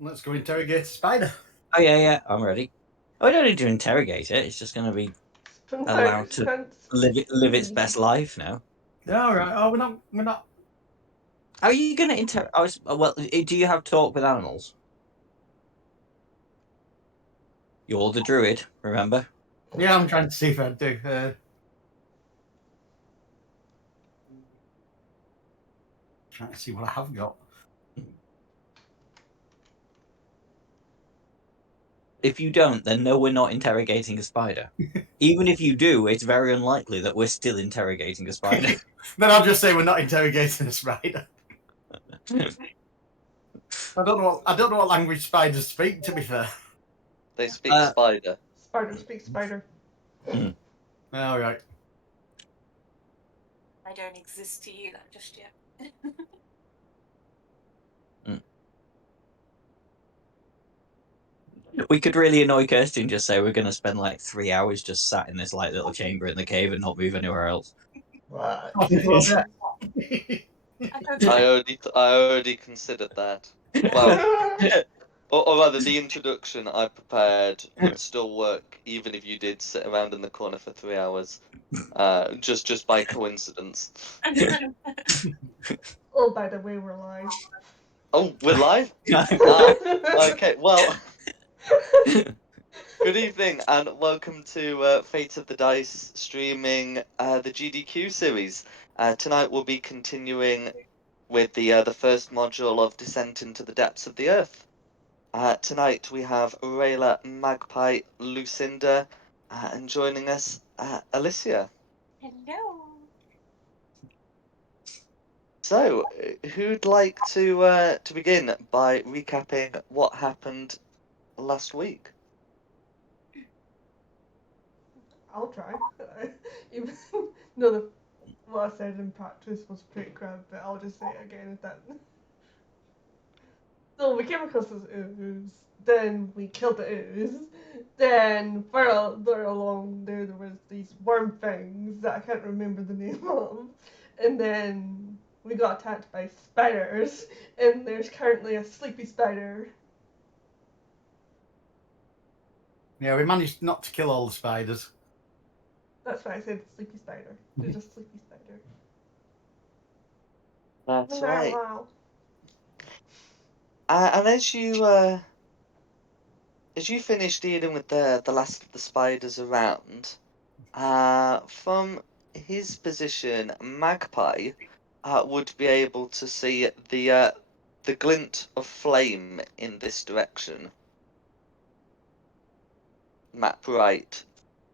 Let's go interrogate Spider. Oh yeah, I'm ready. Oh, we don't need to interrogate it. It's just going to be allowed to live its best life now. All right. Oh, we're not. How are you going to well, do you have talk with animals? You're the druid, remember? Yeah, I'm trying to see if I do. Trying to see what I have got. If you don't, then no, we're not interrogating a spider. Even if you do, it's very unlikely that we're still interrogating a spider. Then I'll just say we're not interrogating a spider. I don't know what language spiders speak. To be fair. They speak spider. Spider speak spider. All right. I don't exist to you just yet. We could really annoy Kirsty and just say we're going to spend like 3 hours just sat in this like little chamber in the cave and not move anywhere else. What? I already considered that. Well, or rather, the introduction I prepared would still work even if you did sit around in the corner for 3 hours, just by coincidence. Oh, by the way, we're live. Oh, we're live? Okay, well, good evening and welcome to Fate of the Dice streaming the GDQ series. Tonight we'll be continuing with the first module of Descent into the Depths of the Earth. Tonight we have Rayla, Magpie, Lucinda, and joining us, Alicia. Hello. So, who'd like to begin by recapping what happened last week? I'll try. Even though what I said in practice was pretty crap, but I'll just say it again at that. So we came across this ooze, then we killed the ooze, then further along there was these worm things that I can't remember the name of, and then we got attacked by spiders, and there's currently a sleepy spider. Yeah, we managed not to kill all the spiders. That's why I said sleepy spider. There's a sleepy spider. That's right. Wow. And as you finish dealing with the last of the spiders around, from his position, Magpie would be able to see the glint of flame in this direction. Map right.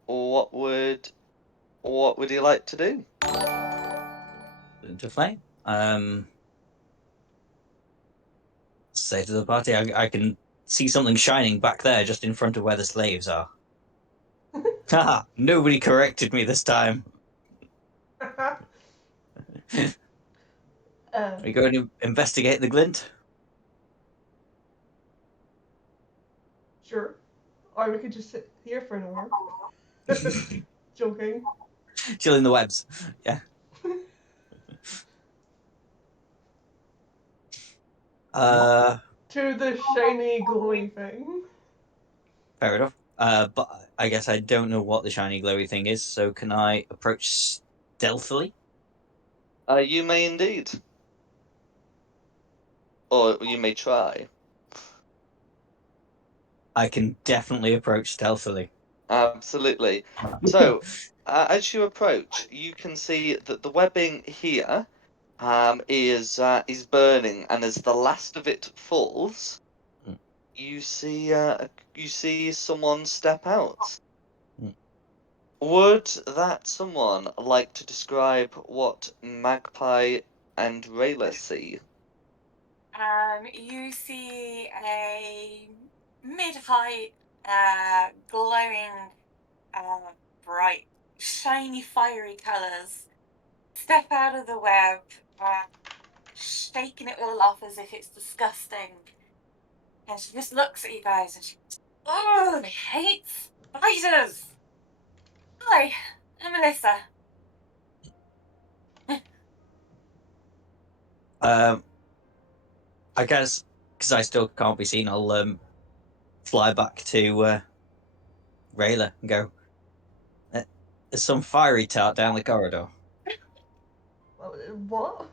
What would you like to do? To flame. Say to the party, I can see something shining back there just in front of where the slaves are. Haha, nobody corrected me this time. Are you going to investigate the glint? Sure. Or we could just sit here for an hour. Joking. Chill in the webs. Yeah. To the shiny glowing thing. Fair enough. But I guess I don't know what the shiny glowy thing is, so can I approach stealthily? You may indeed. Or you may try. I can definitely approach stealthily. Absolutely. So, as you approach, you can see that the webbing here is burning, and as the last of it falls, you see someone step out. Would that someone like to describe what Magpie and Rayla see? You see a mid-height, glowing, bright, shiny, fiery colours step out of the web, shaking it all off as if it's disgusting. And she just looks at you guys and she goes, "Oh, I hate spiders!" Hi, I'm Melissa. I guess because I still can't be seen, I'll fly back to Rayla and go. There's some fiery tart down the corridor. What?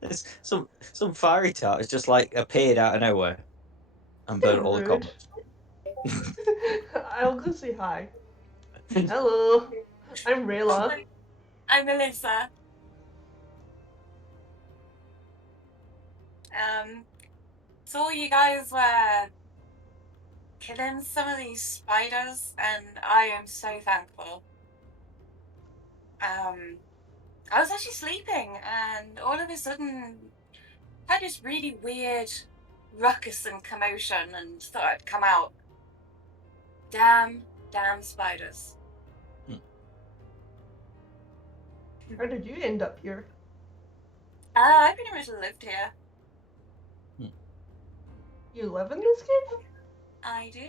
There's some fiery tart has just like appeared out of nowhere and burnt all the Rude. combat. I'll go say hi. Hello, I'm Rayla. I'm Melissa. So you guys were killing some of these spiders, and I am so thankful. I was actually sleeping, and all of a sudden, I had this really weird ruckus and commotion, and thought I'd come out. Damn spiders. How did you end up here? I pretty much lived here. You live in this cave? I do.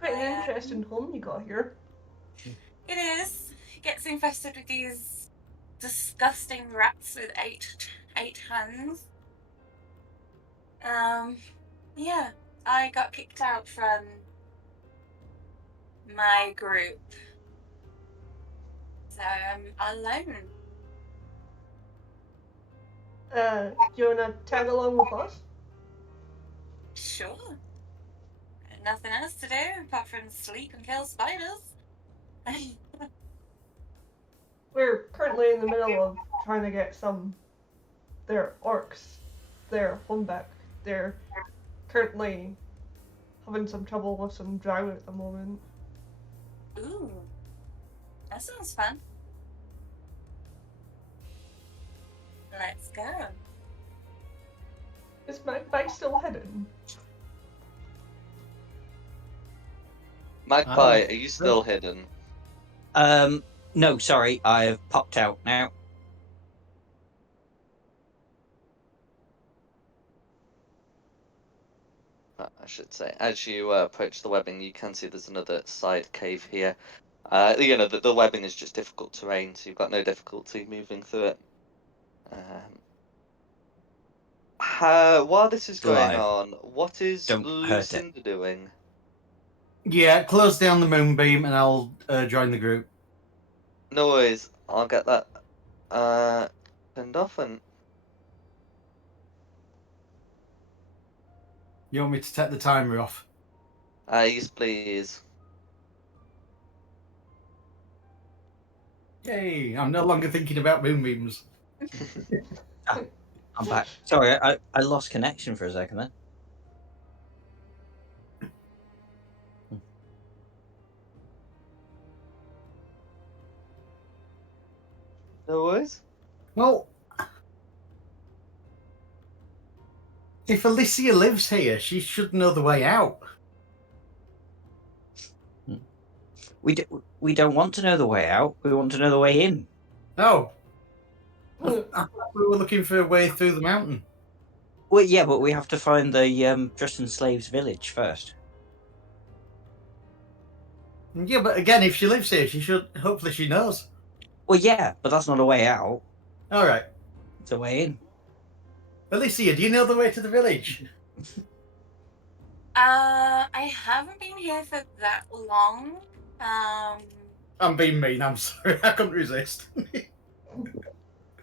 Quite an interesting home you got here. It is. It gets infested with these disgusting rats with eight hands. Yeah, I got kicked out from my group, so I'm alone. Do you wanna tag along with us? Sure. Nothing else to do apart from sleep and kill spiders. We're currently in the middle of trying to get their orcs, their home back. They're currently having some trouble with some drow at the moment. Ooh, that sounds fun. Let's go. Is Magpie still hidden? Magpie, are you still hidden? No, sorry, I've popped out now. I should say. As you approach the webbing, you can see there's another side cave here. The webbing is just difficult terrain, so you've got no difficulty moving through it. While this is going Alive. on, what is Don't hurt it. Lucinda doing? Yeah, close down the moonbeam and I'll join the group. No worries, I'll get that turned off and You want me to take the timer off? yes, please. Yay, I'm no longer thinking about moonbeams. I'm back. Sorry, I lost connection for a second then. No worries. Well, if Alicia lives here, she should know the way out. We don't want to know the way out. We want to know the way in. Oh. I thought we were looking for a way through the mountain. Well, yeah, but we have to find the Justin Slaves village first. Yeah, but again, if she lives here, she should. Hopefully, she knows. Well, yeah, but that's not a way out. All right, It's a way in. Alicia, do you know the way to the village? I haven't been here for that long. I'm being mean. I'm sorry. I couldn't resist.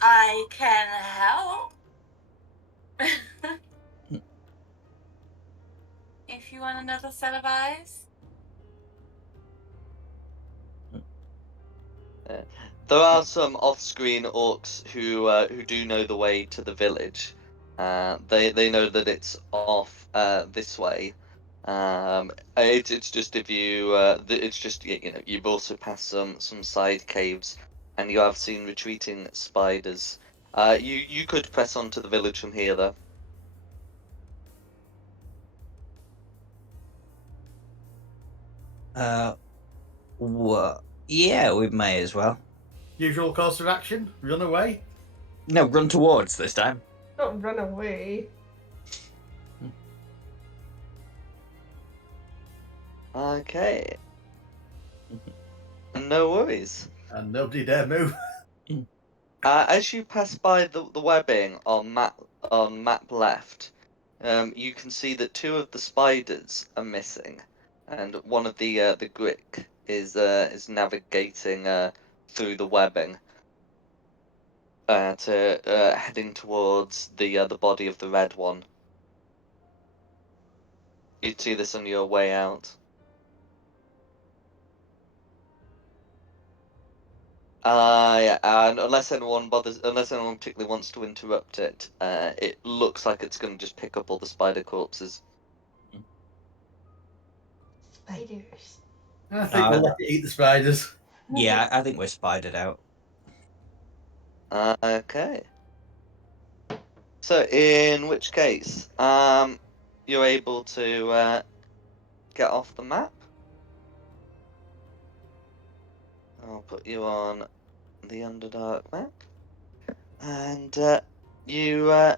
I can help. If you want another set of eyes. There are some off-screen orcs who do know the way to the village. They know that it's off this way. It's just if you it's just you've also passed some side caves, and you have seen retreating spiders. You could press on to the village from here though. What? Yeah, we may as well. Usual course of action: run away. No, run towards this time. Don't run away. Okay. No worries. And nobody dare move. As you pass by the webbing on map left, you can see that 2 of the spiders are missing, and one of the Grick is navigating through the webbing to heading towards the body of the red one. You'd see this on your way out. Yeah, and unless anyone particularly wants to interrupt it, it looks like it's going to just pick up all the spider corpses. Spiders. I think we'll let it eat the spiders. Yeah, I think we're spidered out. Okay. So in which case, you're able to get off the map. I'll put you on the Underdark map, and you're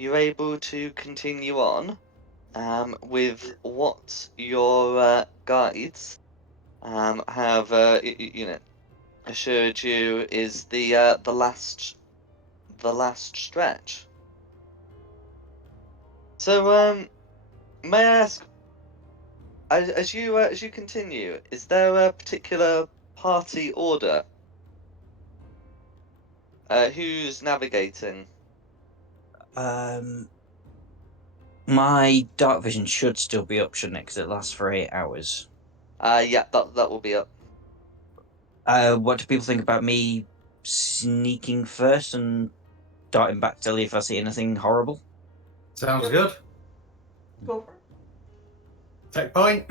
able to continue on with what your guides have assured you is the last stretch. So may I ask, as you continue, is there a particular party order? Who's navigating? My dark vision should still be up, shouldn't it? Because it lasts for 8 hours. Yeah, that will be up. What do people think about me sneaking first and darting back to see if I see anything horrible? Sounds good. Go for it. Take point.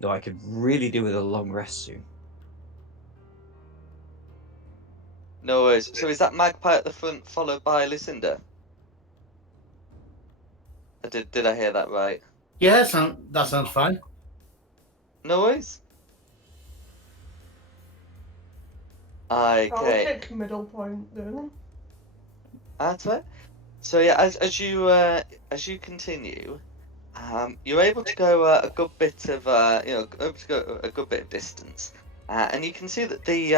Though I could really do with a long rest soon. No worries. So is that Magpie at the front, followed by Lucinda? Did I hear that right? Yeah, that sounds fine. No worries. I'll Okay. take middle point then. That's right. So yeah, as you continue, you're able to go a good bit of able to go a good bit of distance, and you can see that the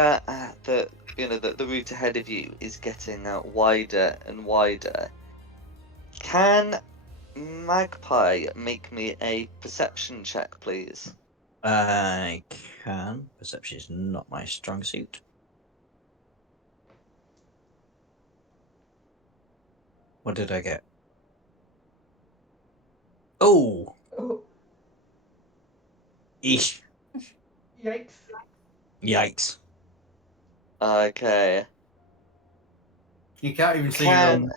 route ahead of you is getting wider and wider. Can Magpie make me a perception check, please? I can. Perception is not my strong suit. What did I get? Oh! Oh, Eesh. yikes. Yikes. Okay. You can't even see your own.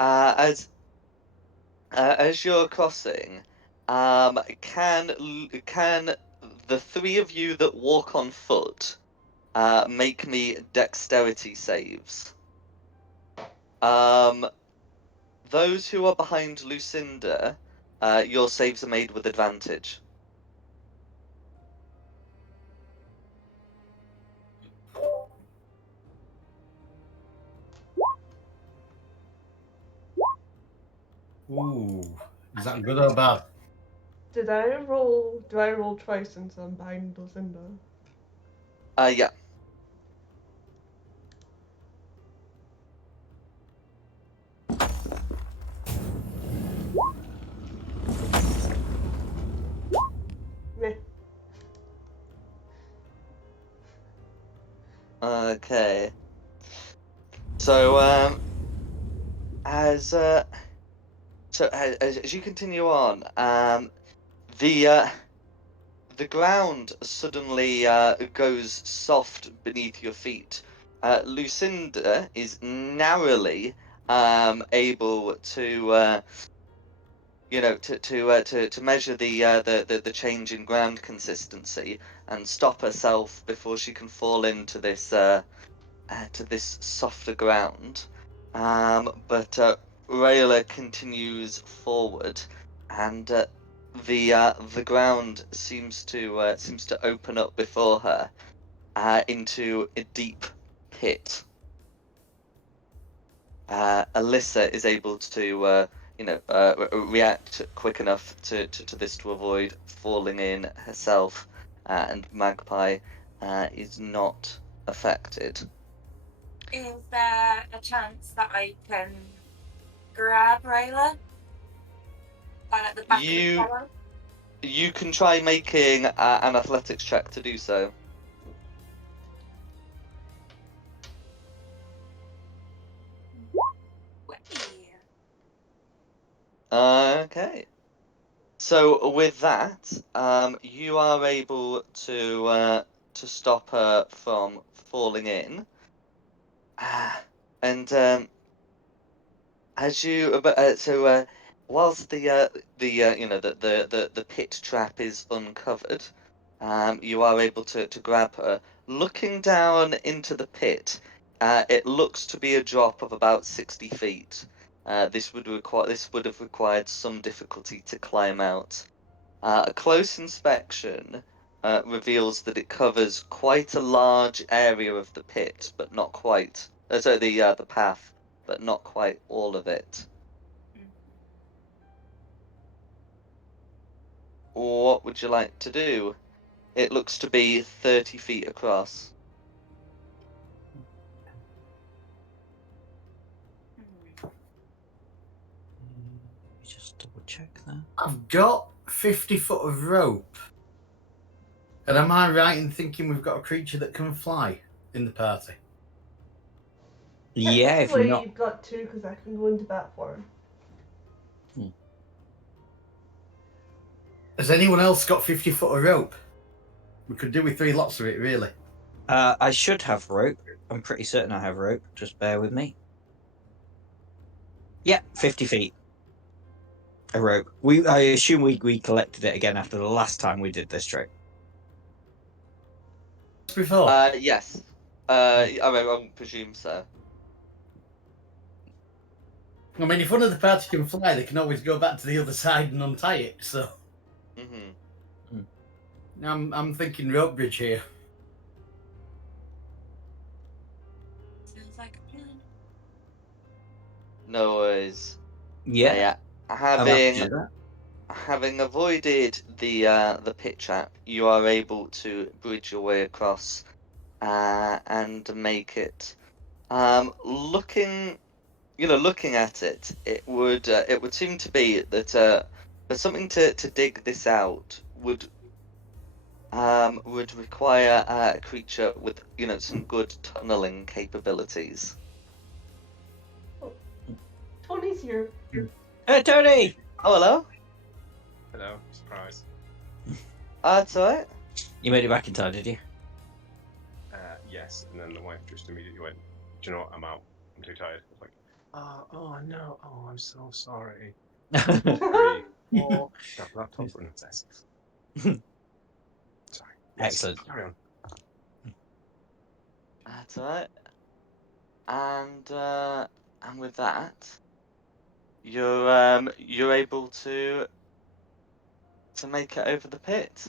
As you're crossing, can the 3 of you that walk on foot make me dexterity saves? Those who are behind Lucinda, your saves are made with advantage. Ooh, is that good or bad? Do I roll twice since I'm behind Lucinda? Yeah. Meh. Okay. So as you continue on, the ground suddenly goes soft beneath your feet. Lucinda is narrowly able to to measure the change in ground consistency and stop herself before she can fall into this to this softer ground. But Rayla continues forward, and the ground seems to open up before her into a deep pit. Alyssa is able to react quick enough to this to avoid falling in herself, and Magpie is not affected. Is there a chance that I can grab Rayla? By like the back of the You collar? you can try making an athletics check to do so. Whee! Okay. So with that, you are able to stop her from falling in, and as you whilst the pit trap is uncovered, you are able to grab her. Looking down into the pit, it looks to be a drop of about 60 feet. This would have required some difficulty to climb out. A close inspection reveals that it covers quite a large area of the pit, but not quite. The path, but not quite all of it. Mhm. What would you like to do? It looks to be 30 feet across. Hmm. Let me just double check that. I've got 50 foot of rope. And am I right in thinking we've got a creature that can fly in the party? Yeah, if Technically, not. you've got 2 because I can go into bat for him. Has anyone else got 50 foot of rope? We could do with 3 lots of it, really. I should have rope. I'm pretty certain I have rope. Just bear with me. Yeah, 50 feet. A rope. I assume we collected it again after the last time we did this trick. Before. Yes. I presume so. I mean, if one of the party can fly, they can always go back to the other side and untie it. So Mm-hmm. I'm thinking rope bridge here. Sounds like a plan. No worries. Yeah, Yeah. I'll have to Having do that. having avoided the pit trap, you are able to bridge your way across and make it. Looking at it, it would seem to be that for something to dig this out would require a creature with some good tunneling capabilities. Tony's here. Hey, Tony! Oh, hello. Hello, surprise. That's all right. You made it back in time, did you? Yes, and then the wife just immediately went, "Do you know what? I'm out. I'm too tired." I was like, "Oh no! Oh, I'm so sorry." 3, 4, grab the laptop, run upstairs. Sorry. Yes, Excellent. carry on. That's all right. And with that, you're able to make it over the pit.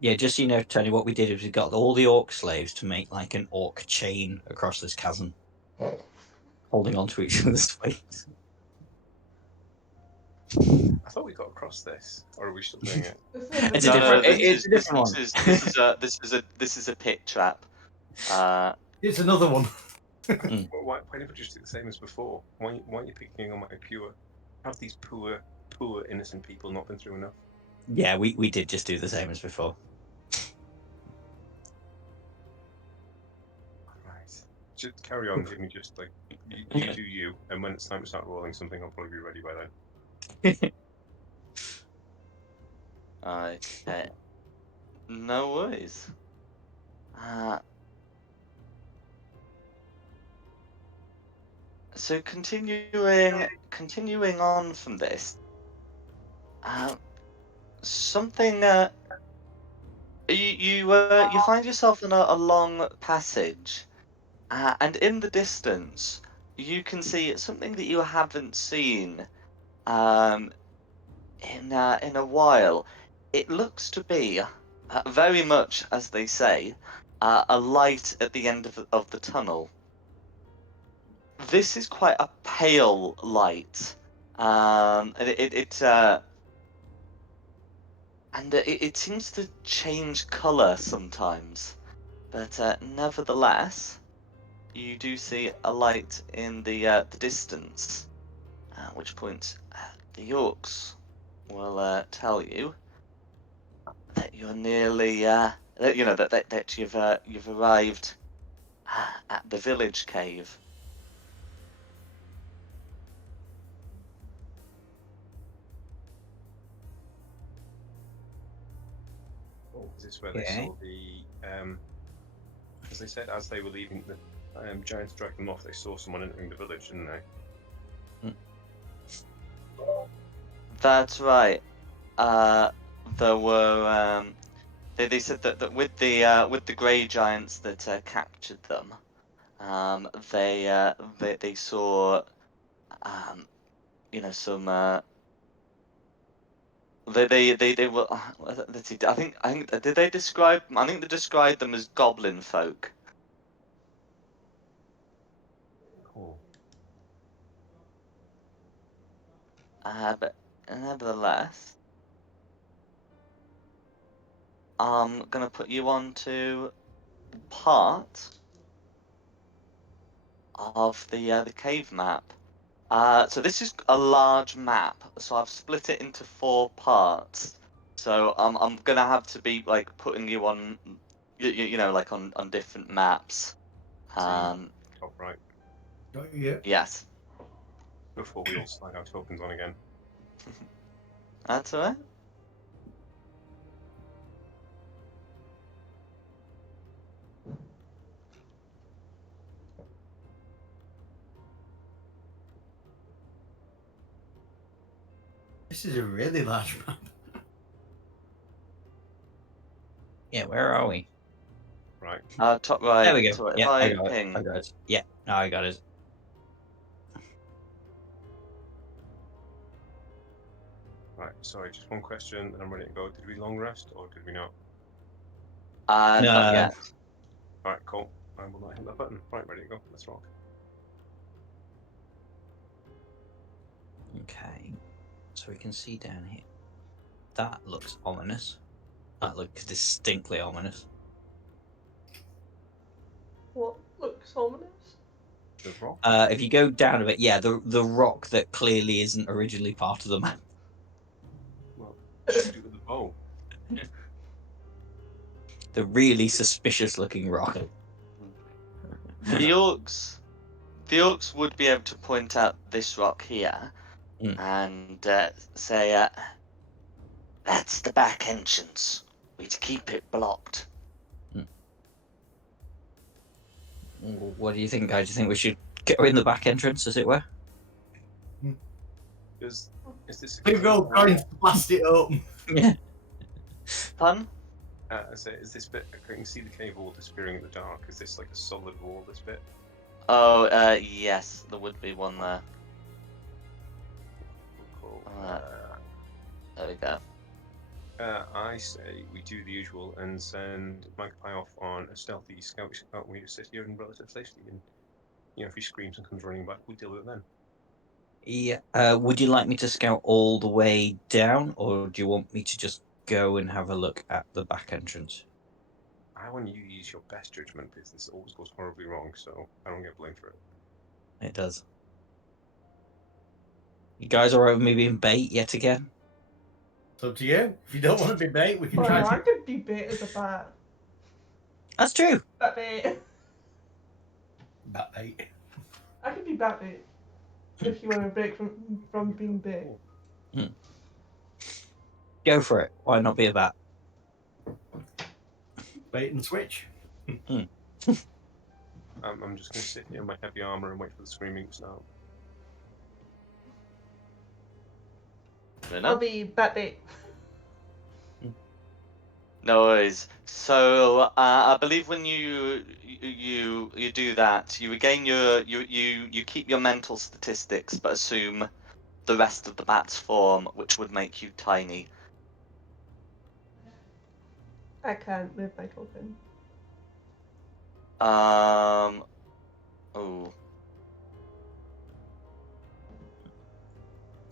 Yeah, just so you know, Tony, what we did is we got all the orc slaves to make like an orc chain across this chasm, holding onto each other's feet. I thought we got across this, or are we still doing it? This is It's a No, different. no, It's a different one. this is a pit trap. It's another one. Why didn't we just do the same as before? Why aren't you picking on my pure? Have these poor innocent people not been through enough? Yeah, we did just do the same as before. Right. Just carry on. Give me just like you do you, and when it's time to start rolling something, I'll probably be ready by then. Okay. No worries. So continuing on from this, something you find yourself in a long passage, and in the distance you can see something that you haven't seen in a while. It looks to be very much, as they say, a light at the end of the tunnel. This is quite a pale light. And it seems to change colour sometimes, but nevertheless, you do see a light in the distance. At which point, the orcs will tell you that you're nearly, that you've arrived at the village cave. Oh, is this where they Okay. saw the as they said as they were leaving the giants dragged them off, they saw someone entering the village, didn't they? That's right. There were they said that with the grey giants that captured them, they saw some they were let's see, I think did they describe I think they described them as goblin folk. Cool. But nevertheless, I'm gonna put you on to part of the cave map. So this is a large map, so I've split it into 4 parts. So I'm gonna have to be like putting you on, like on different maps. Top right. Don't you? Yes, Before we all slide our tokens on again. that's alright. This is a really large map. Yeah, where are we? Right. Top right. There we go. So if Yeah, I I got it. ping, I got it. Yeah, no, I got it. Right. Sorry, just one question, and I'm ready to go. Did we long rest or did we not? not No. yet. All right, cool. I will not hit that button. Right, ready to go. Let's rock. Okay. So we can see down here. That looks ominous. That looks distinctly ominous. What looks ominous? The rock. If you go down a bit, yeah, the rock that clearly isn't originally part of the map. Well, shoot it with the bow. The really suspicious looking rock. The orcs would be able to point out this rock here Mm. and say, "That's the back entrance. We'd keep it blocked." What do you think, guys? Do you think we should go in the back entrance, as it were? Is this a Big cave old wall? coins to blast it open. Yeah. Fun? I say, is this bit? I can see the cave wall disappearing in the dark. Is this like a solid wall? This bit? Oh, yes, there would be one there. Cool. There we go. I say we do the usual and send Magpie off on a stealthy scout. We sit here in relative safety, and if he screams and comes running back, we deal with it then. Yeah. Would you like me to scout all the way down, or do you want me to just go and have a look at the back entrance? I want you to use your best judgment because this always goes horribly wrong, so I don't get blamed for it. It does. You guys are over me being bait yet again? It's up to you. If you don't want to be bait, we can Oh, try. I could be bait as a bat. That's true. Bat bait. Bat bait. I could be bat bait. If you want to break from being bait. Go for it. Why not be a bat? Bait and switch. I'm just going to sit here in my heavy armor and wait for the screaming to start. I'll be bat bait. No worries. So I believe when you do that, you regain you keep your mental statistics, but assume the rest of the bat's form, which would make you tiny. I can't move my token. Oh.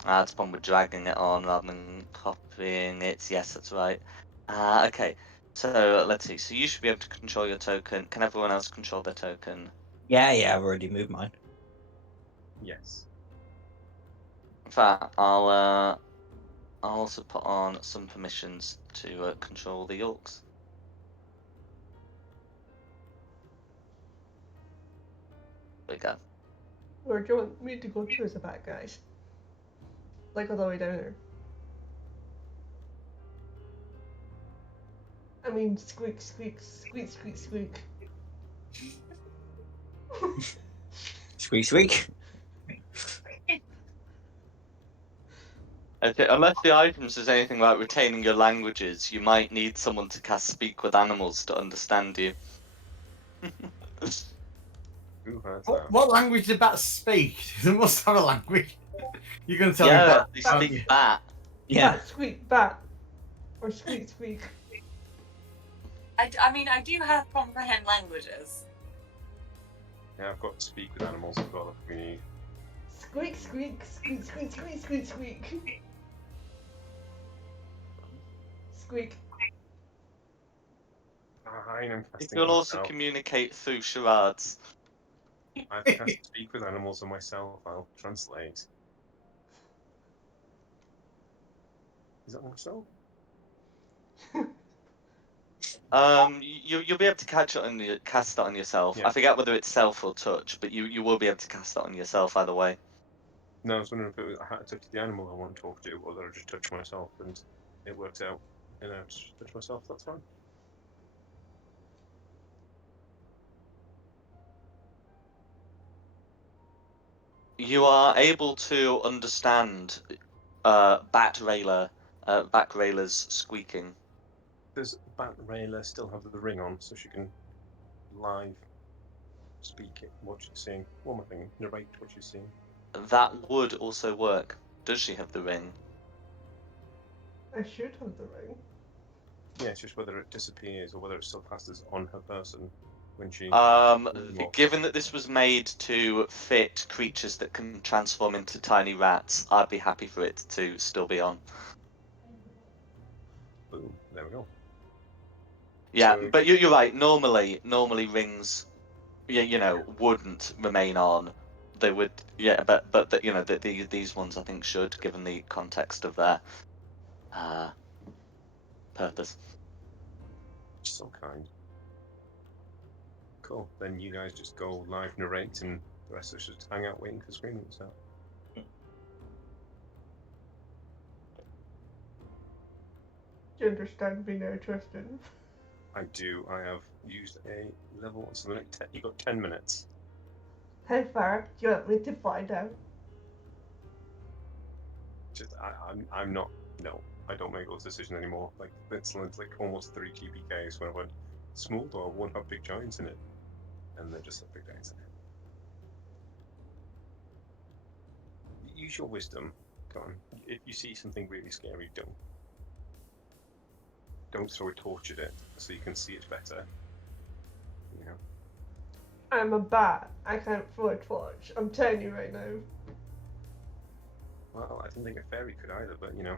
That's the problem with dragging it on rather than copying it. Yes, that's right. Okay, so let's see. So you should be able to control your token. Can everyone else control their token? Yeah, I've already moved mine. Yes. In fact, I'll also put on some permissions to control the orcs. There we go. Or do you want me to go to as a bad guys? Like all the way down there. I mean, squeak, squeak, squeak, squeak, squeak. Squeak, squeak. Okay, unless the item says anything about retaining your languages, you might need someone to cast Speak with Animals to understand you. Who has that? What language did bats speak? They must have a language. You're going to tell me Yeah, bat, they aren't you? speak bat. Yeah. Bat, squeak, bat. Or squeak, squeak. I mean, I do have comprehend languages. Yeah, I've got speak with animals as well if we need. Squeak, squeak, squeak, squeak, squeak, squeak, squeak. Squeak. I'm You casting can it also myself. communicate through charades. I've cast speak with animals on myself. I'll translate. Is that myself? You'll be able to cast that on yourself. Yeah. I forget whether it's self or touch, but you will be able to cast that on yourself either way. No, I was wondering if it was, I had to touch the animal I want to talk to, or whether I just touch myself and it worked out. And I just touch myself. That's fine. You are able to understand Bat Rayla's squeaking. Does Bat Rayla still have the ring on so she can live speak it, what she's seeing? What am I thinking? Narrate what she's seeing. That would also work. Does she have the ring? I should have the ring. Yeah, it's just whether it disappears or whether it still passes on her person when she. Given that this was made to fit creatures that can transform into tiny rats, I'd be happy for it to still be on. Boom. There we go. Yeah, So, but you're right. Normally rings, wouldn't remain on. They would, yeah, but these ones I think should, given the context of their purpose. so kind. Cool. Then you guys just go live narrate, and the rest of us just hang out waiting for screaming to start. Do you understand me now, Tristan? I do. I have used a level, so you got 10 minutes. How far do you want me to fly down? Just I'm not. No, I don't make those decisions anymore. Like it's like almost 3 TPKs when I went small door won't have big giants in it, and they're just have big giants in it. Use your wisdom. Go on. If you see something really scary, don't throw a torch at it so you can see it better. You know. I'm a bat. I can't throw a torch. I'm telling you right now. Well, I don't think a fairy could either, but you know.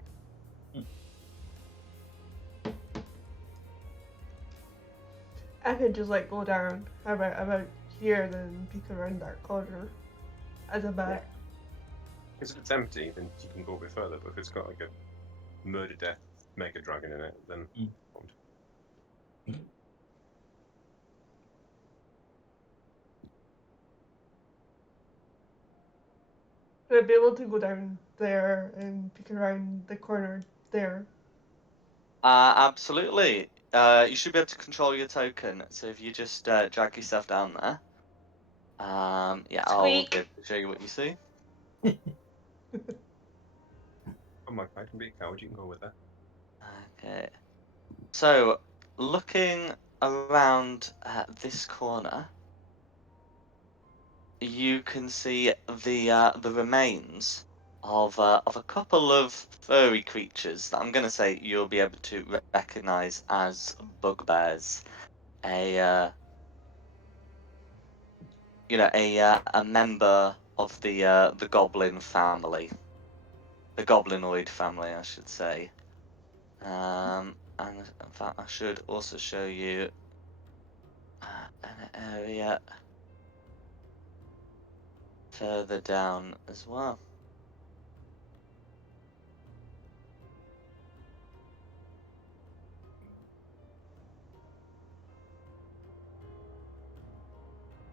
I could just like go down about here, then peek around that corner as a bat. Because if it's empty, then you can go a bit further. But if it's got like a murder death mega dragon in it, then won't. I'd be able to go down there and peek around the corner there. Absolutely. You should be able to control your token. So if you just drag yourself down there, yeah, I'll Squeak. show you what you see. Oh my, I can be a coward. You can go with that. Okay. So looking around this corner, you can see the remains of a couple of furry creatures that I'm going to say you'll be able to recognize as bugbears. A a member of the goblin family. goblinoid family, I should say. And in fact, I should also show you an area further down as well.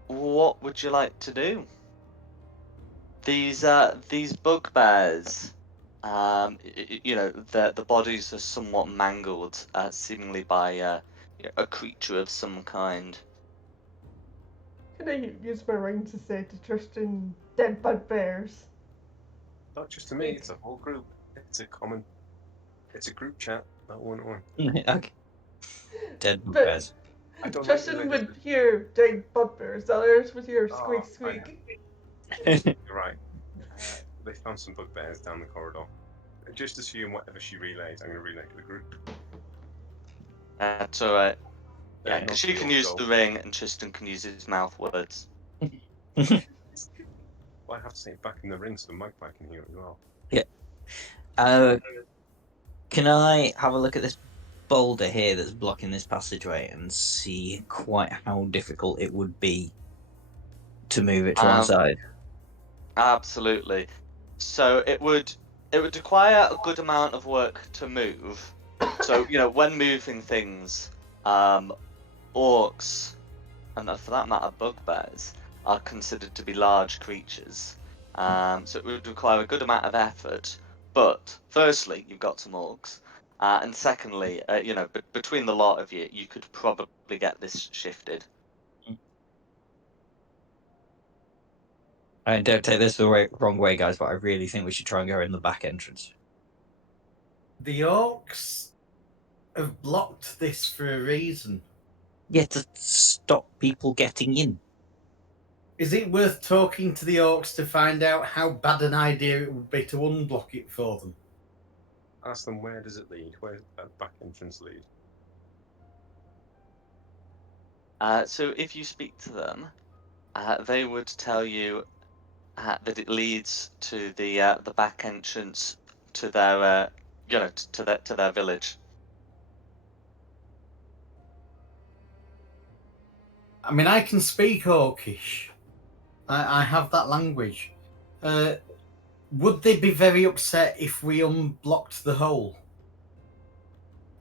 What would you like to do? These bugbears, you know, the bodies are somewhat mangled, seemingly by a creature of some kind. Can I use my ring to say to Tristan, dead bugbears? Not just to me, it's a whole group. It's a group chat. That one. Okay. Dead But bugbears. I don't Tristan like would hear dead bugbears, others would hear Oh, squeak I- squeak. You're right. They found some bugbears down the corridor. Just assume whatever she relays, I'm going to relay to the group. That's alright. Yeah, Not because she the can old use goal. the ring and Tristan can use his mouth words. Well, I have to say it back in the ring so the magpie can hear it as well. Can I have a look at this boulder here that's blocking this passageway and see quite how difficult it would be to move it to one side? Absolutely. So it would require a good amount of work to move. So, you know, when moving things, orcs, and for that matter, bugbears, are considered to be large creatures. So it would require a good amount of effort. But firstly, you've got some orcs, and secondly, you know, between the lot of you, you could probably get this shifted. I don't take this the wrong way, guys, but I really think we should try and go in the back entrance. The orcs have blocked this for a reason. Yeah, to stop people getting in. Is it worth talking to the orcs to find out how bad an idea it would be to unblock it for them? Ask them, where does it lead? Where does that back entrance lead? So if you speak to them, they would tell you that it leads to the back entrance to their you know, to their village. I mean, I can speak Orcish. I have that language. Would they be very upset if we unblocked the hole?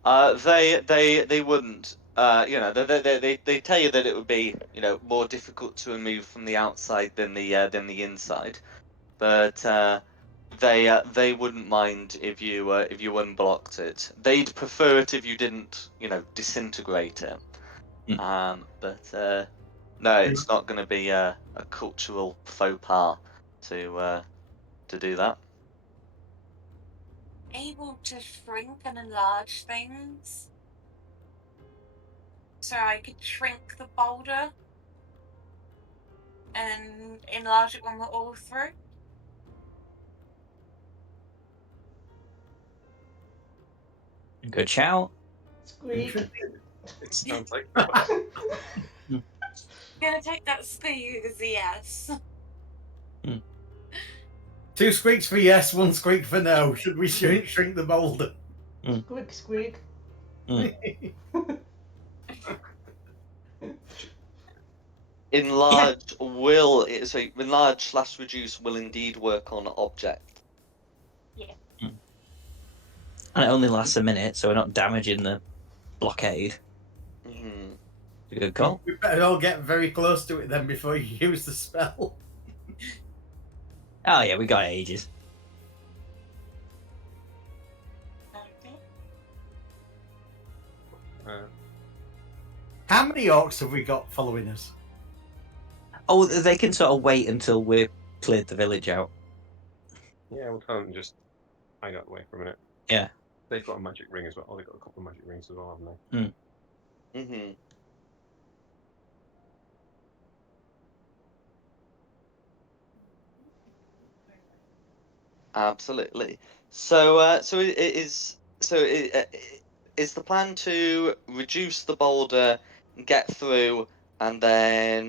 They wouldn't. You know, they tell you that it would be, you know, more difficult to remove from the outside than the inside, but they wouldn't mind if you unblocked it. They'd prefer it if you didn't, you know, disintegrate it. But no, it's not going to be a cultural faux pas to do that. Able to shrink and enlarge things. So I could shrink the boulder and enlarge it when we're all through. Good shout. Squeak. It sounds like Gonna take that squeak as a yes. 2 squeaks for yes, 1 squeak for no. Should we shrink the boulder? Squeak squeak. Enlarge /reduce will indeed work on object. And it only lasts a minute, so we're not damaging the blockade. Mm-hmm. A good call. We better all get very close to it then before you use the spell. Oh yeah, we got ages. Okay. How many orcs have we got following us? Oh, they can sort of wait until we've cleared the village out. yeah, we'll tell them just hang out the way for a minute. Yeah. They've got a magic ring as well. Oh, they've got a couple of magic rings as well, haven't they? Mm-hmm. Absolutely. So, is the plan to reduce the boulder, get through, and then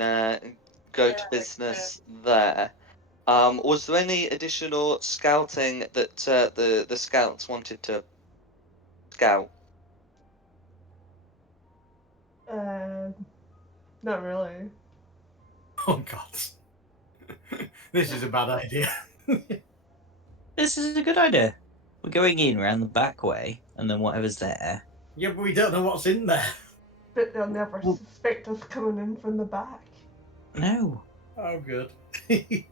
go to business there? Was there any additional scouting that the scouts wanted to scout? Not really. Oh God, this is a bad idea. This is a good idea. We're going in around the back way, and then whatever's there. Yeah, but we don't know what's in there. But they'll never Well- suspect us coming in from the back. No. Oh, good. I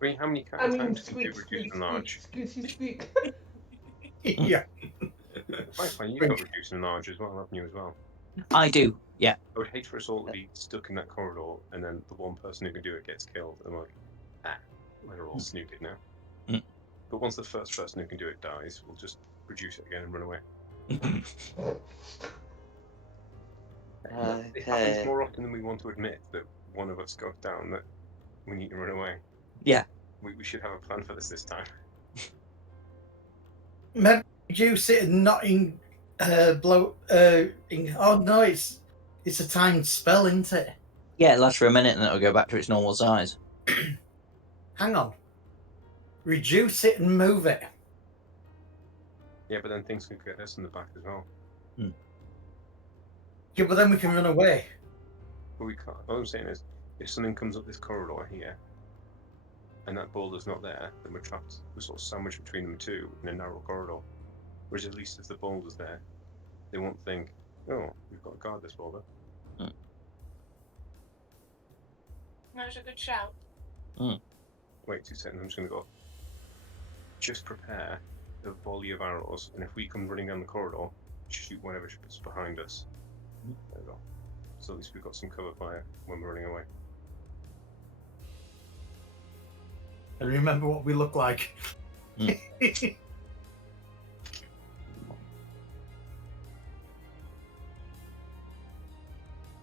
mean, how many I mean, times can you squeak, reduce squeak, and large? squeak, squeaky, squeak. Yeah. Fine, you've got reduce and large as well, haven't you, as well? I do. Yeah. I would hate for us all to be stuck in that corridor, and then the one person who can do it gets killed, and like, we're all snookered now. Mm. But once the first person who can do it dies, we'll just reduce it again and run away. It happens Okay. more often than we want to admit that one of us goes down that we need to run away. Yeah. We should have a plan for this time. Maybe reduce it and not in blow. Oh no, it's a timed spell, isn't it? Yeah, it lasts for a minute, and then it'll go back to its normal size. Hang on. Reduce it and move it. Yeah, but then things can get us in the back as well. Yeah, but then we can run away. But we can't. All I'm saying is, if something comes up this corridor here, and that boulder's not there, then we're trapped. We're sort of sandwiched between them two in a narrow corridor. Whereas at least if the boulder's there, they won't think, oh, we've got to guard this boulder. That's a good shout. Wait 2 seconds, I'm just going to go. Just prepare a volley of arrows, and if we come running down the corridor, shoot whatever's behind us. There we go. So at least we've got some cover fire when we're running away. And remember what we look like.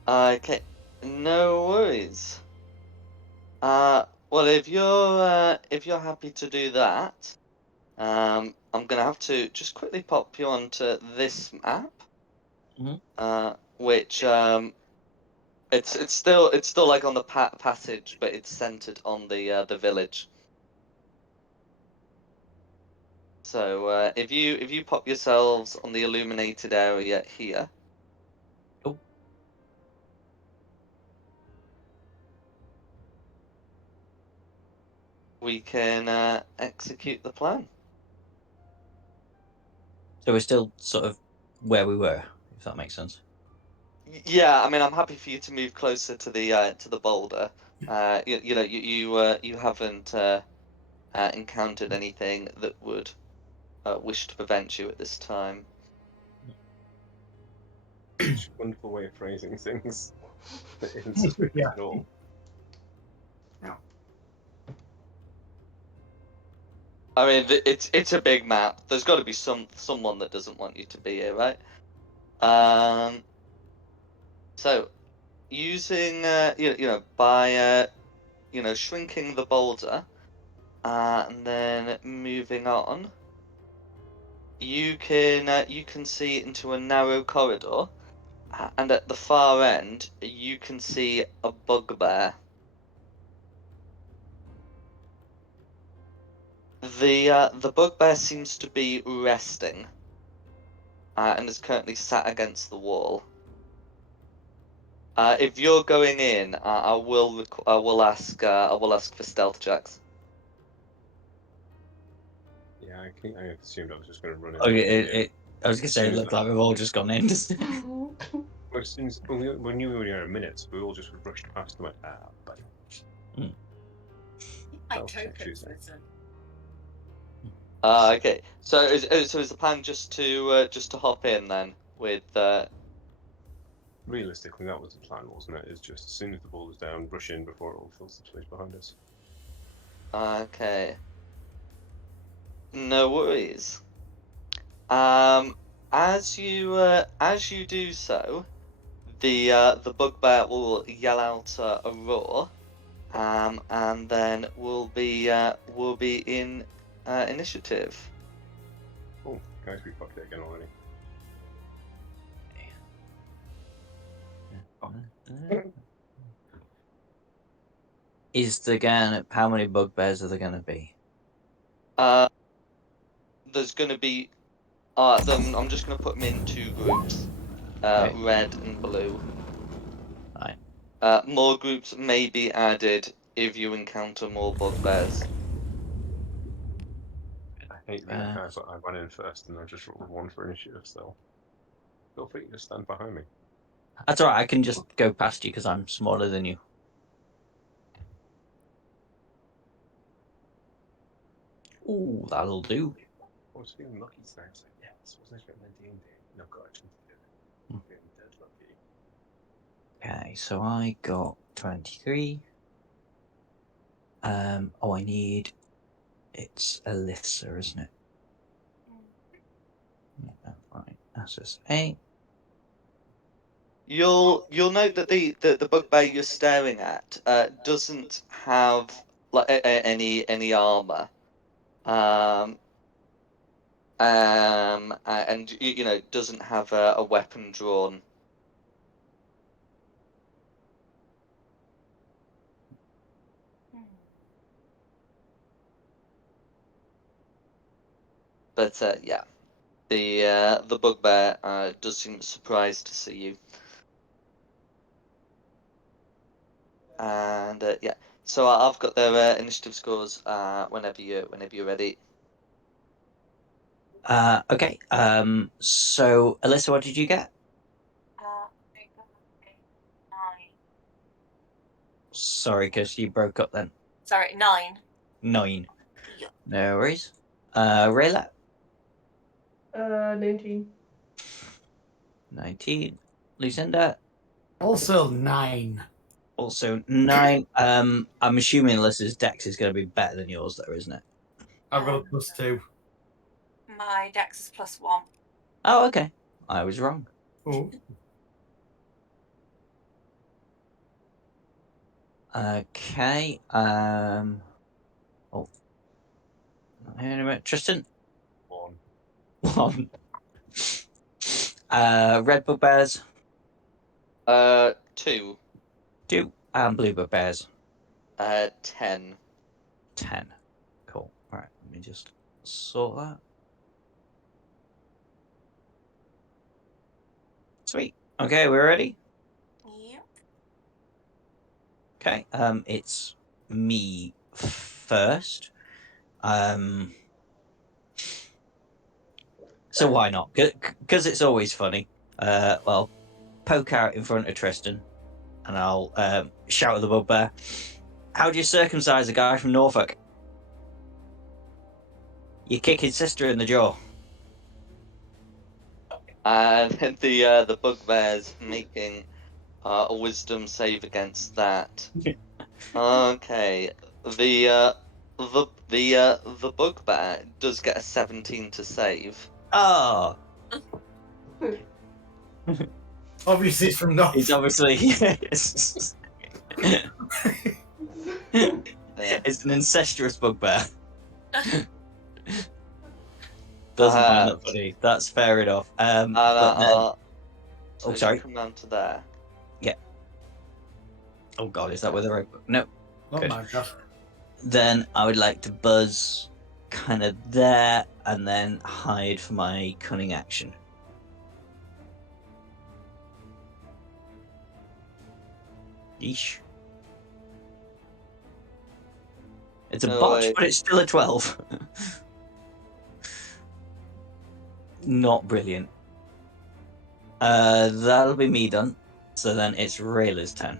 Okay, no worries. Well, if you're happy to do that, I'm gonna have to just quickly pop you onto this map, which it's still like on the passage, but it's centered on the village. So if you pop yourselves on the illuminated area here. Oh. We can execute the plan. So we're still sort of where we were, if that makes sense. Yeah, I mean, I'm happy for you to move closer to the boulder. You haven't encountered anything that would wish to prevent you at this time. Such a wonderful way of phrasing things that isn't suspicious Yeah. at all. I mean, it's a big map. There's got to be someone that doesn't want you to be here, right? So using by shrinking the boulder and then moving on, you can see into a narrow corridor, and at the far end you can see a bugbear. The bugbear seems to be resting, and is currently sat against the wall. If you're going in, I will ask for stealth checks. Yeah, I assumed I was just going to run in. Okay, I was going to say, it As looked like we've all just gone in. Well, since we knew we were in a minute, so we all just rushed past them. Like, buddy. My Oh, check tokens, Tuesday. listen. Okay. So is the plan just to hop in then with Realistically, that was the plan, wasn't it? Is just as soon as the ball is down, rush in before it all fills the space behind us. Okay. No worries. As you do so, the bugbear will yell out a roar, and then we'll be in initiative. Oh, guys, we fucked it again already. How many bugbears are there gonna be? There's going to be. I'm just going to put them in 2 groups, Okay. red and blue. Right. More groups may be added if you encounter more bugbears. I hate these guys. I went in first and I just rolled 1 for initiative still. Feel free to just stand behind me. That's alright, I can just go past you because I'm smaller than you. Ooh, that'll do. I was feeling lucky today. I was like, yeah, this wasn't written in D&D. And I've got action to do it. I'm feeling dead lucky. Okay, so I got 23. Oh, I need. It's Alyssa, isn't it? Yeah, right. That's just 8. You'll note that the bugbear you're staring at doesn't have like any armor, and you know doesn't have a weapon drawn. But yeah, the bugbear does seem surprised to see you, and yeah. So I've got their initiative scores. Whenever you're ready. Okay. So Alyssa, what did you get? I got a 9. Sorry, because you broke up then. Sorry, 9. 9. Yeah. No worries. Rayla? 19. 19. Lucinda? Also 9. Also 9. I'm assuming Alyssa's dex is going to be better than yours, though, isn't it? I rolled +2. My dex is +1. Oh, okay. I was wrong. Oh. Okay. Oh. Not hearing about Tristan. 1. 1. Red bugbears. 2. 2. And blue bugbears. 10. 10. Cool. Right. Let me just sort that. Sweet. Okay, we're ready. Yep. Okay. It's me first. So why not? Because it's always funny. Well, poke out in front of Tristan, and I'll shout at the bugbear. How do you circumcise a guy from Norfolk? You kick his sister in the jaw. And the bugbear's making a wisdom save against that. Okay, the bugbear does get a 17 to save. Oh, Obviously, it's from North. it's obviously yes. It's an incestuous bugbear. Doesn't find that funny. That's fair enough. But then, So you sorry. come down to there. Yeah. Oh God, is that where the right? No. Oh Good. my god. Then I would like to buzz kind of there and then hide for my cunning action. Yeesh. It's a No, botch, wait. but it's still a 12. Not brilliant. That'll be me done. So then it's Rayla's turn.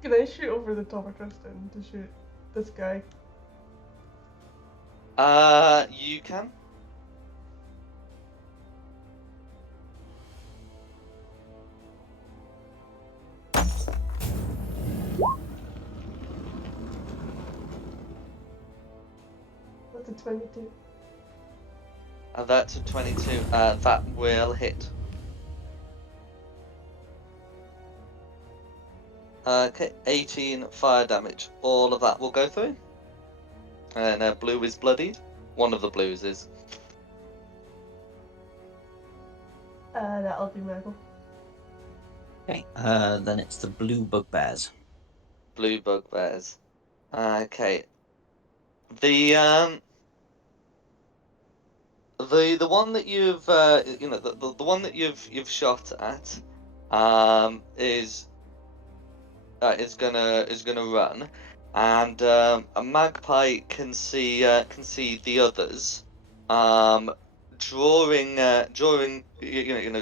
Can I shoot over the top of Tristan to shoot this guy? You can. That's a 22. That's a 22. That will hit. Okay, 18 fire damage. All of that will go through. And blue is bloodied. One of the blues is. That'll be Michael. Okay. Then it's the blue bugbears. Blue bugbears. Okay. The the one that you've the one that you've shot at is gonna run, and a magpie can see the others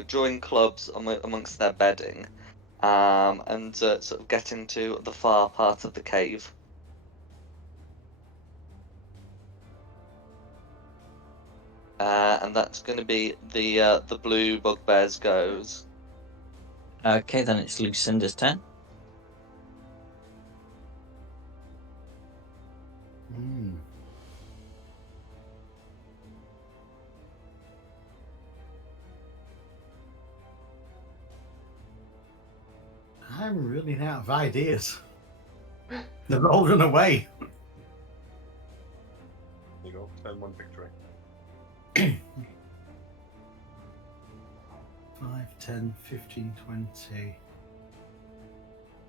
drawing clubs amongst their bedding, and sort of getting to the far part of the cave. And that's going to be the blue bugbears goes. Okay, then it's Lucinda's turn. Hmm. I'm really out of ideas. They've all run away. You go, turn 1 victory. 5, 10, 15, 20.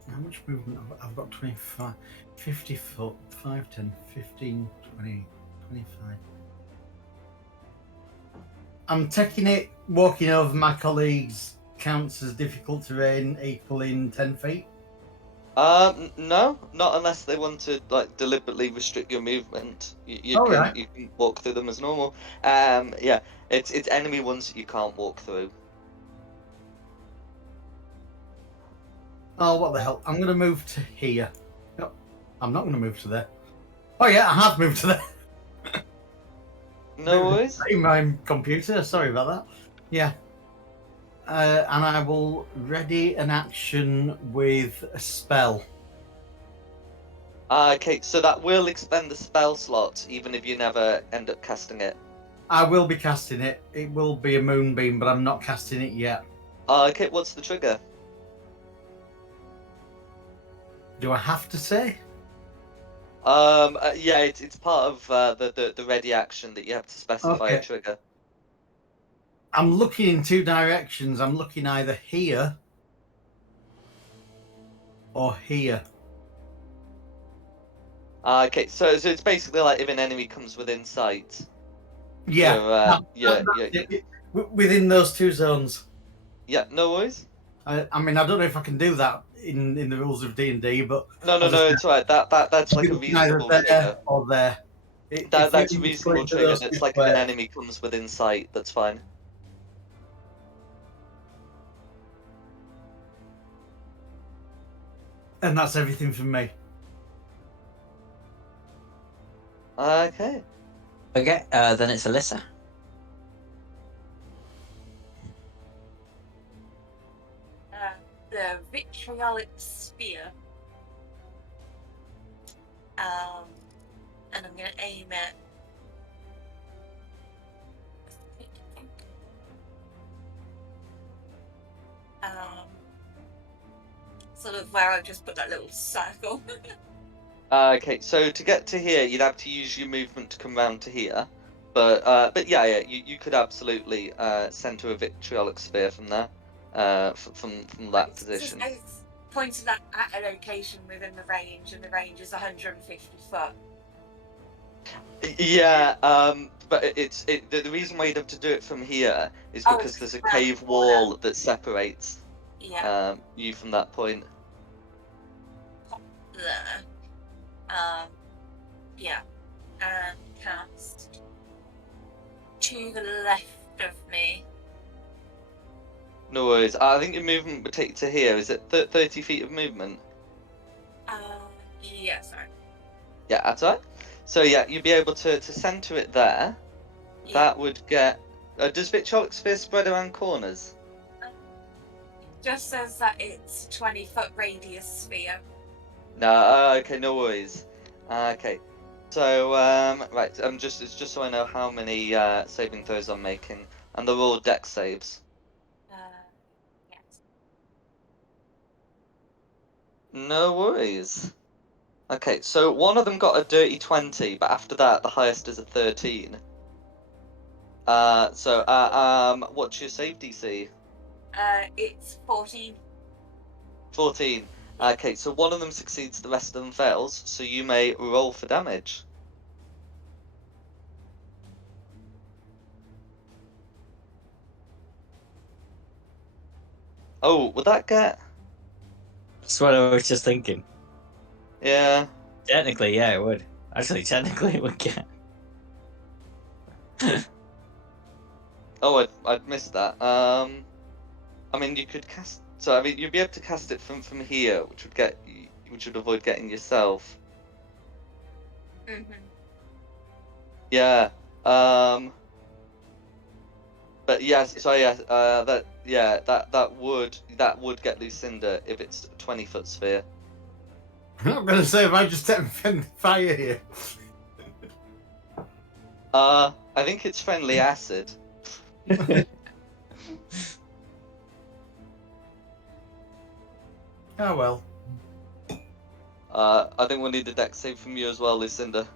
How much movement? I've got 25, 50 foot, 5, 10, 15, 20, 25. I'm taking it walking over my colleagues counts as difficult terrain equaling 10 feet. No, not unless they want to like deliberately restrict your movement. You All can right. you can walk through them as normal. Yeah, it's enemy ones that you can't walk through. Oh, what the hell? I'm going to move to here. No, I'm not going to move to there. Oh, yeah, I have moved to there. No worries. In my computer. Sorry about that. Yeah. And I will ready an action with a spell. Okay, so that will expend the spell slot, even if you never end up casting it. I will be casting it. It will be a moonbeam, but I'm not casting it yet. Okay, what's the trigger? Do I have to say? Yeah, it's part of the ready action that you have to specify a Okay. trigger. I'm looking in two directions. I'm looking either here or here. Okay, so it's basically like if an enemy comes within sight. Yeah. Yeah, Within those two zones. yeah. No worries. I mean, I don't know if I can do that in the rules of D&D, but No, as I said, it's all right. That's I'll like be a looking either reasonable there trigger. or there. If we That's a split reasonable into trigger. those two That's like if an squares, enemy comes within sight. That's fine. and that's everything from me. Okay. Okay, then it's Alyssa. The vitriolic spear. And I'm going to aim it. Sort of where I've just put that little circle. Okay, so to get to here, you'd have to use your movement to come round to here. But yeah, you could absolutely center a vitriolic spear from there, from that position. It's pointed that at a location within the range, and the range is 150 foot. Yeah, but the reason why you'd have to do it from here is Oh, because it's there's a around the cave corner. wall that separates Yeah. you from that point. There. Yeah. And cast to the left of me. No worries. I think your movement would take you to here. Is it 30 feet of movement? Yeah, sorry. Yeah, that's right. So yeah, you'd be able to center it there. Yeah. That would get. Does vitriolic spear spread around corners? Just says that it's 20-foot radius sphere. No. Okay, no worries. Okay. So right, it's just so I know how many saving throws I'm making, and they're all dex saves. Yes. No worries. Okay, so one of them got a dirty 20, but after that, the highest is a 13. What's your save DC? It's 14. 14. Okay, so one of them succeeds, the rest of them fails, so you may roll for damage. Oh, would that get? That's what I was just thinking. Yeah. Technically, yeah, it would. Actually, technically, it would get. Oh, I'd missed that. I mean, you could cast. So I mean, you'd be able to cast it from here, which would avoid getting yourself. Mm-hmm. Yeah. But yes. So yeah. That would get Lucinda if it's a 20-foot sphere. I'm not going to say if I just set fire here. I think it's friendly acid. Oh well. I think we'll need a dex save from you as well, Lucinda.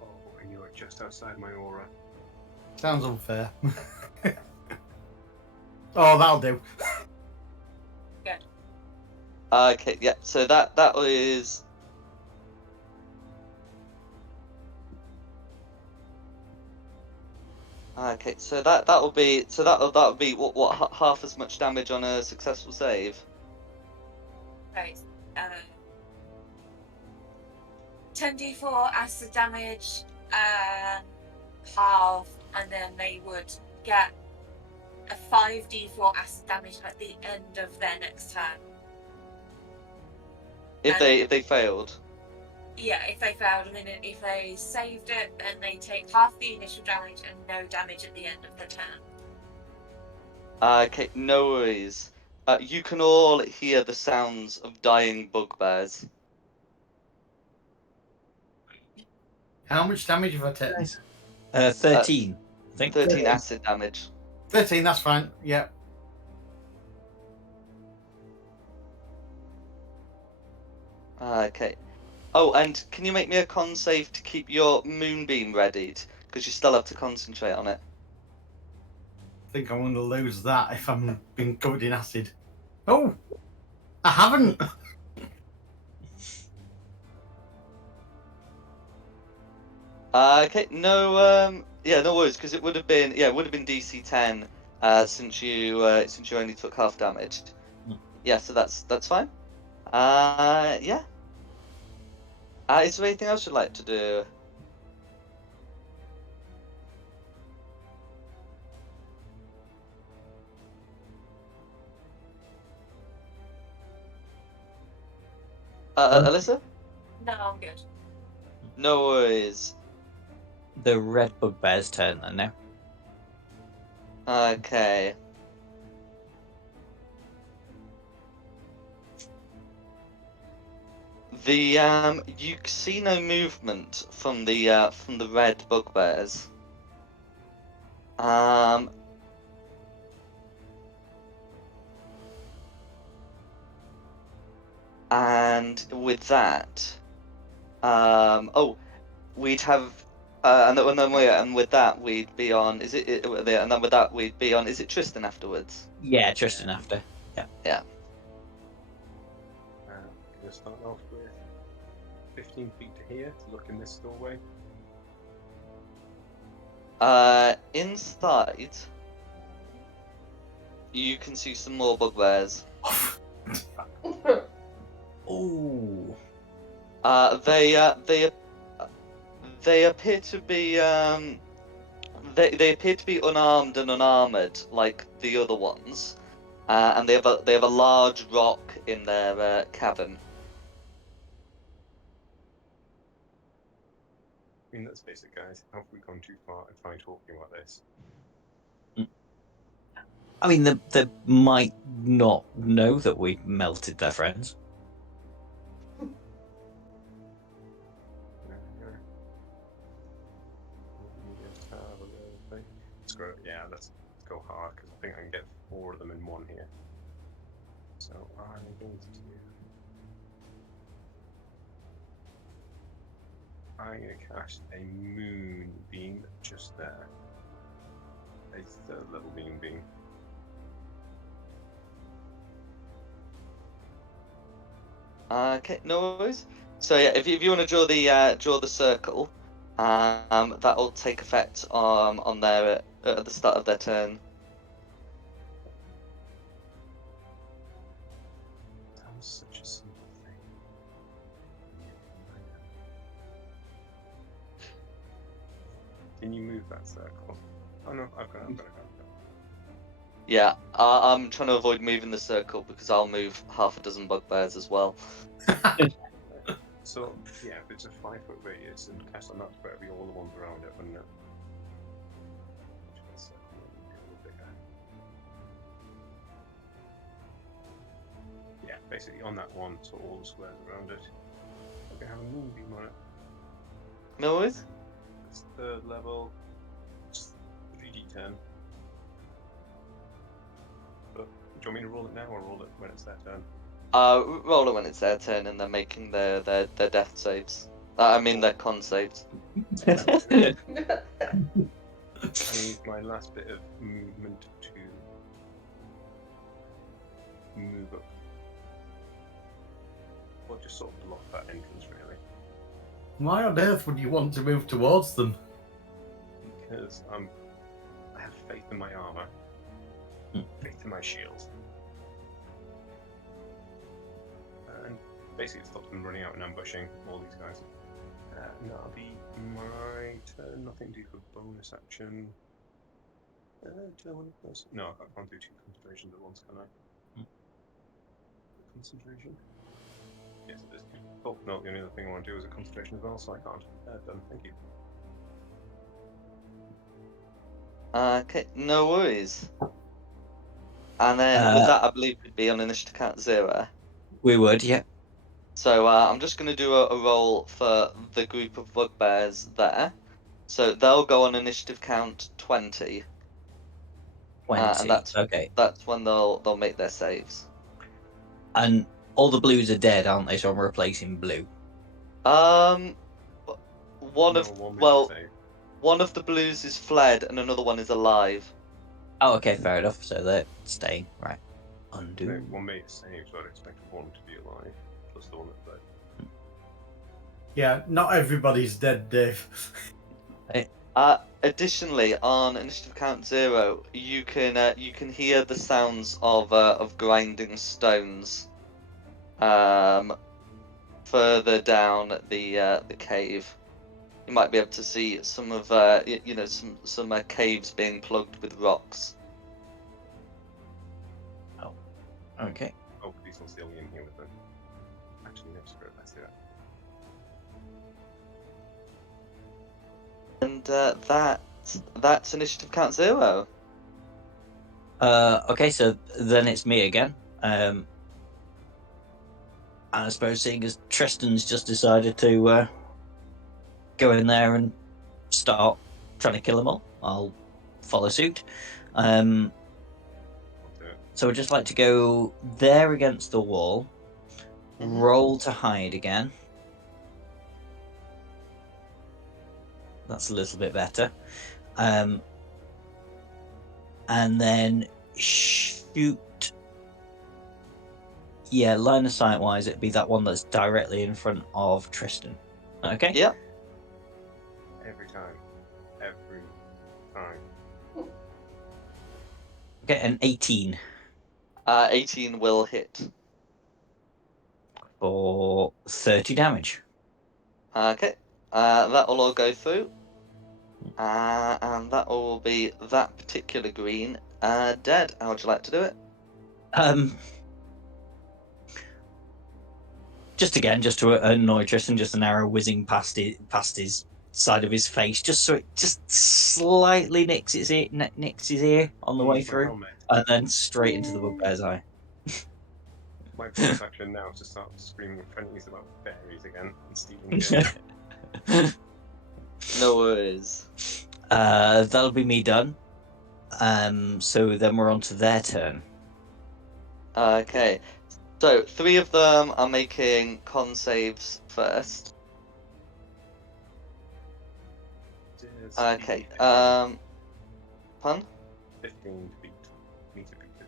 Oh, and you are just outside my aura. Sounds unfair. Oh, that'll do. Okay, yeah. So that is. Okay, so that'll be what half as much damage on a successful save. Right. 10d4 acid damage, half, and then they would get a 5d4 acid damage at the end of their next turn. If they failed. Yeah, if they failed, and then if they saved it, then they take half the initial damage and no damage at the end of the turn. Okay, no worries. You can all hear the sounds of dying bugbears. How much damage have I taken? 13. I think 13 acid damage. 13, that's fine. Yeah. Okay. Oh, and can you make me a con save to keep your moonbeam readied? Because you still have to concentrate on it. I think I'm going to lose that if I'm being covered in acid. Oh! I haven't! Okay, no, no worries, because it would have been DC 10, since you only took half damage. Yeah, so that's fine. Yeah. Is there anything else you'd like to do? Alyssa? No, I'm good. No worries. the red bugbear's turn then now. Okay. You see no movement from the red bugbears. And with that, we'd have, and with that we'd be on. And then with that we'd be on. Is it Tristan afterwards? Yeah, Tristan after. Yeah. Gonna start off with 15 feet to here to look in this doorway. Inside, you can see some more bugbears. Ooh. They appear to be they appear to be unarmed and unarmored like the other ones, and they have a large rock in their cavern. I mean, that's basic, guys. How have we gone too far in trying talking about this? I mean, they might not know that we melted their friends. Screw it. Yeah, let's go hard because I think I can get 4 of them in one here. So I'm going to do. I'm going to cast a moonbeam just there. A third level moonbeam. Okay, no worries. So yeah, if you want to draw the circle, that'll take effect on their at the start of their turn. That was such a simple thing. Can you move that circle? Oh no, I've got it. Yeah, I'm trying to avoid moving the circle because I'll move half a dozen bugbears as well. So yeah, if it's a 5-foot radius and cast on that to be all the ones around it, wouldn't it? Which is a little bigger. Yeah, basically on that one, so all the squares around it. I'm gonna have a moonbeam on it. No worries. It's third level. It's 3d10. But do you want me to roll it now or roll it when it's their turn? Roll it when it's their turn and they're making their death saves. I mean their con saves. I need my last bit of movement to move up. Or just sort of block that entrance, really. Why on earth would you want to move towards them? Because I have faith in my armor, faith in my shield. And basically stop them running out and ambushing all these guys. And that'll be my turn. Nothing to do for bonus action. Do I want to close? No, I can't do 2 concentrations at once, can I? Concentration? Yes, it is. Oh, no, the only other thing I want to do is a concentration as well, so I can't. Done, thank you. Okay, no worries. And then with that, I believe we'd be on initiative count 0. We would, yeah. So I'm just going to do a roll for the group of bugbears there. So they'll go on initiative count 20. 20. And that's okay. That's when they'll make their saves. And all the blues are dead, aren't they? So I'm replacing blue. One No, of one well, save. one of the blues is fled and another one is alive. Oh, okay, fair enough. So they're staying. Right. Undo. No, one made a save, so I'd expect one to be alive, plus the one that fled. Yeah, not everybody's dead, Dave. Additionally, on initiative count 0, you can hear the sounds of grinding stones. Further down the cave, you might be able to see some of some caves being plugged with rocks. Okay. Oh, these one's still in here with them. Actually, no, screw it, let's do that. And that's initiative count 0. Okay, so then it's me again. And I suppose seeing as Tristan's just decided to go in there and start trying to kill them all, I'll follow suit. So I'd just like to go there against the wall, roll to hide again. That's a little bit better. And then shoot. Yeah, line of sight wise, it'd be that one that's directly in front of Tristan. Okay? Yep. Every time. Every time. Okay, an 18 18 will hit. for 30 damage. Okay. That will all go through. And that will be that particular green dead. How would you like to do it? Just to annoy Tristan, just an arrow whizzing past his side of his face, just so it just slightly nicks his ear on the way through, helmet. and then straight into the bugbear's eye. My bonus action now is to start screaming friendlies about fairies again and stealing gems. No worries. That'll be me done. So then we're on to their turn. Okay. So 3 of them are making con saves first. Is Okay. 15, Pun? 15 feet. Meter feet.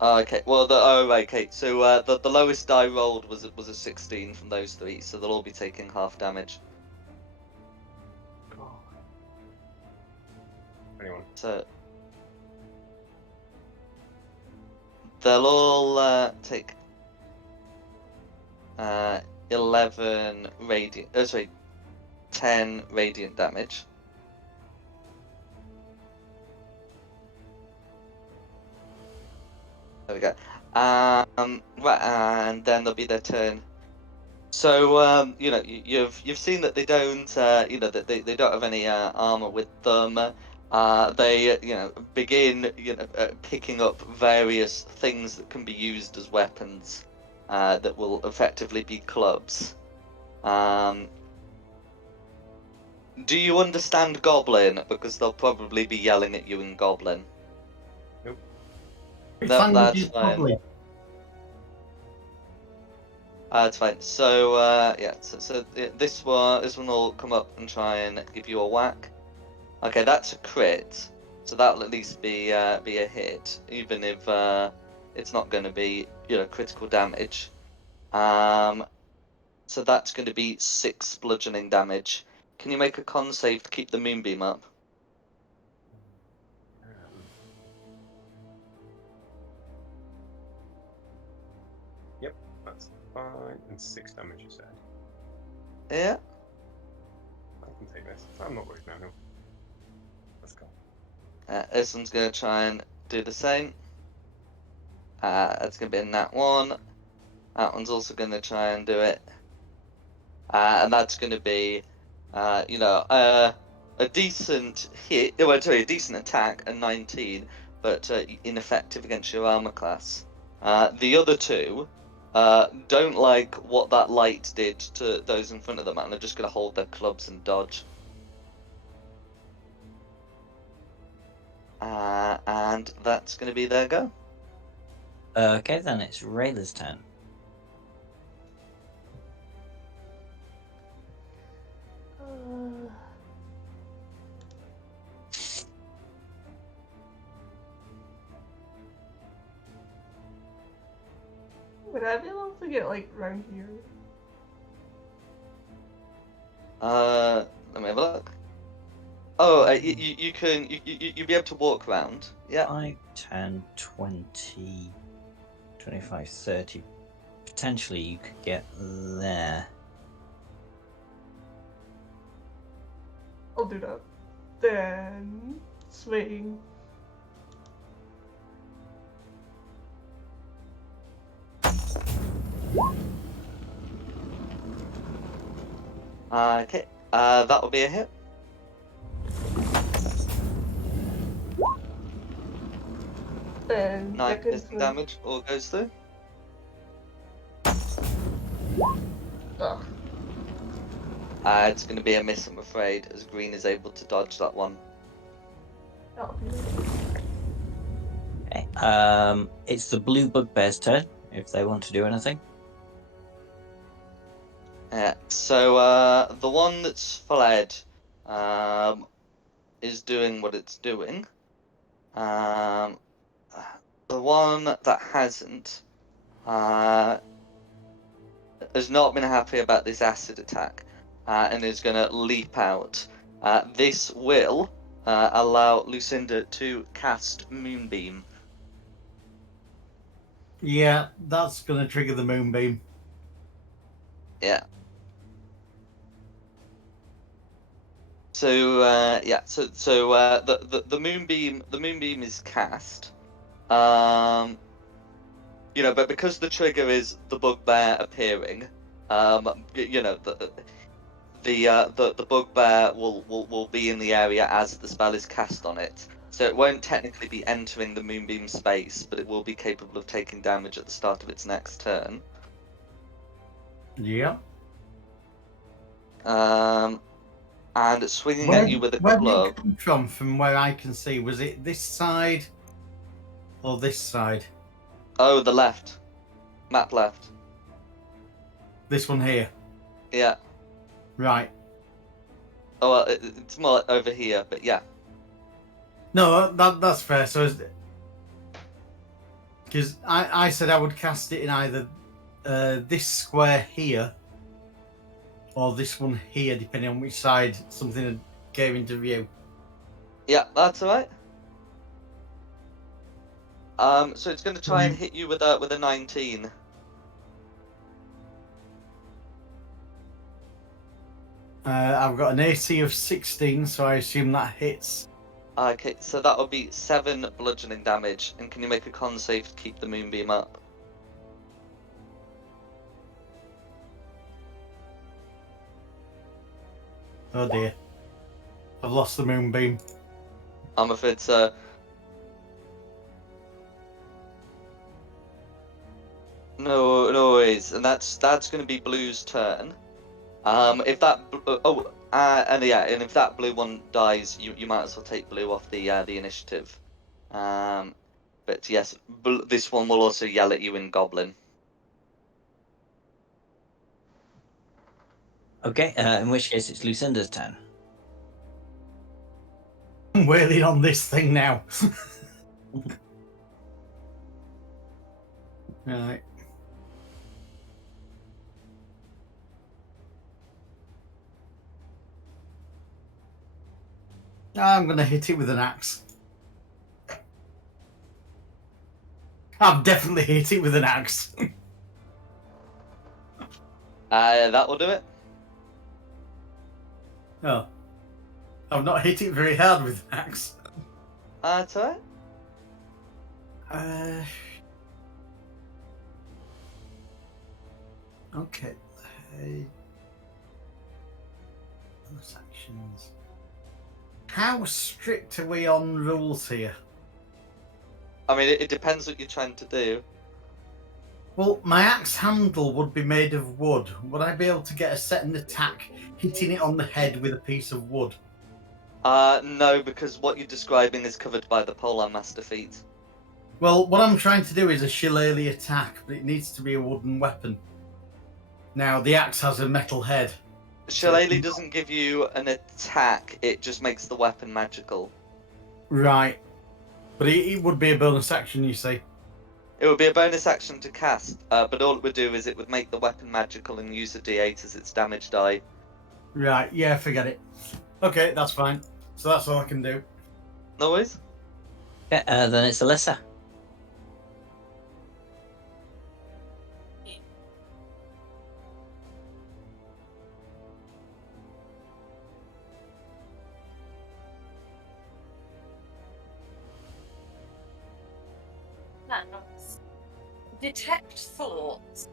Okay. Well, okay. So the lowest I rolled was a 16 from those three, so they'll all be taking half damage. God. 21. So they'll all take 11 radiant. Oh, sorry, 10 radiant damage. There we go. Right, and then there'll be their turn. So you've seen that they don't that they don't have any armor with them. They begin picking up various things that can be used as weapons that will effectively be clubs. Do you understand Goblin? Because they'll probably be yelling at you in Goblin. Which No, language that's is fine. Goblin? It's fine. So this one will come up and try and give you a whack. Okay, that's a crit, so that'll at least be a hit, even if it's not going to be critical damage. So that's going to be 6 bludgeoning damage. Can you make a con save to keep the moonbeam up? Yep, that's fine. And 6 damage, you said. Yeah. I can take this. I'm not worried now. No. Let's go. This one's going to try and do the same. It's going to be a nat 1. That one's also going to try and do it. And that's going to be, a decent hit. Well, sorry, a decent attack, a 19, but ineffective against your armor class. The other two don't like what that light did to those in front of them, and they're just going to hold their clubs and dodge. And that's going to be their go. Okay, then it's Rayla's turn. Would I be able to get like around here? Let me have a look. Oh, you can you'll be able to walk around. Yeah. 5, 10, 20, 25, 30. Potentially you could get there. I'll do that. Then swing. Okay. That will be a hit. Then 9 second piercing swing. damage all goes through. Ugh. It's going to be a miss, I'm afraid, as Green is able to dodge that one. That'll be nice. Okay. It's the blue bugbear's turn if they want to do anything. So the one that's fled is doing what it's doing. The one that hasn't has not been happy about this acid attack and is going to leap out. This will allow Lucinda to cast Moonbeam. Yeah, that's going to trigger the moonbeam. Yeah. So the moonbeam is cast. But because the trigger is the bugbear appearing, the bugbear will be in the area as the spell is cast on it. So it won't technically be entering the moonbeam space, but it will be capable of taking damage at the start of its next turn. Yeah. And swinging Where, at you with a where did club. it come from where I can see? Was it this side or this side? Oh, the left. Map left. This one here. Yeah. Right. Oh, well, it's more like over here, but yeah. No, that's fair. So, because I said I would cast it in either this square here or this one here, depending on which side something came into view. Yeah, that's alright. So it's going to try and hit you with a 19. I've got an AC of 16, so I assume that hits. Okay, so that would be 7 bludgeoning damage. And can you make a con save to keep the moonbeam up? Oh dear. I've lost the moonbeam. I'm afraid so. No worries. And that's going to be Blue's turn. If that and if that blue one dies, you might as well take Blue off the initiative. But yes, this one will also yell at you in Goblin. Okay, in which case it's Lucinda's turn. I'm wailing on this thing now. Right. I'm going to hit it with an axe. I've definitely hit it with an axe. That will do it. Oh. I've not hit it very hard with an axe. That's alright. Okay. Bonus actions. How strict are we on rules here? I mean, it depends what you're trying to do. Well, my axe handle would be made of wood. Would I be able to get a second attack hitting it on the head with a piece of wood? No, because what you're describing is covered by the Polar Master feat. Well, what I'm trying to do is a shillelagh attack, but it needs to be a wooden weapon. Now, the axe has a metal head. Shillelagh doesn't give you an attack, it just makes the weapon magical. Right. But it would be a bonus action, you see. It would be a bonus action to cast, but all it would do is it would make the weapon magical and use a d8 as its damage die. Right, yeah, forget it. Okay, that's fine. So that's all I can do. No worries. Okay, then it's Alyssa. Nice. Detect thoughts.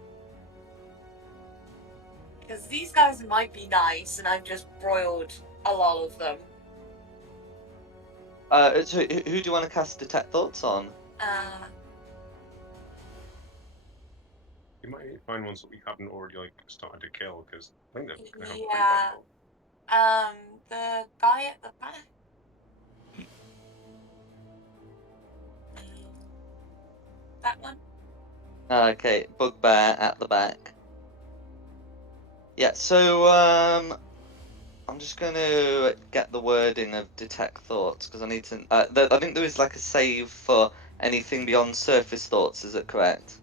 Because these guys might be nice, and I've just broiled a lot of them. So who do you want to cast Detect Thoughts on? You might find ones that we haven't already started to kill because I think they're going to have pretty Yeah. bad luck. The guy at the back. That one. Okay, Bugbear at the back. Yeah, so I'm just going to get the wording of Detect Thoughts because I need to. I think there is like a save for anything beyond surface thoughts. Is it correct?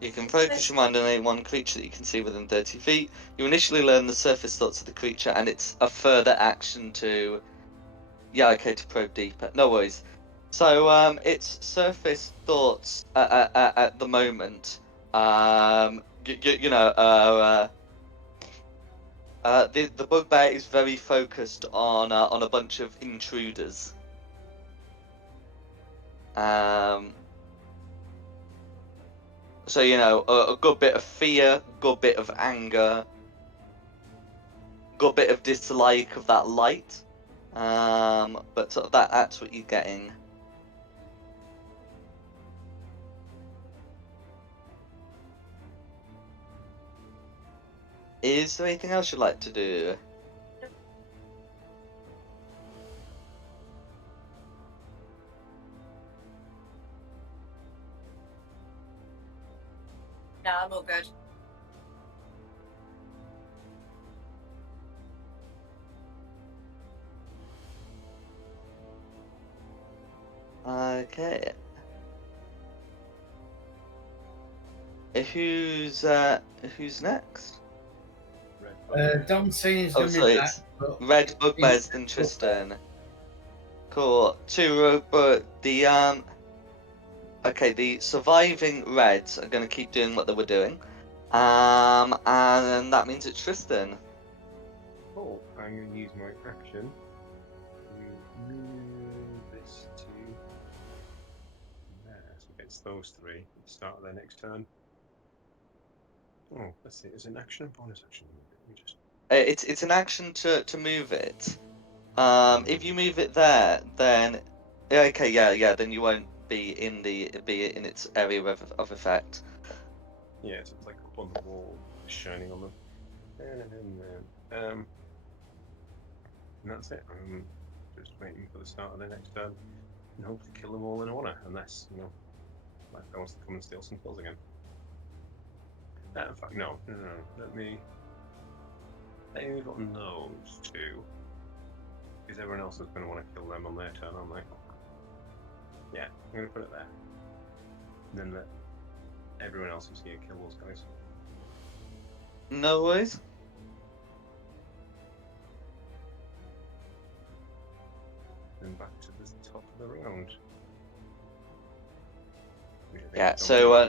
You can focus your mind on any one creature that you can see within 30 feet. You initially learn the surface thoughts of the creature, and it's a further action to. Yeah, okay, to probe deeper. No worries. So it's surface thoughts at the moment. The bugbear is very focused on a bunch of intruders. So a good bit of fear, good bit of anger, good bit of dislike of that light. But sort of that's what you're getting. Is there anything else you'd like to do? all good. Okay. Who's next? Red Don saying he's Oh, going to sorry, be back, it's but Red Bugbears than Tristan. Cool. But the okay, the surviving Reds are going to keep doing what they were doing. And that means it's Tristan. Oh, I'm going to use my action to move this to there. So it's those three at the start of their next turn. Oh, let's see. Is it an action or bonus action? Let me just. It's an action to move it. If you move it there, then okay, yeah, then you won't be in its area of effect. Yeah, so it's like up on the wall, shining on them. And that's it. I'm just waiting for the start of their next turn and hope to kill them all in order, unless, Black Bear wants to come and steal some kills again. In fact, no. Let me save on those two. Because everyone else is going to want to kill them on their turn, aren't they? Yeah, I'm going to put it there. And then let everyone else who's here kill those guys. No worries. Then back to the top of the round. Yeah, so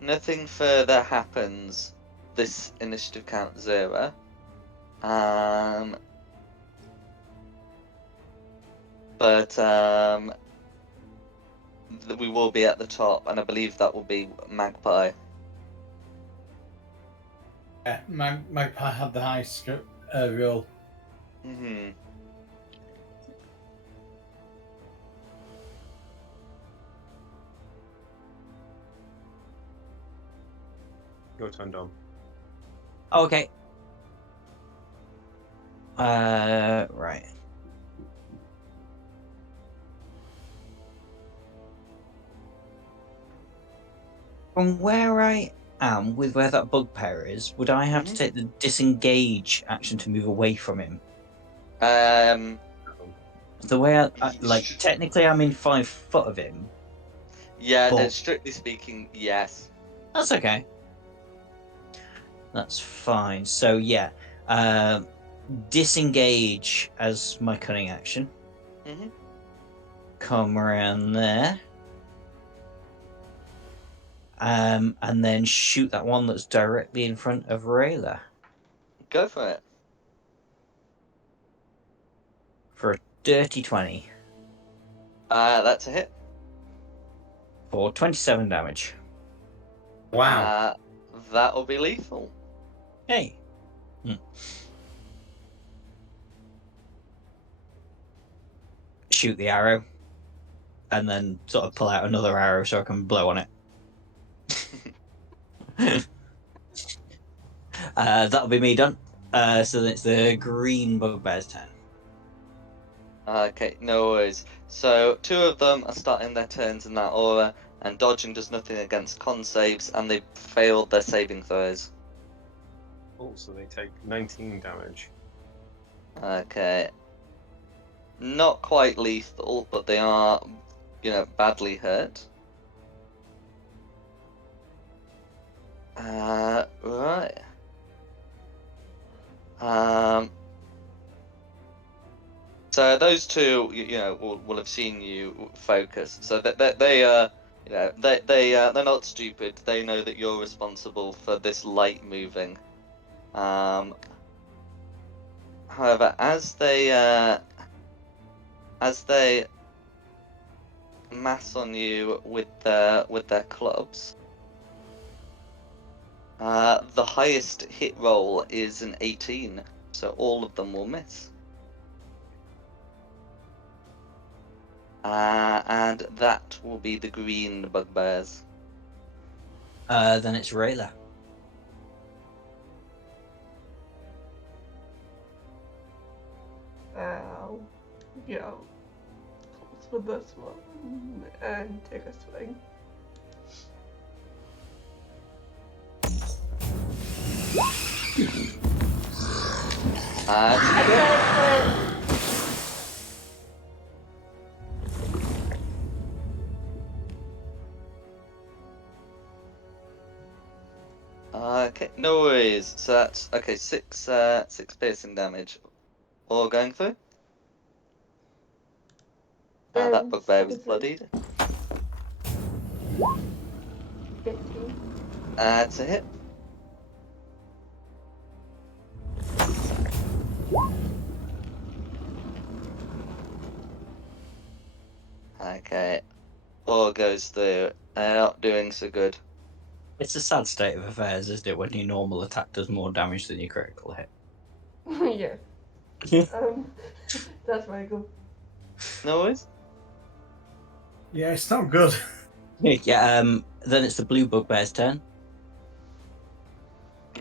nothing further happens. This initiative count 0. But we will be at the top, and I believe that will be Magpie. yeah, my pa had the highest roll. Hmm. Your turn, Dom. Okay. Right. From where I am, with where that bugbear is, would I have to take the disengage action to move away from him? The way technically I'm in 5 foot of him. Yeah, But strictly speaking, yes. that's okay. That's fine. So yeah, disengage as my cunning action. Hmm. Come around there. And then shoot that one that's directly in front of Rayla. Go for it. For a dirty 20. That's a hit. For 27 damage. Wow. That'll be lethal. Hey. Shoot the arrow. And then sort of pull out another arrow so I can blow on it. That'll be me done. So then it's the green bugbear's turn. Okay, no worries. So 2 of them are starting their turns in that aura, and dodging does nothing against con saves, and they failed their saving throws. Also, they take 19 damage. Okay. Not quite lethal, but they are, badly hurt. Right. So those two, will have seen you focus. So that they're not stupid. They know that you're responsible for this light moving. However, as they mass on you with their clubs, the highest hit roll is an 18, so all of them will miss. And that will be the green bugbears. Then it's Rayla. I'll go close with this one and take a swing. Okay, no worries. So that's okay. Six piercing damage. All going through. That bugbear was bloodied. 15. It's a hit. Okay, all goes through. Not doing so good. It's a sad state of affairs, isn't it, when your normal attack does more damage than your critical hit? Yeah. That's where I go. No worries. Yeah, it's not good. Yeah, then it's the blue bugbear's turn.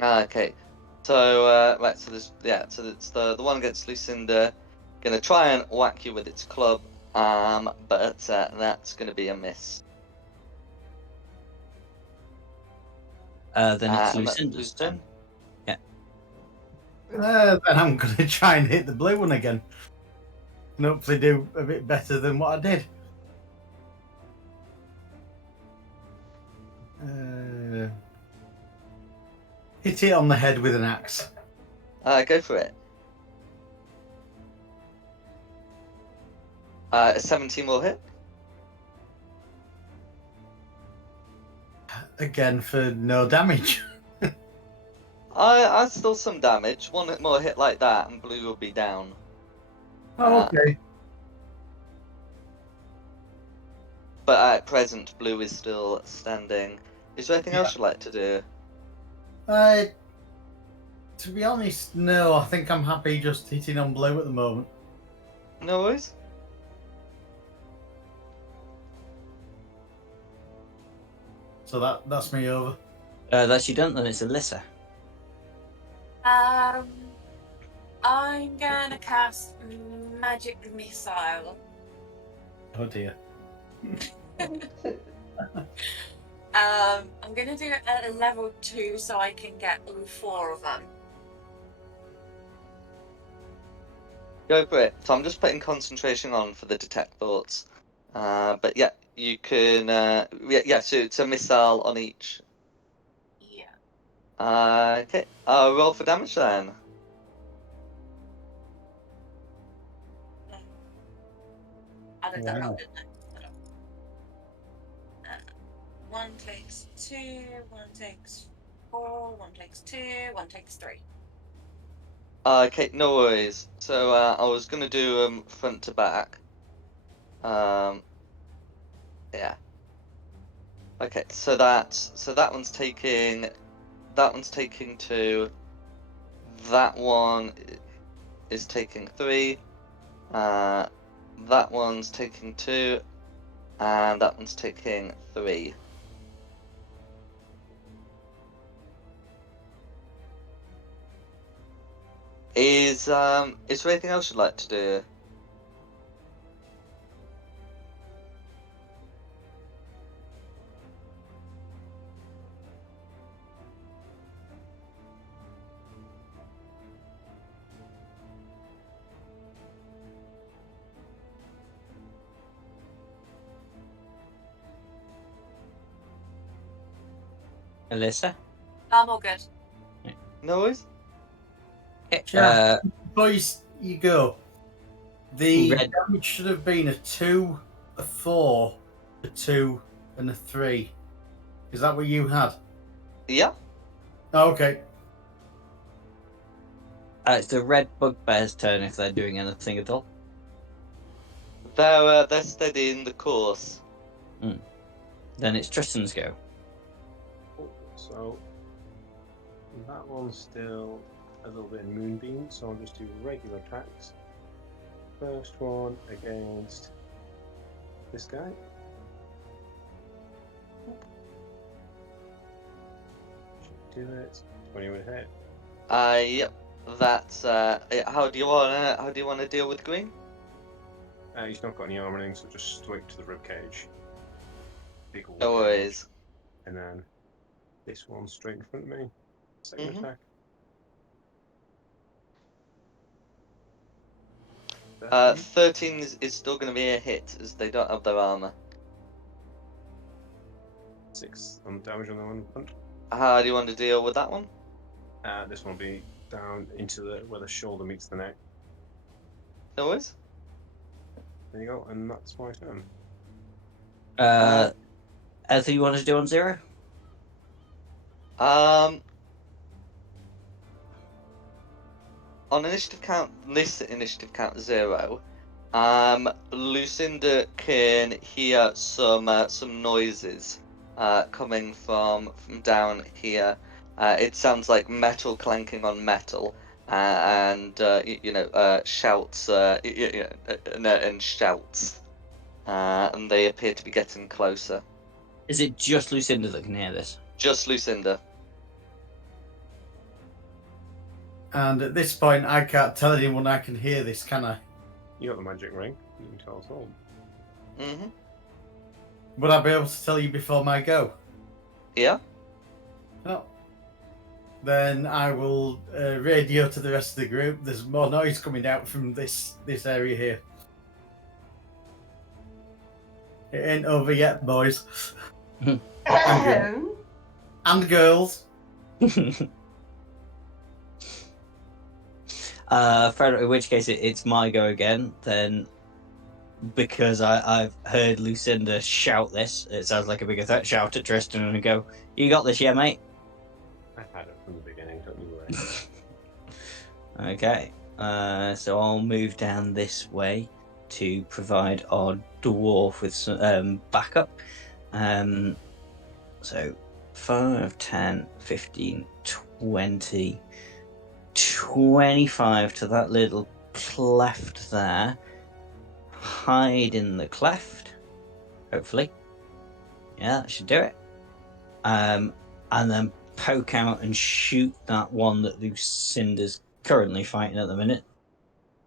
Okay. So right, so this so it's the one against Lucinda, gonna try and whack you with its club, but that's gonna be a miss. Then it's And that's Lucinda's turn. Yeah. Then I'm going to try and hit the blue one again. And hopefully do a bit better than what I did. Hit it on the head with an axe. Go for it. A 17 will hit. Again for no damage. I still some damage. One more hit like that, and blue will be down. Oh, okay. But at present, blue is still standing. Is there anything else you'd like to do? To be honest, no. I think I'm happy just hitting on blue at the moment. No worries. So that's me over. That's you done. Then it's Alyssa. I'm gonna cast Magic Missile. Oh dear. I'm gonna do it at a level 2 so I can get all 4 of them. Go for it. So I'm just putting concentration on for the detect thoughts. But yeah, you can. So it's a missile on each. Yeah. Okay. Roll for damage then. Added that Wow. up, didn't I? 1 takes 2, 1 takes 4, 1 takes 2, 1 takes 3. Okay, no worries. So I was gonna do front to back. Yeah. Okay, so that one's taking 2. That one is taking 3. That one's taking 2, and that one's taking 3. Is there anything else you'd like to do? Alyssa. I'm all good. No worries. Okay, Yeah. Before you go, the Red. damage should have been a 2, a 4, a 2, and a 3. Is that what you had? Yeah. Oh, okay. It's the red bugbear's turn if they're doing anything at all. They're steadying the course. Then it's Tristan's go. So that one's still a little bit in Moonbeam, so I'll just do regular attacks. First one against this guy. Should do it. 20 would hit. Yep. That's how do you wanna deal with green? He's not got any armor or anything, so just straight to the ribcage. Big old No damage. worries. And then this one straight in front of me. Second attack. 13 is still going to be a hit as they don't have their armor. 6 on damage on the one in front. How do you want to deal with that one? This one will be down into where the shoulder meets the neck. No worries. There you go, and that's my turn. Anything you want to do on 0? On initiative count, this initiative count 0, Lucinda can hear some noises coming from down here. It sounds like metal clanking on metal, and shouts, and shouts, and they appear to be getting closer. Is it just Lucinda that can hear this? Just Lucinda. And at this point, I can't tell anyone I can hear this, can I? You got the magic ring. You can tell us all. Mm-hmm. Would I be able to tell you before my go? Yeah. No. Then I will radio to the rest of the group. There's more noise coming out from this area here. It ain't over yet, boys. Ahem. And girls. Fair, in which case it's my go again, then, because I've heard Lucinda shout this. It sounds like a bigger shout at Tristan and go, "You got this, yeah, mate?" I had it from the beginning, don't you worry. Okay, so I'll move down this way to provide our dwarf with some backup. So 5, 10, 15, 20, 25 to that little cleft there. Hide in the cleft, hopefully. Yeah, that should do it. And then poke out and shoot that one that Lucinda's currently fighting at the minute.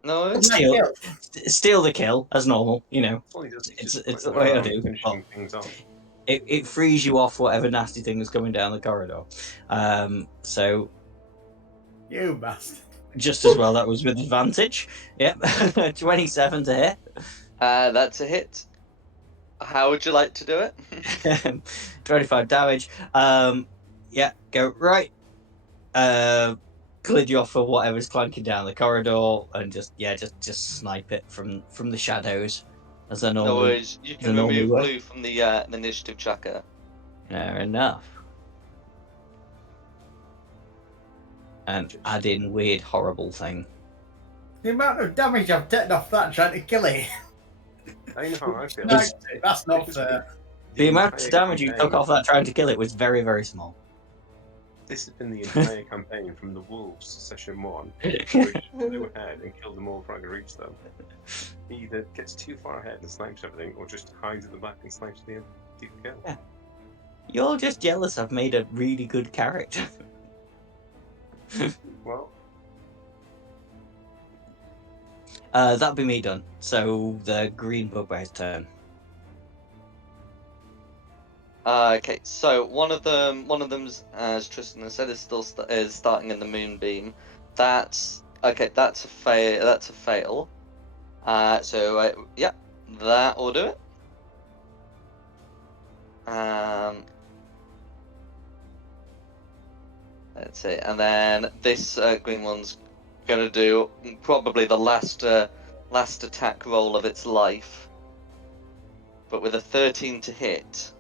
No. Steal the kill as normal, you know. All he does is It's just the put way I around do. finishing things off. It frees you off whatever nasty thing is coming down the corridor. So You bastard. just as well that was with advantage. Yep. 27 to hit. That's a hit. How would you like to do it? 25 damage. Yeah, go right. Cleared you off for whatever's clanking down the corridor, and just snipe it from the shadows, as I No normally. worries. You can remove blue from the initiative tracker. Fair enough. And add in weird, horrible thing. The amount of damage I've taken off that trying to kill it. I know how I feel. No, that's not fair. The amount of damage you took off that trying to kill it was very, very small. This has been the entire campaign from the Wolves, Session 1, which flew ahead and killed them all before I could reach them. He either gets too far ahead and snipes everything, or just hides at the back and snipes the deep kill. Yeah. You're just jealous I've made a really good character. Well, that'll be me done. So the green bugbear's turn. Okay, so one of them's, as Tristan has said, is still is starting in the moonbeam. That's okay. That's a fail. That's a fail. Yeah, that will do it. Let's see, and then this green one's gonna do probably the last attack roll of its life, but with a 13 to hit.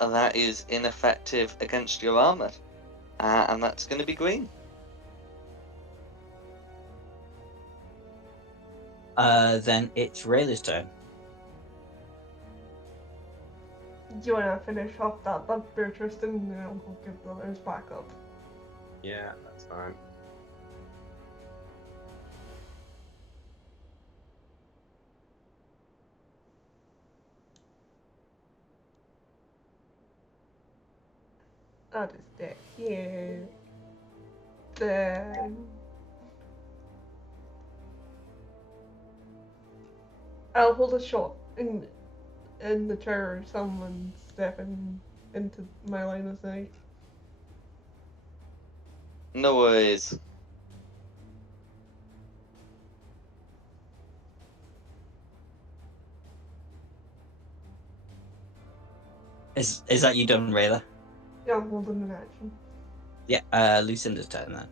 That is ineffective against your armor, and that's going to be green. Then it's Rayleigh's turn. Do you want to finish off that bugbear, Tristan, and then I'll go give the others back up? yeah, that's fine. I'll just do it here. Then I'll hold a shot in the chair or someone stepping into my line of sight. No worries. Is that you done, Rayla? Yeah, I'm holding an action. Yeah, Lucinda's turn then.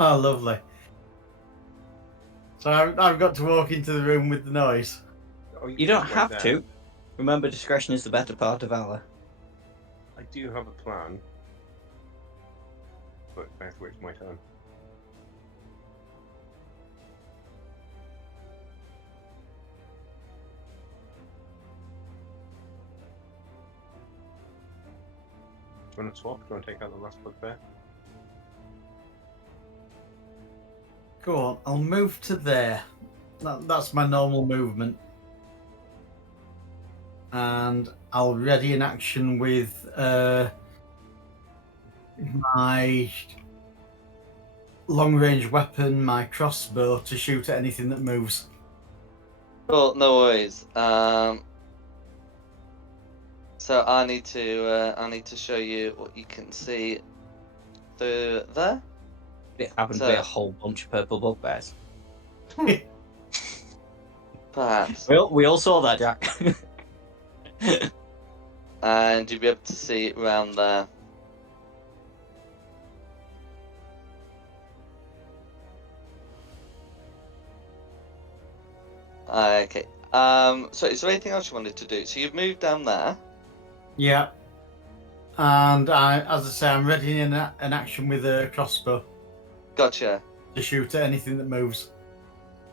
Lovely. So I've got to walk into the room with the noise. Oh, You can don't just wait have there. to. Remember, discretion is the better part of valor. I do have a plan, but I have to wait for my turn. Do you want to swap? Do you want to take out the last bugbear? Go on, I'll move to there. That's my normal movement. And I'll ready an action with my long-range weapon, my crossbow, to shoot at anything that moves. Cool, no worries. So I need to show you what you can see through there. It happened to be a So whole bunch of purple bugbears. perhaps, We all saw that, Jack. and you'll be able to see it around there. Okay. So is there anything else you wanted to do? So you've moved down there. Yeah. And as I say, I'm readying an action with a crossbow Gotcha. to shoot at anything that moves.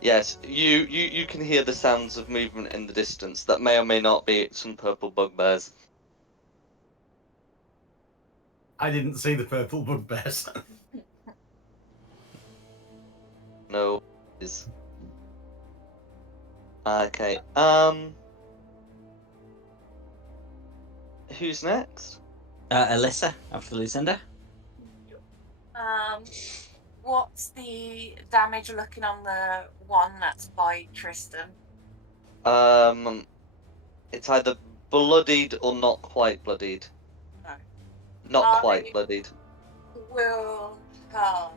Yes, you can hear the sounds of movement in the distance. That may or may not be some purple bugbears. I didn't see the purple bugbears. No. Okay. Who's next? Alyssa, after Lucinda. What's the damage looking on the one that's by Tristan? It's either bloodied or not quite bloodied. No. Not quite bloodied. Will try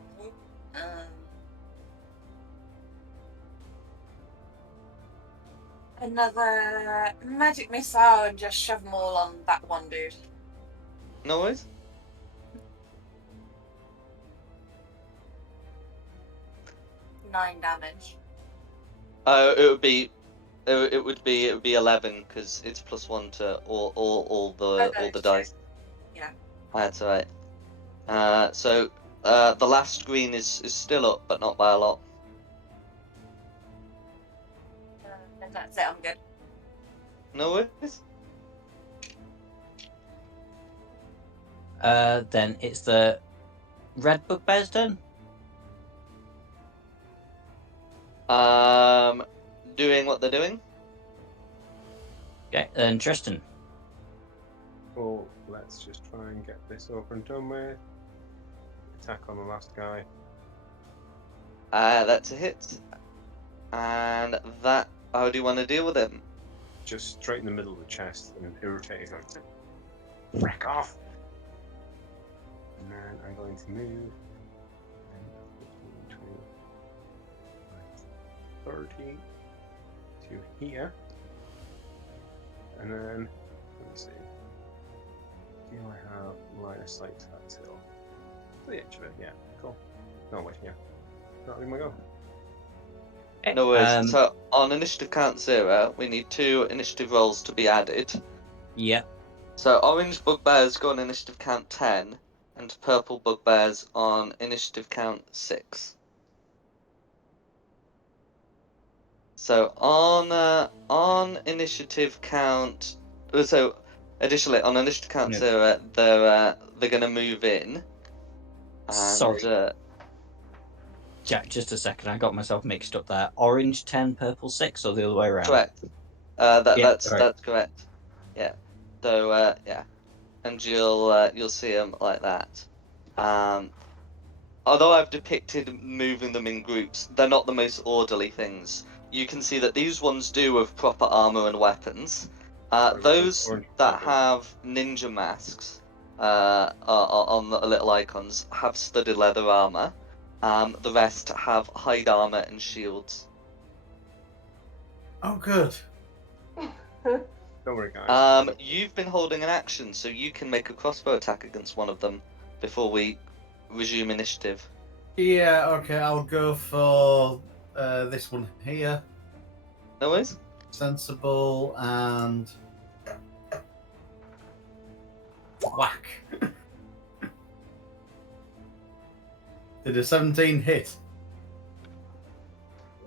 another magic missile and just shove them all on that one dude. No worries. Nine damage. It would be 11 because it's +1 to all the dice. Yeah. That's alright. So the last screen is still up, but not by a lot. And that's it. I'm good. No worries. Then it's the red bugbear's turn. Doing what they're doing. Okay, then Tristan. Well, let's just try and get this over and done with. Attack on the last guy. That's a hit. And that, how do you want to deal with him? Just straight in the middle of the chest and irritating him. Wreck off! And then I'm going to move. 30 to here. And then, let's see. Do I have line of sight to that till? To the edge of it, yeah, cool. No, wait, yeah. That'll be my go. Okay, No worries. So on initiative count 0, we need 2 initiative rolls to be added. Yeah. So orange bugbears go on initiative count 10, and purple bugbears on initiative count 6. So on initiative count, so additionally on initiative count No. 0, they're gonna move in. And, Sorry. Jack, just a second. I got myself mixed up there. Orange 10, purple 6, or the other way around? Correct. Yeah, That's right. correct. Yeah. So yeah, and you'll see them like that. Although I've depicted moving them in groups, they're not the most orderly things. You can see that these ones do have proper armor and weapons. Those Orange, that purple. have ninja masks on the little icons have studded leather armor. The rest have hide armor and shields. Oh, good. So Don't worry, guys. You've been holding an action, so you can make a crossbow attack against one of them before we resume initiative. Yeah, okay, I'll go for this one here. No worries. Sensible and whack. Did a 17 hit?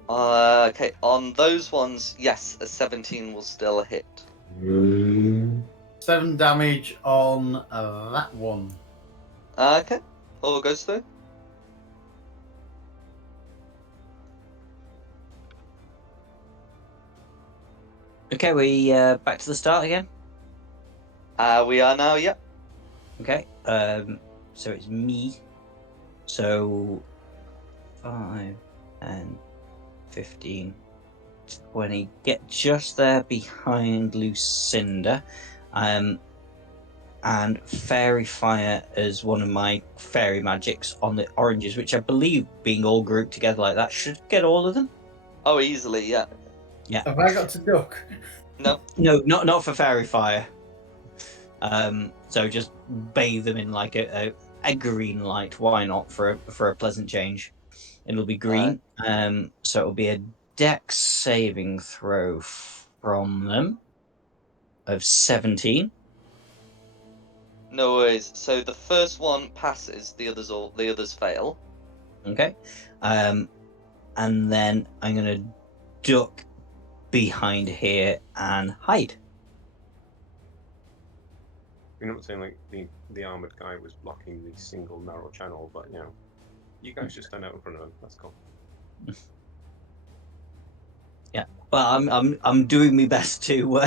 Okay, on those ones, yes, a 17 will still hit. 7 damage on that one. Okay, all goes through. Okay, we back to the start again. We are now, yep. Okay, so it's me. So 5 and 15, 20. Get just there behind Lucinda. And Fairy Fire as one of my fairy magics on the oranges, which I believe, being all grouped together like that, should get all of them. Oh, easily, yeah. Yeah. Have I got to duck? No. No, not for Fairy Fire. So just bathe them in like a green light. Why not for a pleasant change? It'll be green. So it'll be a Dex saving throw from them of 17. No worries. So the first one passes, the others fail. Okay. And then I'm gonna duck behind here and hide. You're not saying like the armored guy was blocking the single narrow channel, but you know, you guys just stand out in front of him. That's cool. Yeah. Well, I'm doing my best to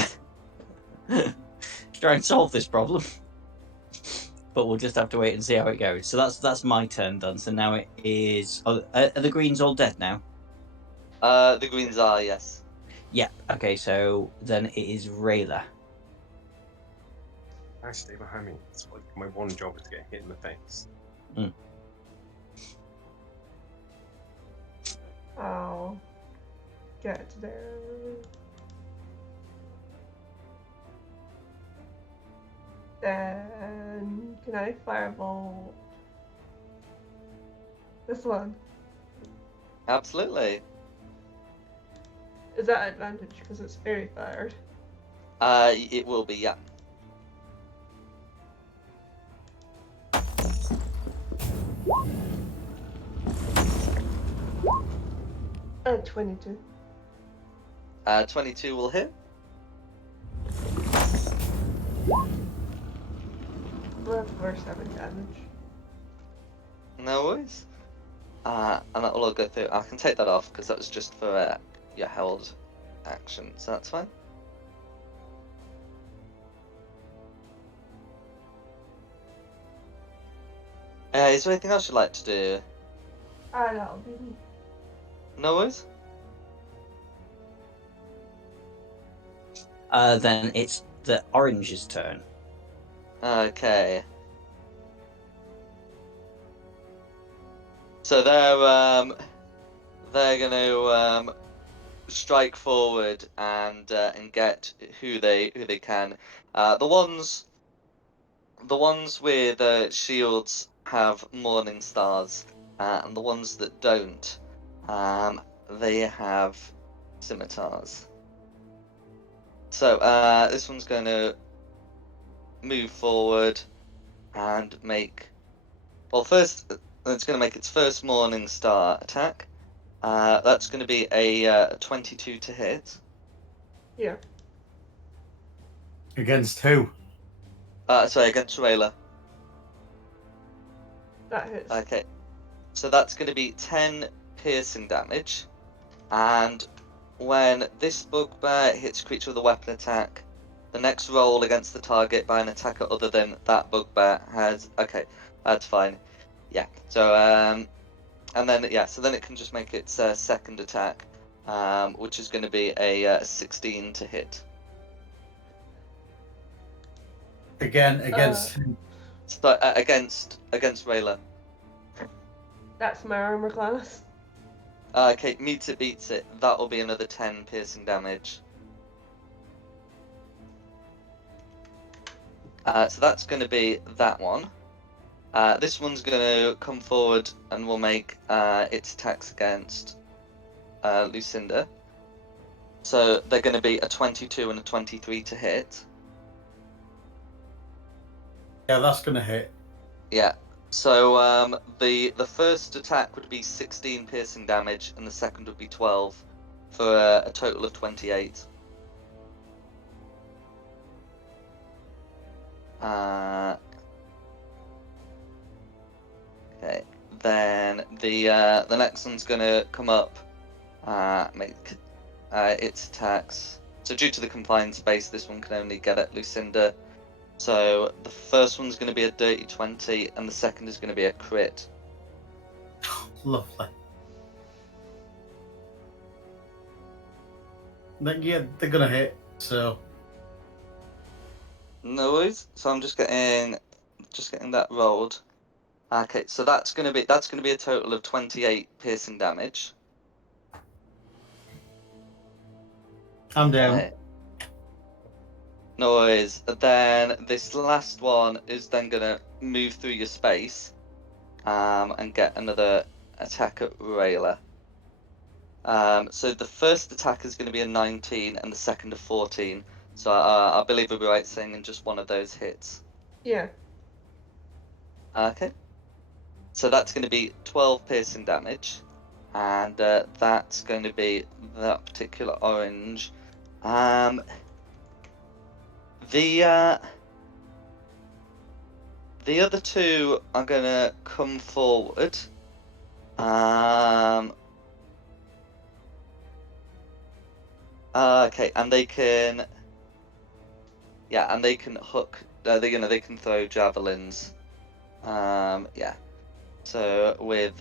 try and solve this problem. But we'll just have to wait and see how it goes. So that's my turn done. So now it is. Oh, are the greens all dead now? The greens are, yes. Yeah. Okay. So then it is Rayla. Guys, stay behind me. It's like my one job is to get hit in the face. I'll get there. Then can I firebolt this one? Absolutely. Is that advantage because it's fairy fired? It will be, yeah. And 22. 22 will hit. For 7 damage. No worries. And that will all go through. I can take that off because that was just for your held action, so that's fine. Is there anything else you'd like to do? That'll be me. No worries. Then it's the orange's turn. Okay. So they're gonna strike forward and get who they can. The ones with shields have morning stars, and the ones that don't, they have scimitars. So this one's going to move forward and make. Well, first it's going to make its first morning star attack. That's going to be a 22 to hit. Yeah. Against who? Sorry, against Rayla. That hits. Okay, so that's going to be 10 piercing damage, and when this bugbear hits a creature with a weapon attack, the next roll against the target by an attacker other than that bugbear has. Okay, that's fine. Yeah. So and then so then it can just make its second attack, which is going to be a 16 to hit. Again, against So against Rayla. That's my armor class. Okay, meets it, beats it. That'll be another 10 piercing damage. So that's going to be that one. This one's going to come forward and will make its attacks against Lucinda. So they're going to be a 22 and a 23 to hit. Yeah, that's gonna hit. Yeah. So the first attack would be 16 piercing damage, and the second would be 12, for a total of 28. Okay. Then the next one's gonna come up, make its attacks. So due to the confined space, this one can only get at Lucinda. So the first one's going to be a dirty 20, and the second is going to be a crit. Lovely. Yeah, they're gonna hit. So No worries. So I'm just getting that rolled. Okay, so that's going to be a total of 28 piercing damage. I'm down. Okay. No worries. Then this last one is then going to move through your space, and get another attack at Rayla. So the first attack is going to be a 19, and the second a 14. So I believe we'll be right saying in just one of those hits. Yeah. Okay. So that's going to be 12 piercing damage, and that's going to be that particular orange. The other two are going to come forward. Okay, and they can, yeah, and they can hook. They can throw javelins. Yeah. So with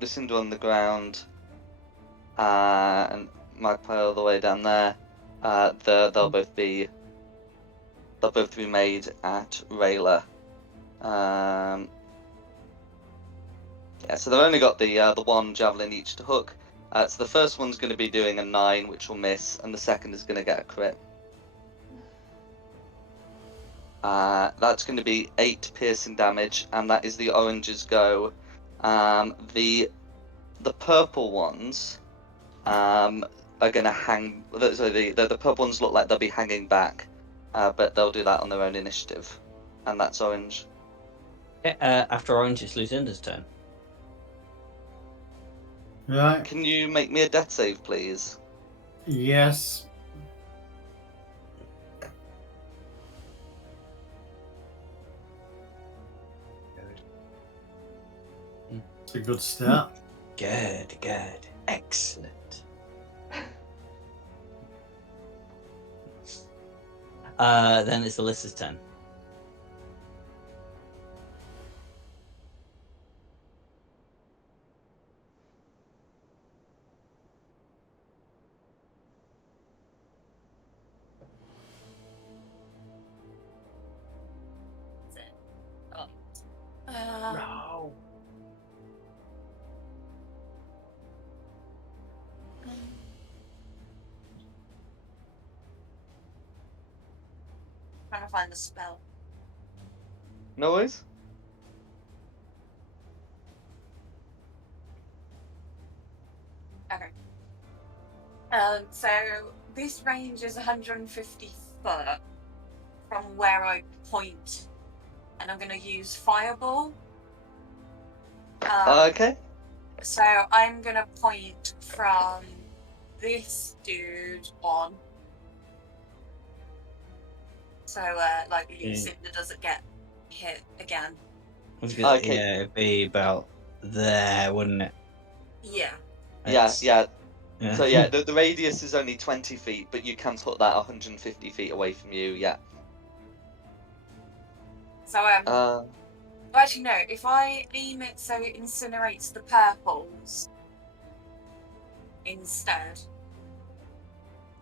Lucinda on the ground, and Magpie all the way down there, they'll both be made at Rayla. Yeah, so they've only got the one javelin each to hook. So the first one's going to be doing a 9, which will miss, and the second is going to get a crit. That's going to be 8 piercing damage, and that is the orange's go. The purple ones are going to hang. So the purple ones look like they'll be hanging back, but they'll do that on their own initiative, and that's orange. Okay, after Orange, it's Lucinda's turn. Right. Can you make me a death save, please? Yes. It's a good start. Good, good. Excellent. Then it's Alyssa's turn. No. Trying to find the spell. No worries. Okay. So this range is 150 foot from where I point, and I'm going to use Fireball. Okay. So I'm going to point from this dude on. So, like, Lucinda doesn't get hit again. Okay. Yeah, it'd be about there, wouldn't it? Yeah. Yeah. Yeah. So yeah, the radius is only 20 feet, but you can put that 150 feet away from you. Yeah. So, well, actually, no. If I aim it so it incinerates the purples instead,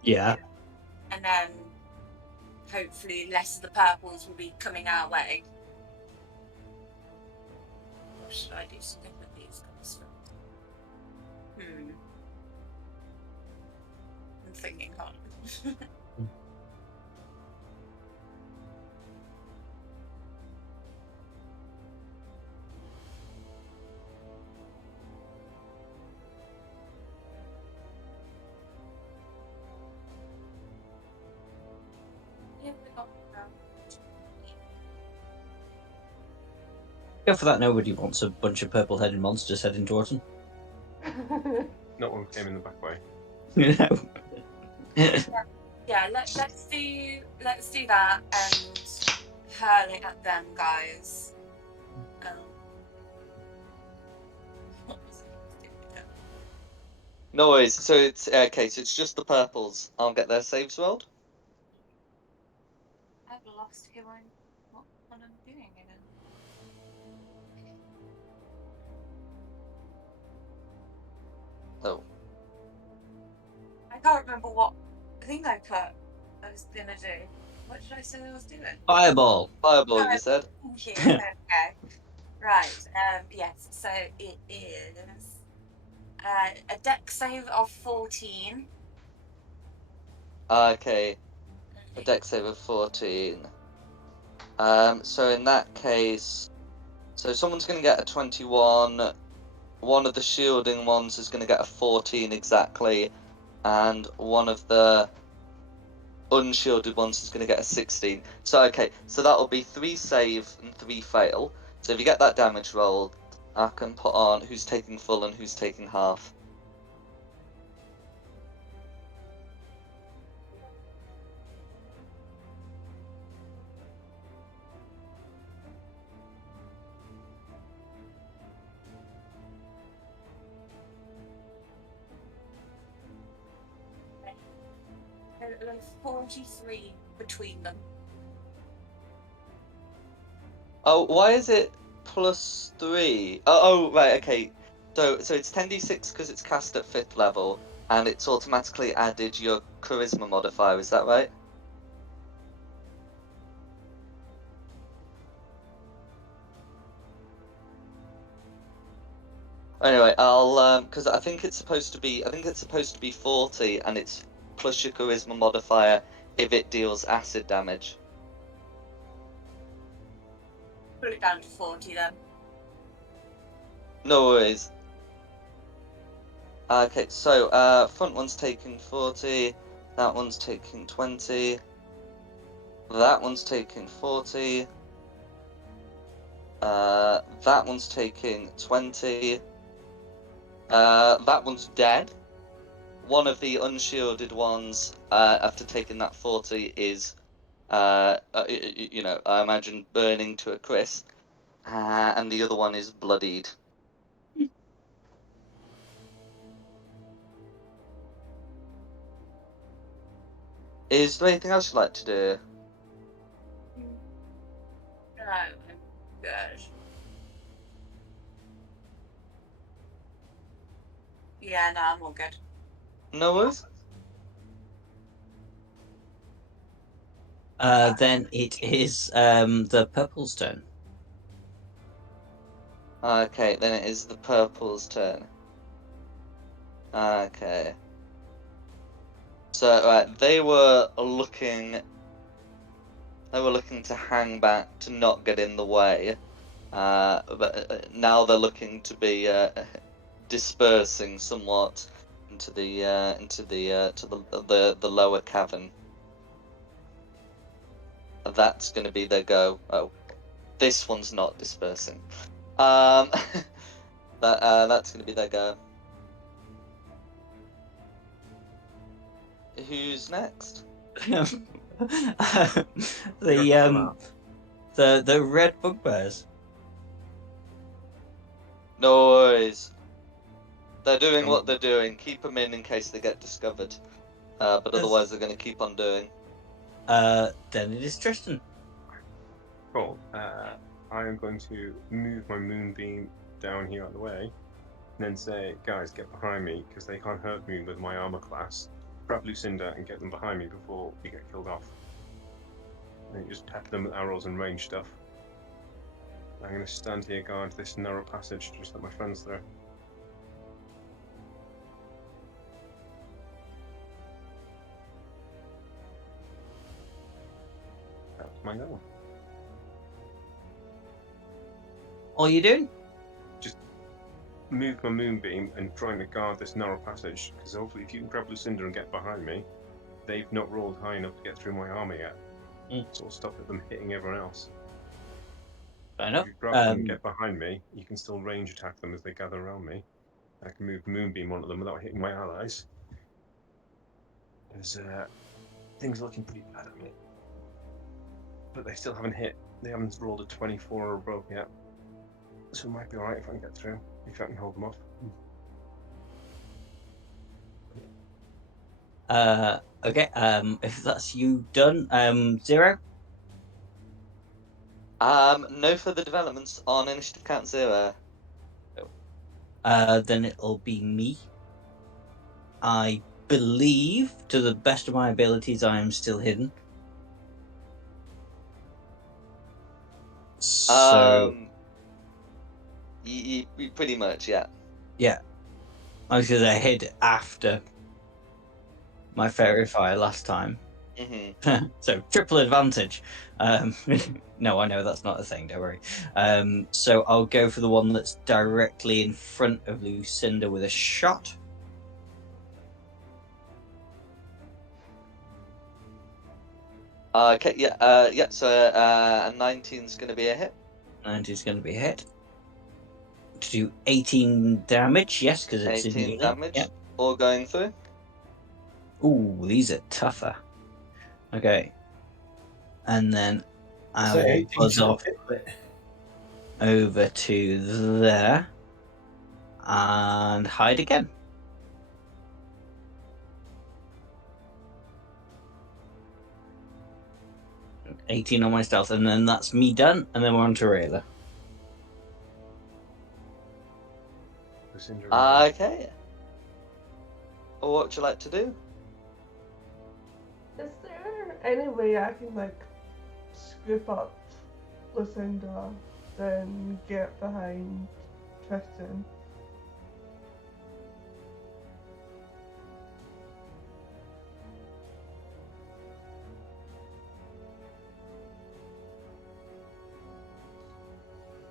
Yeah. and then hopefully less of the purples will be coming our way. Or should I do something with these guys? I'm thinking hard. Go for that. Nobody wants a bunch of purple-headed monsters heading towards them. Not one came in the back way. You know. Yeah, let's do that and hurl it at them, guys. No worries. So it's okay. So it's just the purples. I'll get their saves rolled. I've lost who what I'm doing again. Oh. I can't remember what I think I was gonna do. What did I say I was doing? Fireball. Fireball, you said. Thank you. Okay. Right. Yes. So it is a deck save of 14. Okay. A deck save of 14. So in that case, so someone's going to get a 21. One of the shielding ones is going to get a 14 exactly, and one of the unshielded ones is going to get a 16. So okay, so that'll be 3 save and 3 fail. So if you get that damage rolled, I can put on who's taking full and who's taking half. There's 43 between them. Oh, why is it +3? Oh, right, okay. So it's 10d6 because it's cast at 5th level, and it's automatically added your charisma modifier. Is that right? Anyway, I'll because I think it's supposed to be 40, and it's plus your charisma modifier if it deals acid damage. Put it down to 40 then. No worries. Okay, so front one's taking 40, that one's taking 20, that one's taking 40, that one's taking 20, that one's dead. One of the unshielded ones, after taking that 40, is, I imagine burning to a crisp, and the other one is bloodied. Is there anything else you'd like to do? No, I'm good. Yeah, no, I'm all good. No worries? Then it is the purple's turn. Okay, then it is the purple's turn. Okay. So, right, they were looking to hang back to not get in the way, but now they're looking to be dispersing somewhat into the lower cavern. That's going to be their go. Oh, this one's not dispersing. But that's going to be their go. Who's next? The red bugbears. No worries. They're doing what they're doing. Keep them in case they get discovered. But otherwise, they're going to keep on doing. Then it is Tristan. Cool. I am going to move my moonbeam down here out of the way, and then say, guys, get behind me, because they can't hurt me with my armor class. Grab Lucinda and get them behind me before we get killed off. And just pepper them with arrows and range stuff. I'm going to stand here, guard this narrow passage, just let my friends through. That's my go. All you doing? Move my moonbeam and trying to guard this narrow passage, because hopefully if you can grab Lucinda and get behind me, they've not rolled high enough to get through my armor yet. So it'll stop them hitting everyone else. Fair If enough. you grab them and get behind me, you can still range attack them as they gather around me. I can move Moonbeam onto them without hitting my allies. There's things are looking pretty bad at me. But they still haven't hit. They haven't rolled a 24 or above yet. So it might be alright if I can get through. If I can hold them off. Okay. If that's you done, 0. No further developments on initiative count 0. Then it'll be me. I believe, to the best of my abilities, I am still hidden. So You pretty much, yeah. yeah, because I hid after my fairy fire last time. So triple advantage. No, I know that's not a thing, don't worry. So I'll go for the one that's directly in front of Lucinda with a shot. Okay, yeah, so a 19's going to be a hit. 90 is going to be a hit. To do 18 damage, yes, because it's 18 in damage, Yep. all going through. Ooh, these are tougher. Okay. And then I So will 18 buzz should off hit it. over to there and hide again. $18 on my stealth, and then that's me done, and then we're on to Rayla. Okay. Well, what would you like to do? Is there any way I can like scoop up Lucinda, then get behind Tristan?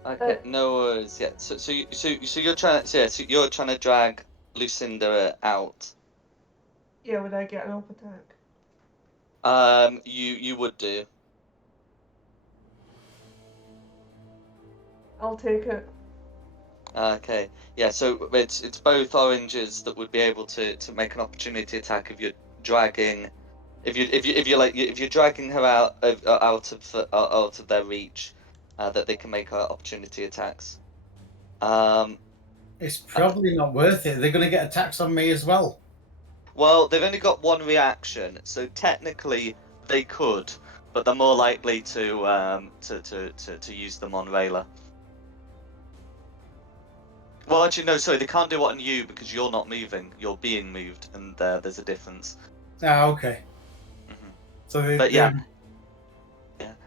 Okay, no worries. Yeah. So you're trying to you're trying to drag Lucinda out. Yeah, would I get an up attack? You would do. I'll take it. Okay. Yeah. So it's both oranges that would be able to make an opportunity attack if you're dragging, if you're dragging her out of their reach, that they can make opportunity attacks. It's probably not worth it. They're going to get attacks on me as well. Well, they've only got one reaction, so technically they could, but they're more likely to use them on Rayla. Well, actually, no. Sorry, they can't do it on you because you're not moving. You're being moved, and there's a difference. Ah, okay. Mhm. So they, But yeah.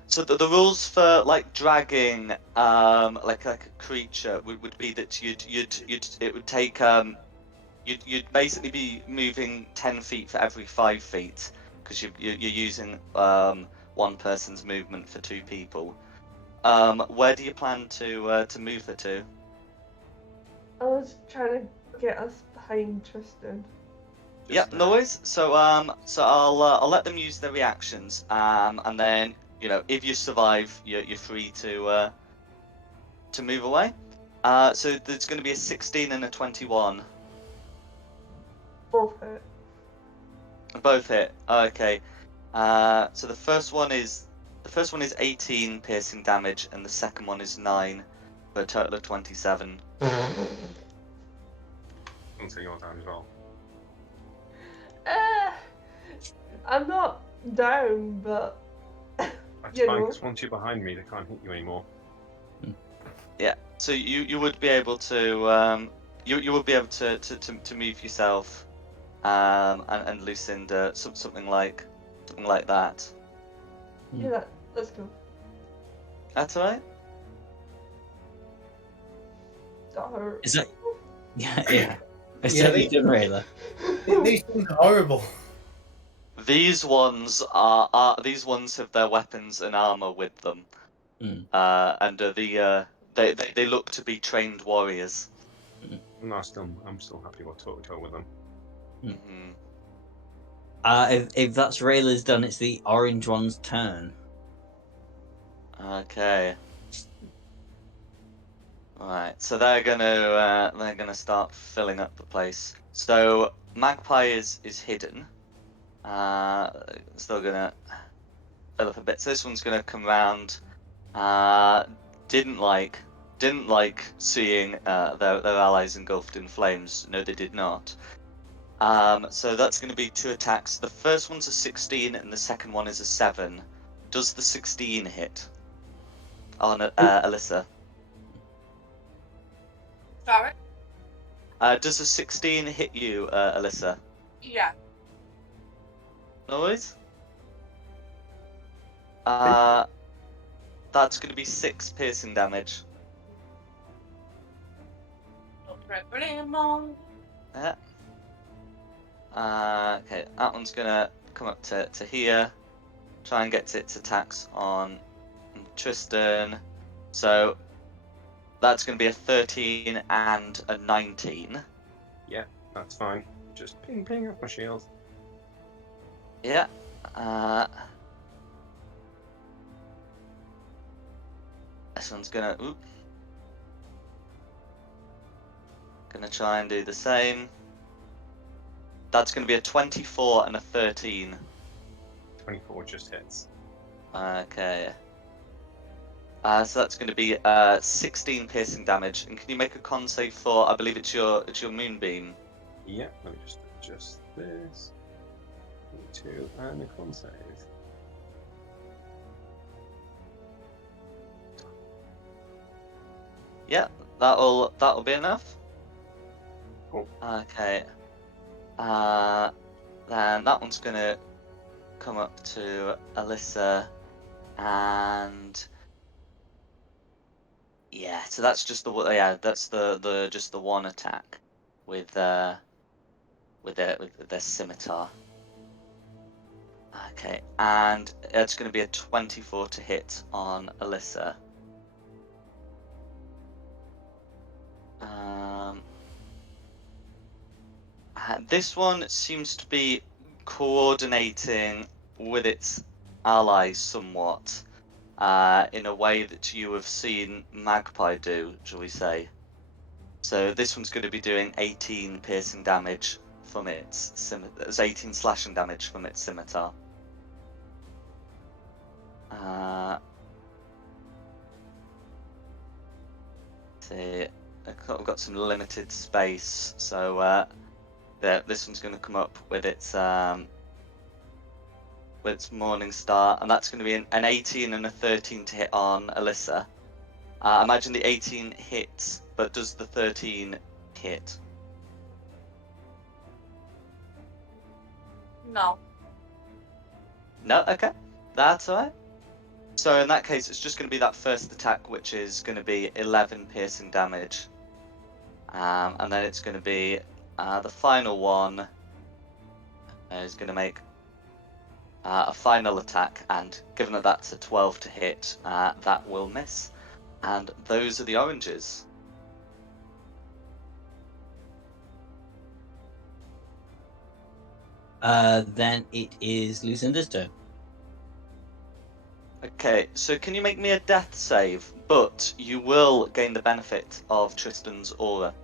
So the rules for like dragging like a creature would be that it would take you'd basically be moving 10 feet for every 5 feet because you're using one person's movement for 2 people. Where do you plan to move her to? I was trying to get us behind Tristan. Yeah, no worries. So I'll let them use their reactions, and then if you survive, you're free to move away. So there's going to be a 16 and a 21. Both hit. Both hit. Okay. So the first one is 18 piercing damage, and the second one is 9, for a total of 27. I'll take your time as well. I'm not down, but That's you fine, know. because once you're behind me, they can't hit you anymore. Yeah. So you would be able to you would be able to move yourself, and Lucinda, something like that. Yeah, let's go. That's alright. That hurt. Is that? Yeah. Is Yeah, that you done, Rayla? These things are horrible. These ones have their weapons and armor with them, Mm. and they look to be trained warriors. No, I'm still happy with toe with them. Mm-hmm. If that's Rayla's done, it's the orange one's turn. Okay. Right, so they're gonna start filling up the place. So Magpie is hidden. Still gonna fill up a bit. So this one's gonna come round. Didn't like seeing their allies engulfed in flames. No, they did not. So that's going to be 2 attacks. The first one's a 16 and the second one is a 7. Does the 16 hit on Alyssa? Sorry? Does the 16 hit you, Alyssa? Yeah. No worries. That's going to be 6 piercing damage. No problemo. Yeah. Okay, that one's going to come up to here. Try and get its attacks on Tristan. So that's going to be a 13 and a 19. Yeah, that's fine. Just ping ping off my shield. Yeah. This one's gonna try and do the same. That's gonna be a 24 and a 13. 24 just hits. Okay. So that's going to be 16 piercing damage. And can you make a con save for? I believe it's your moonbeam. Yeah, let me just adjust this. 2 and a con save. Yeah, that'll be enough. Cool. Okay. Then that one's gonna come up to Alyssa, and yeah, so that's just that's the just the one attack with their scimitar. Okay, and it's going to be a 24 to hit on Alyssa. This one seems to be coordinating with its allies somewhat, in a way that you have seen Magpie do, shall we say. So this one's going to be doing 18 piercing damage from its scimitar. It's 18 slashing damage from its scimitar. See, I've got some limited space, so this one's going to come up with its Morning Star, and that's going to be an 18 and a 13 to hit on Alyssa. Imagine the 18 hits, but does the 13 hit? No. No? Okay. That's alright. So in that case, it's just going to be that first attack, which is going to be 11 piercing damage. And then it's going to be the final one is going to make a final attack, and given that that's a 12 to hit, that will miss. And those are the oranges. Then it is Lucinda's turn. Okay, so can you make me a death save? But you will gain the benefit of Tristan's aura.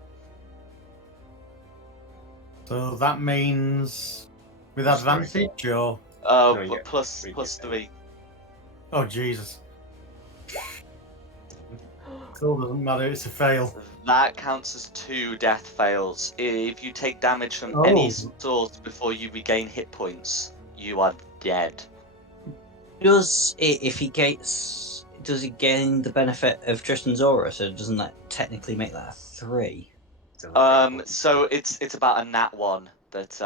So that means with Plus three. advantage or Oh, No, you but get plus 3d10. 3. oh Jesus. Still doesn't matter, it's a fail. That counts as 2 death fails. If you take damage from any Oh. source before you regain hit points, you are dead. Does he gain the benefit of Tristan's aura? So doesn't that technically make that a 3? Still a hit point. So it's about a nat 1 that's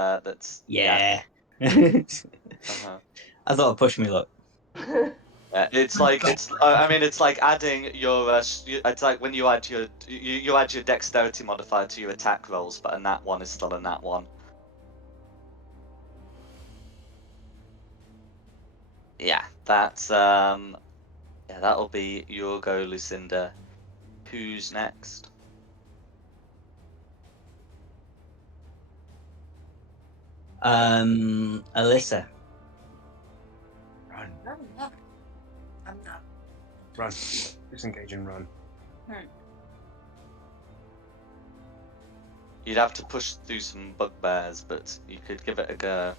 Yeah. Uh-huh. I thought it'd push me, look. It's like it's like adding your it's like when you add you add your dexterity modifier to your attack rolls, but a nat 1 is still a nat 1. Yeah, that's that'll be your go, Lucinda. Who's next? Alyssa. Run, I'm not. run. Disengage and run. You'd have to push through some bugbears, but you could give it a go.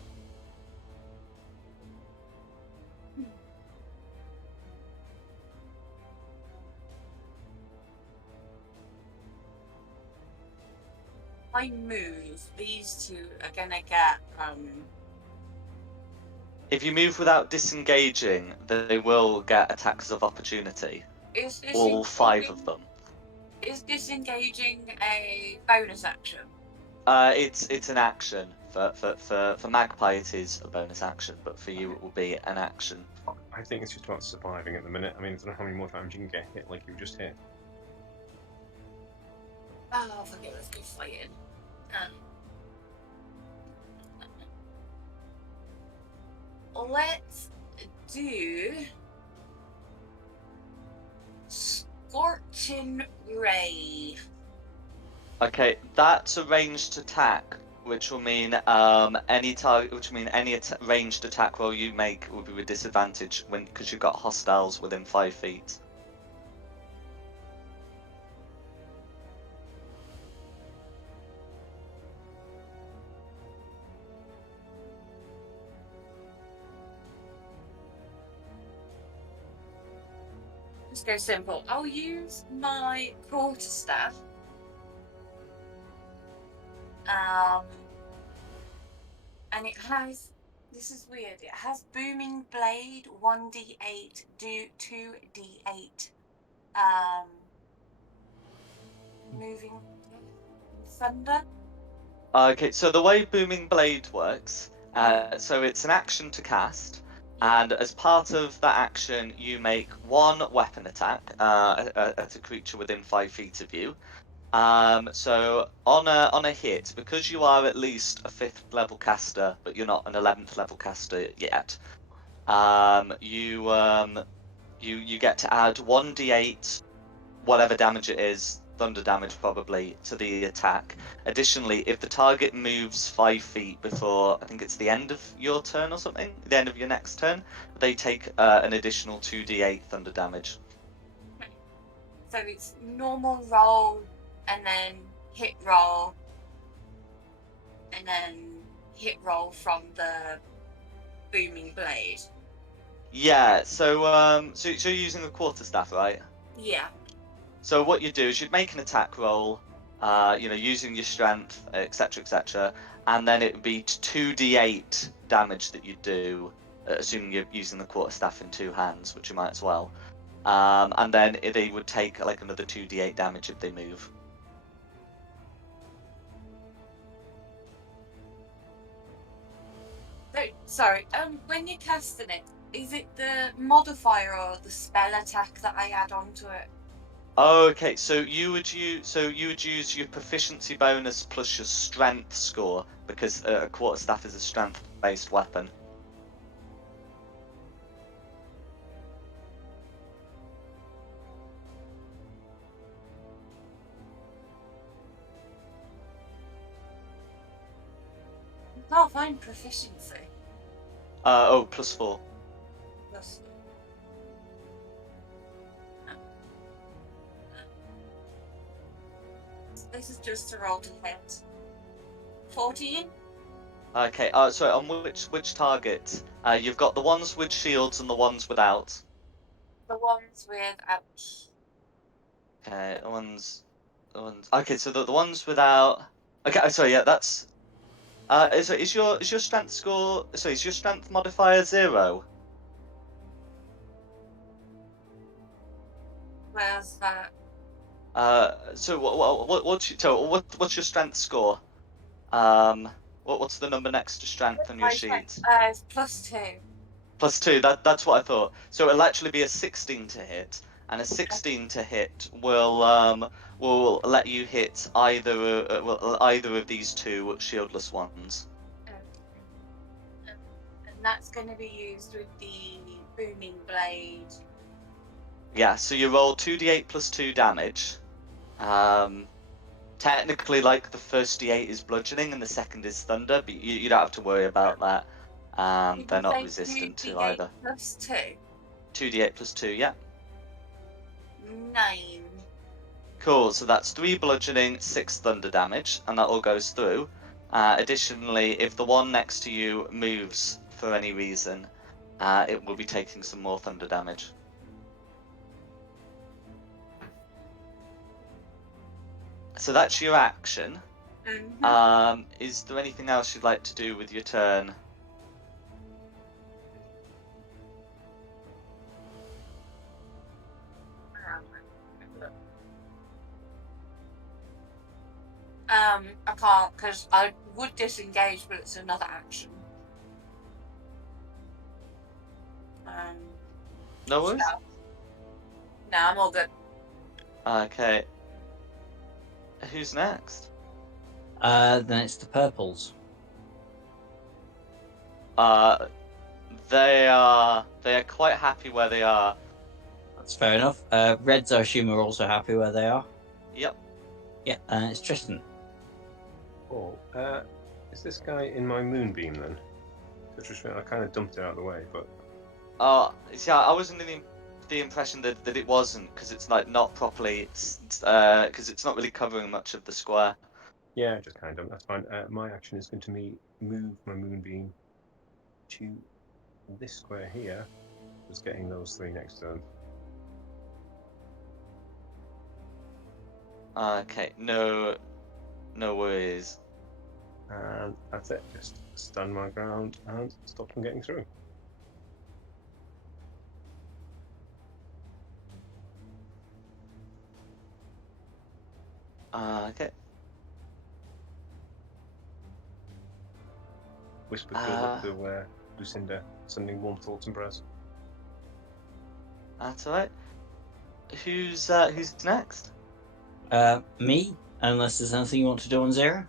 I move. These two are gonna get If you move without disengaging, they will get attacks of opportunity. Is All 5 of them. Is disengaging a bonus action? It's an action. For Magpie, it is a bonus action, but for you, it will be an action. I think it's just about surviving at the minute. I mean, I don't know how many more times you can get hit like you just hit. Oh, fuck it, let's go fighting. Let's do Scorching Ray. Okay, that's a ranged attack, which will mean any target, which will mean any ranged attack roll you make will be with disadvantage because you've got hostiles within 5 feet. Let's go simple. I'll use my quarterstaff. And it has, this is weird, it has Booming Blade, 1d8, do 2d8. Moving Thunder. Okay, so the way Booming Blade works, so it's an action to cast, and as part of that action, you make 1 weapon attack at a creature within 5 feet of you. So on a hit, because you are at least a 5th level caster, but you're not an 11th level caster yet, you get to add 1d8, whatever damage it is, thunder damage probably, to the attack. Additionally, if the target moves 5 feet before, I think it's the end of your turn or something, the end of your next turn, they take an additional 2d8 thunder damage. So it's normal roll, and then hit roll, and then hit roll from the Booming Blade. Yeah, so you're using a quarterstaff, right? Yeah. So what you do is you'd make an attack roll, using your strength, etc., and then it would be 2d8 damage that you do, assuming you're using the quarterstaff in 2 hands, which you might as well. And then they would take like another 2d8 damage if they move. Sorry, when you're casting it, is it the modifier or the spell attack that I add onto it? Okay, so you would use your proficiency bonus plus your strength score, because a quarterstaff is a strength-based weapon. I can't find proficiency. +4. Plus. This is just a roll to hit. 14? Okay, sorry, on which target? You've got the ones with shields and the ones without. The ones without. Okay, the ones. Okay, so the ones without. Okay, sorry, yeah, that's. Is your strength score? Sorry, is your strength modifier 0? Where's that? So what's your strength score? What's the number next to strength on your sheet? It's +2. +2. That's what I thought. So it'll actually be a 16 to hit, and a 16 to hit will let you hit either of these 2 shieldless ones. And that's going to be used with the Booming Blade. Yeah. So you roll 2d8 plus 2 damage. Technically, like, the first d8 is bludgeoning and the second is thunder, but you don't have to worry about that. They're not resistant to either. 2d8 +2. 2d8 plus 2, yeah. 9. Cool. So that's 3 bludgeoning, 6 thunder damage, and that all goes through. Additionally, if the one next to you moves for any reason, it will be taking some more thunder damage. So that's your action. Mhm. Is there anything else you'd like to do with your turn? I can't because I would disengage, but it's another action. No worries. No, I'm all good. Okay. Who's next? Then it's the purples. They are quite happy where they are. That's fair enough. Reds, I assume, are also happy where they are. Yep. Yeah, it's Tristan. Oh, is this guy in my moonbeam then? I kind of dumped it out of the way, but Yeah, I was under the impression that it wasn't, because it's like not properly. Because it's not really covering much of the square. yeah, just kind of. That's fine. My action is going to move my moonbeam to this square here, just getting those 3 next to them. Okay. No worries. And that's it. Just stand my ground and stop them getting through. Okay. Whisper good luck to Lucinda, sending warm thoughts and prayers. That's alright. Who's next? Me, unless there's anything you want to do on Zero.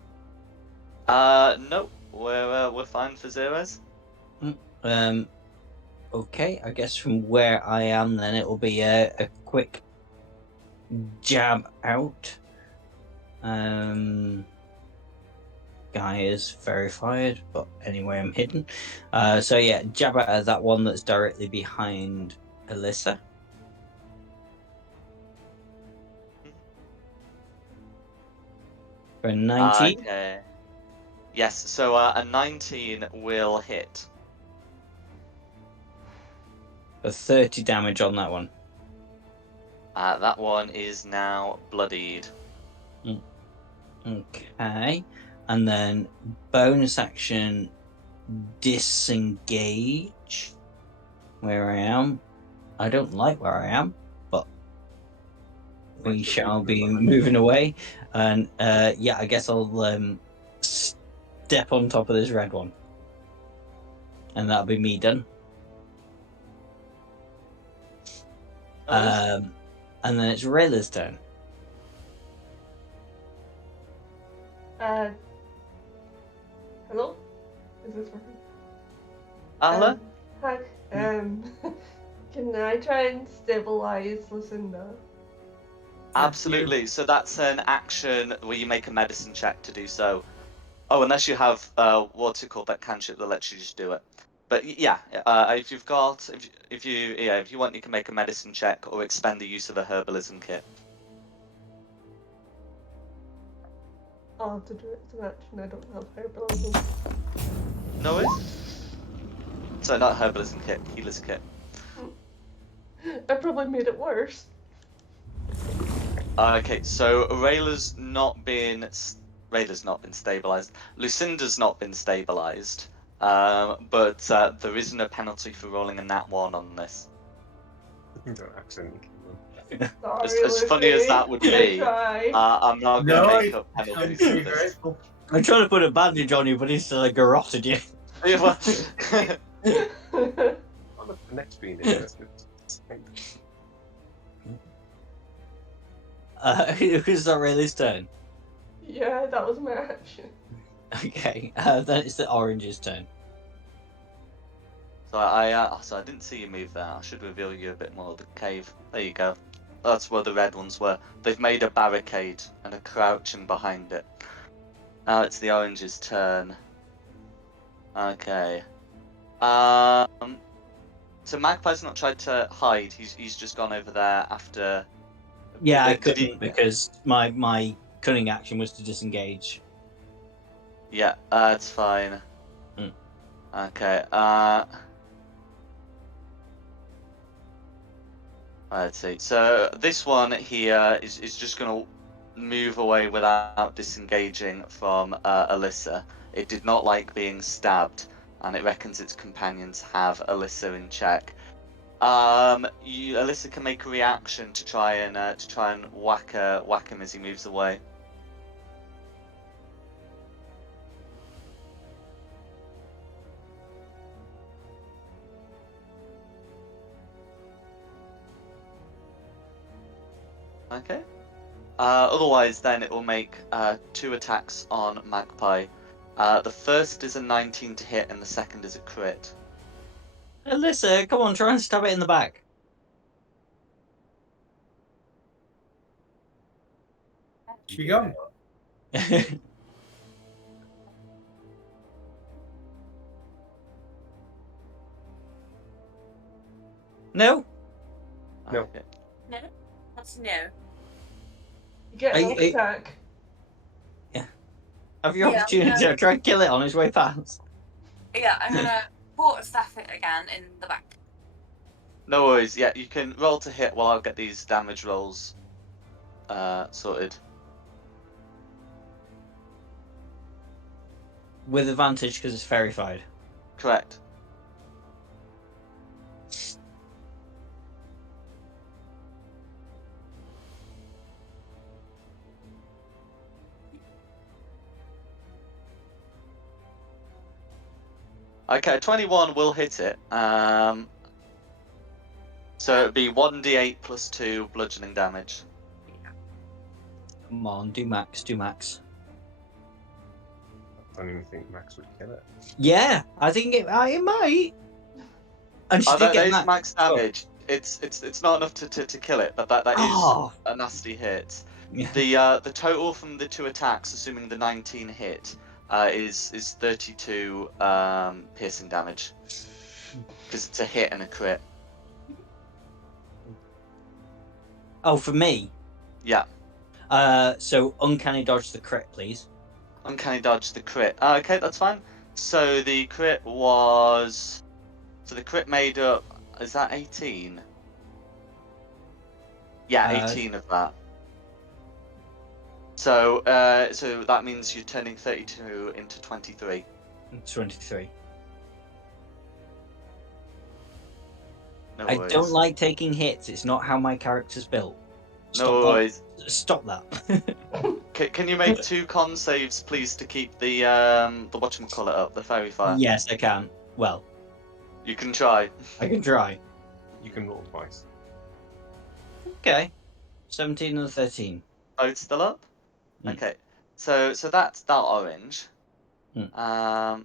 No. We're fine for zeros. Okay, I guess from where I am, then it will be a quick jab out. Guy is verified, but anyway, I'm hidden. So yeah, jab out at that one that's directly behind Alyssa. For 19. Okay. Yes. So a 19 will hit. For 30 damage on that one. That one is now bloodied. Okay. And then bonus action disengage where I am. I don't like where I am, but we Thanks for shall leaving be them behind. moving away. And yeah, I guess I'll step on top of this red one. And that'll be me done. And then it's Rayla's turn. Hello? Is this working? Hello? Hi. Can I try and stabilize Lucinda? Absolutely. So that's an action where you make a medicine check to do so. Oh, unless you have what's it called, that cantrip that lets you just do it. But yeah, if you've got if you want, you can make a medicine check or expend the use of a herbalism kit. I'll have to do it as an action. I don't have herbalism. No worries. So not herbalism kit, healer's kit. I probably made it worse. Okay, so Rayla's not been stabilized. Lucinda's not been stabilized. But there isn't a penalty for rolling a nat 1 on this. Don't accidentally kill them. Sorry, As funny as that would be, I I'm not going to make up I'm penalties very for this. grateful. I'm trying to put a bandage on you, but he's still like garroted you. Yeah, well, tried. Oh, look, the next being here. Who's that Rayla's turn? Yeah, that was my action. Okay, then it's the orange's turn. so I didn't see you move there. I should reveal you a bit more of the cave. There you go. That's where the red ones were. They've made a barricade and are crouching behind it. Now it's the orange's turn. Okay. So Magpie's not tried to hide. He's just gone over there after Yeah, I Did he- couldn't because my cunning action was to disengage. Yeah, that's fine. Mm. Okay. Let's see. So this one here is just going to move away without disengaging from Alyssa. It did not like being stabbed, and it reckons its companions have Alyssa in check. Alyssa can make a reaction to try and whack him as he moves away. Okay. Otherwise, then it will make 2 attacks on Magpie. The first is a 19 to hit, and the second is a crit. Alyssa, come on, try and stab it in the back. She gone. No? No. Okay. No? What's no? You get an I- elk I- attack. Have your Yeah, opportunity no. to try and kill it on his way past. Yeah, I'm gonna quarterstaff it again in the back. No worries. Yeah, you can roll to hit while I'll get these damage rolls sorted. With advantage because it's verified. Correct. Okay, 21 will hit it. So it'd be 1d8 plus 2 bludgeoning damage. Come on, do max, do max. I don't even think Max would kill it. Yeah, I think it might. And she did That get is max. max damage. It's not enough to kill it, but that is Oh. a nasty hit. Yeah. The total from the 2 attacks, assuming the 19 hit, is 32 piercing damage. Because it's a hit and a crit. Oh, for me. Yeah. So uncanny dodge the crit, please. Uncanny dodge the crit. Okay, that's fine. So the crit was. So the crit made up. Is that 18? Yeah, 18 of that. So so that means you're turning 32 into 23. 23. No I worries. don't like taking hits. It's not how my character's built. No worries. Stop that. Can you make 2 con saves, please, to keep the whatchamacallit up, the fairy fire? Yes, I can. Well, You can try. I can try. You can roll twice. Okay. 17 and 13. Both still up? Mm. Okay. So that's that orange. Mm.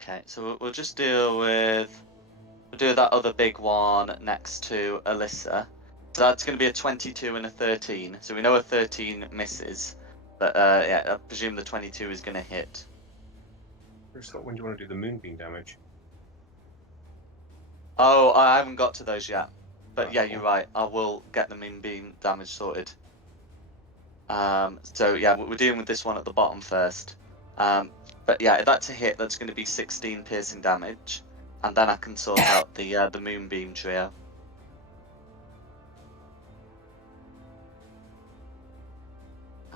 Okay, so we'll just deal with that other big one next to Alyssa. So that's going to be a 22 and a 13. So we know a 13 misses, but yeah, I presume the 22 is going to hit. First up, when do you want to do the moonbeam damage? Oh, I haven't got to those yet. But Ah, yeah, you're cool. right. I will get the moonbeam damage sorted. So yeah, we're dealing with this one at the bottom first. But yeah, if that's a hit, that's going to be 16 piercing damage, and then I can sort out the moonbeam trio.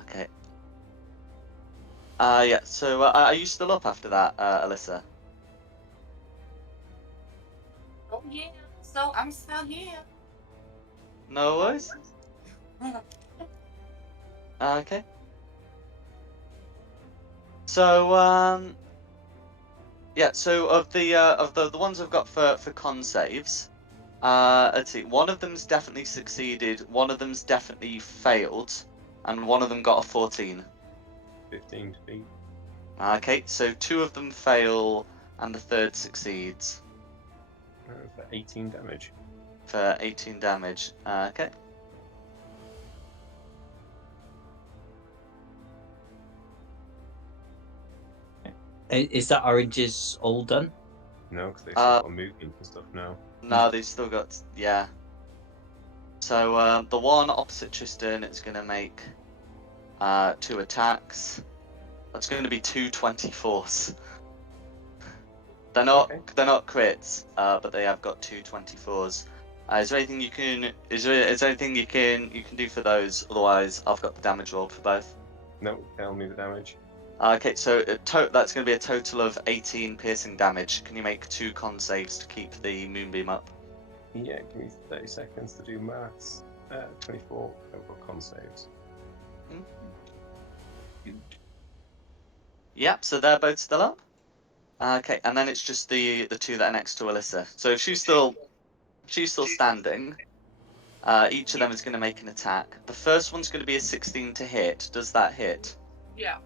Okay. Yeah. So are you still up after that, Alyssa? Oh yeah, so I'm still here. No worries. Okay. So yeah. So of the ones I've got for con saves, let's see. One of them's definitely succeeded. One of them's definitely failed, and one of them got a 14. 15 to beat. Okay. So 2 of them fail, and the third succeeds For 18 damage. for 18 damage. Okay. Is that oranges all done? No, because they've still got movement and stuff now. No, they've still got, yeah. So the one opposite Tristan is going to make 2 attacks. That's going to be 2 24s. They're not crits, but they have got 2 24s. Is there anything you can anything you can do for those? Otherwise, I've got the damage rolled for both. No, tell me the damage. Okay, so that's going to be a total of 18 piercing damage. Can you make 2 con saves to keep the moonbeam up? Yeah, give me 30 seconds to do maths. 24 over con saves. Yep, so they're both still up. Okay, and then it's just the 2 that are next to Alyssa. So she's still standing. Each of them is going to make an attack. The first one's going to be a 16 to hit. Does that hit? Yeah.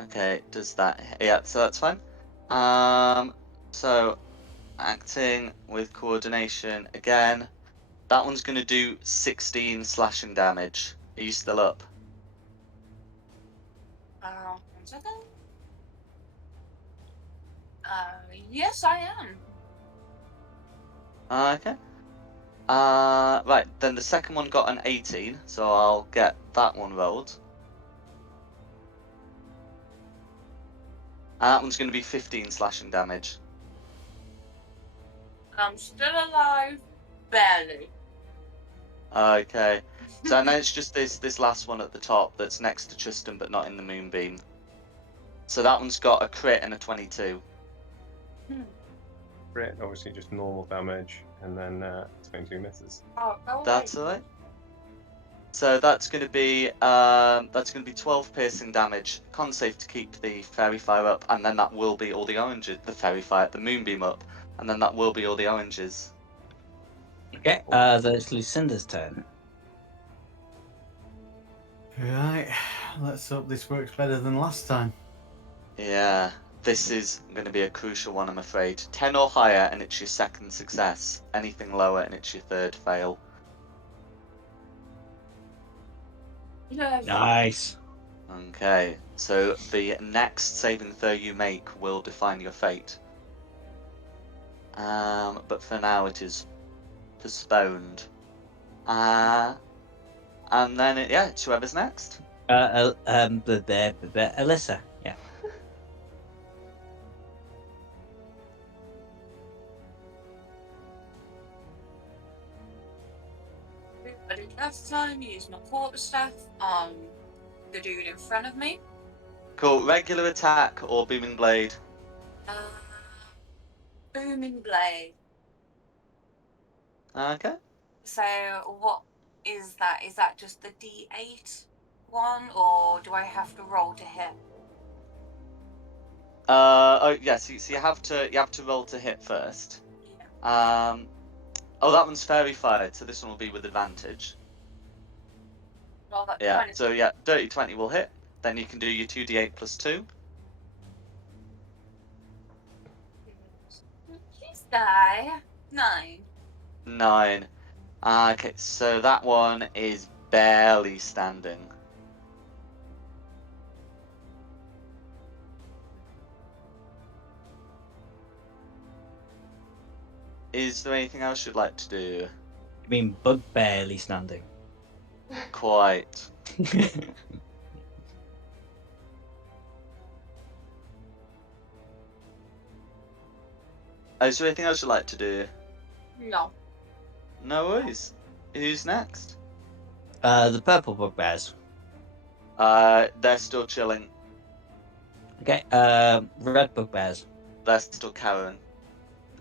Okay, does that? Yeah, so that's fine. So acting with coordination again. That one's going to do 16 slashing damage. Are you still up? 1 second. Yes, I am. Okay. Right, then the second one got an 18, so I'll get that one rolled. And that one's going to be 15 slashing damage. I'm still alive, barely. Okay. So and then it's just this last one at the top that's next to Tristan but not in the moonbeam. So that one's got a crit and a 22. Crit, obviously just normal damage, and then 22 misses. Oh, go away. That's alright. So that's going to be 12 piercing damage. Con save to keep the fairy fire up, and then that will be all the oranges. The fairy fire, the moonbeam up, and then that will be all the oranges. Okay, that's Lucinda's turn. Right, let's hope this works better than last time. Yeah, this is going to be a crucial one, I'm afraid. 10 or higher, and it's your second success. Anything lower, and it's your third fail. Yes. Nice. Okay, so the next saving throw you make will define your fate. But for now it is postponed. And then it's whoever's next. Alyssa. Yeah. I did last time. Use my quarterstaff on the dude in front of me. Cool. Regular attack or booming blade? Booming blade. Okay. So what is that? Is that just the D8 one, or do I have to roll to hit? Oh yes. So you have to roll to hit first. Yeah. Oh, that one's fairy fired, so this one will be with advantage. Well, that Yeah. kind of. So yeah, dirty 20 will hit. Then you can do your 2d8 plus 2. Please die. 9. 9. Okay, so that one is barely standing. Is there anything else you'd like to do? I mean, bug barely standing. Quite. Is there anything else you'd like to do? No. No worries. Who's next? The purple bugbears. They're still chilling. Okay, red bugbears. They're still cowering.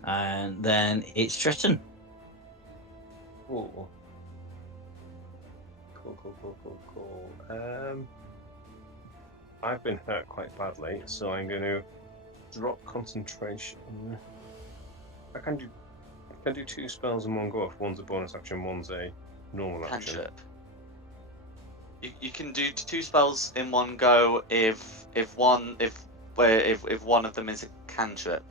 And then it's Tristan. Cool. I've been hurt quite badly, so I'm going to drop concentration. I can do 2 spells in one go. If one's a bonus action, one's a normal action. Cantrip. You can do 2 spells in one go if one of them is a cantrip.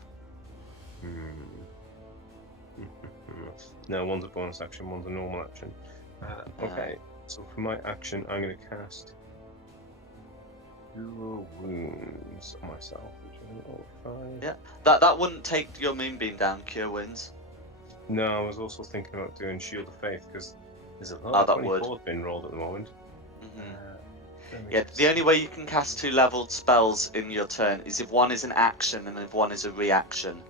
No, one's a bonus action, one's a normal action. Okay, so for my action, I'm going to cast Cure Wounds on myself, which I will find. Yeah, that wouldn't take your moonbeam down. Cure Wounds. No, I was also thinking about doing Shield of Faith because There's a lot of that would. 24s being rolled at the moment. Yeah, the only way you can cast 2 leveled spells in your turn is if one is an action and if one is a reaction.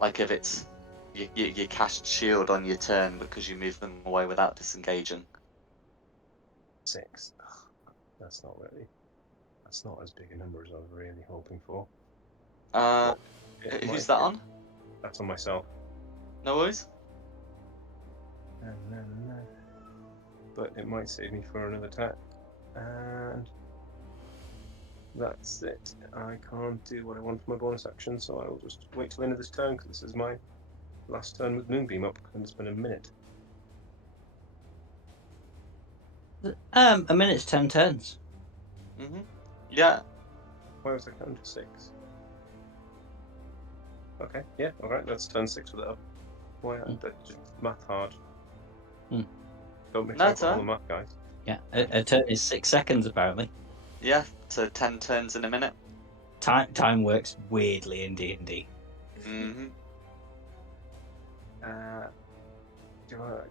Like if it's you cast shield on your turn because you move them away without disengaging. 6. That's not as big a number as I was really hoping for. Who's that on? That's on myself. No worries. But it might save me for another attack. And that's it. I can't do what I want for my bonus action, so I will just wait till the end of this turn, because this is my last turn with Moonbeam up, and it's been a minute. A minute's 10 turns. Yeah. Why was I counting to 6? Okay, yeah, alright, that's turn 6 with it up. Why? That's just math hard. Don't mix up all the math, guys. Yeah, a turn is 6 seconds apparently. Yeah, so 10 turns in a minute. Time works weirdly in D&D.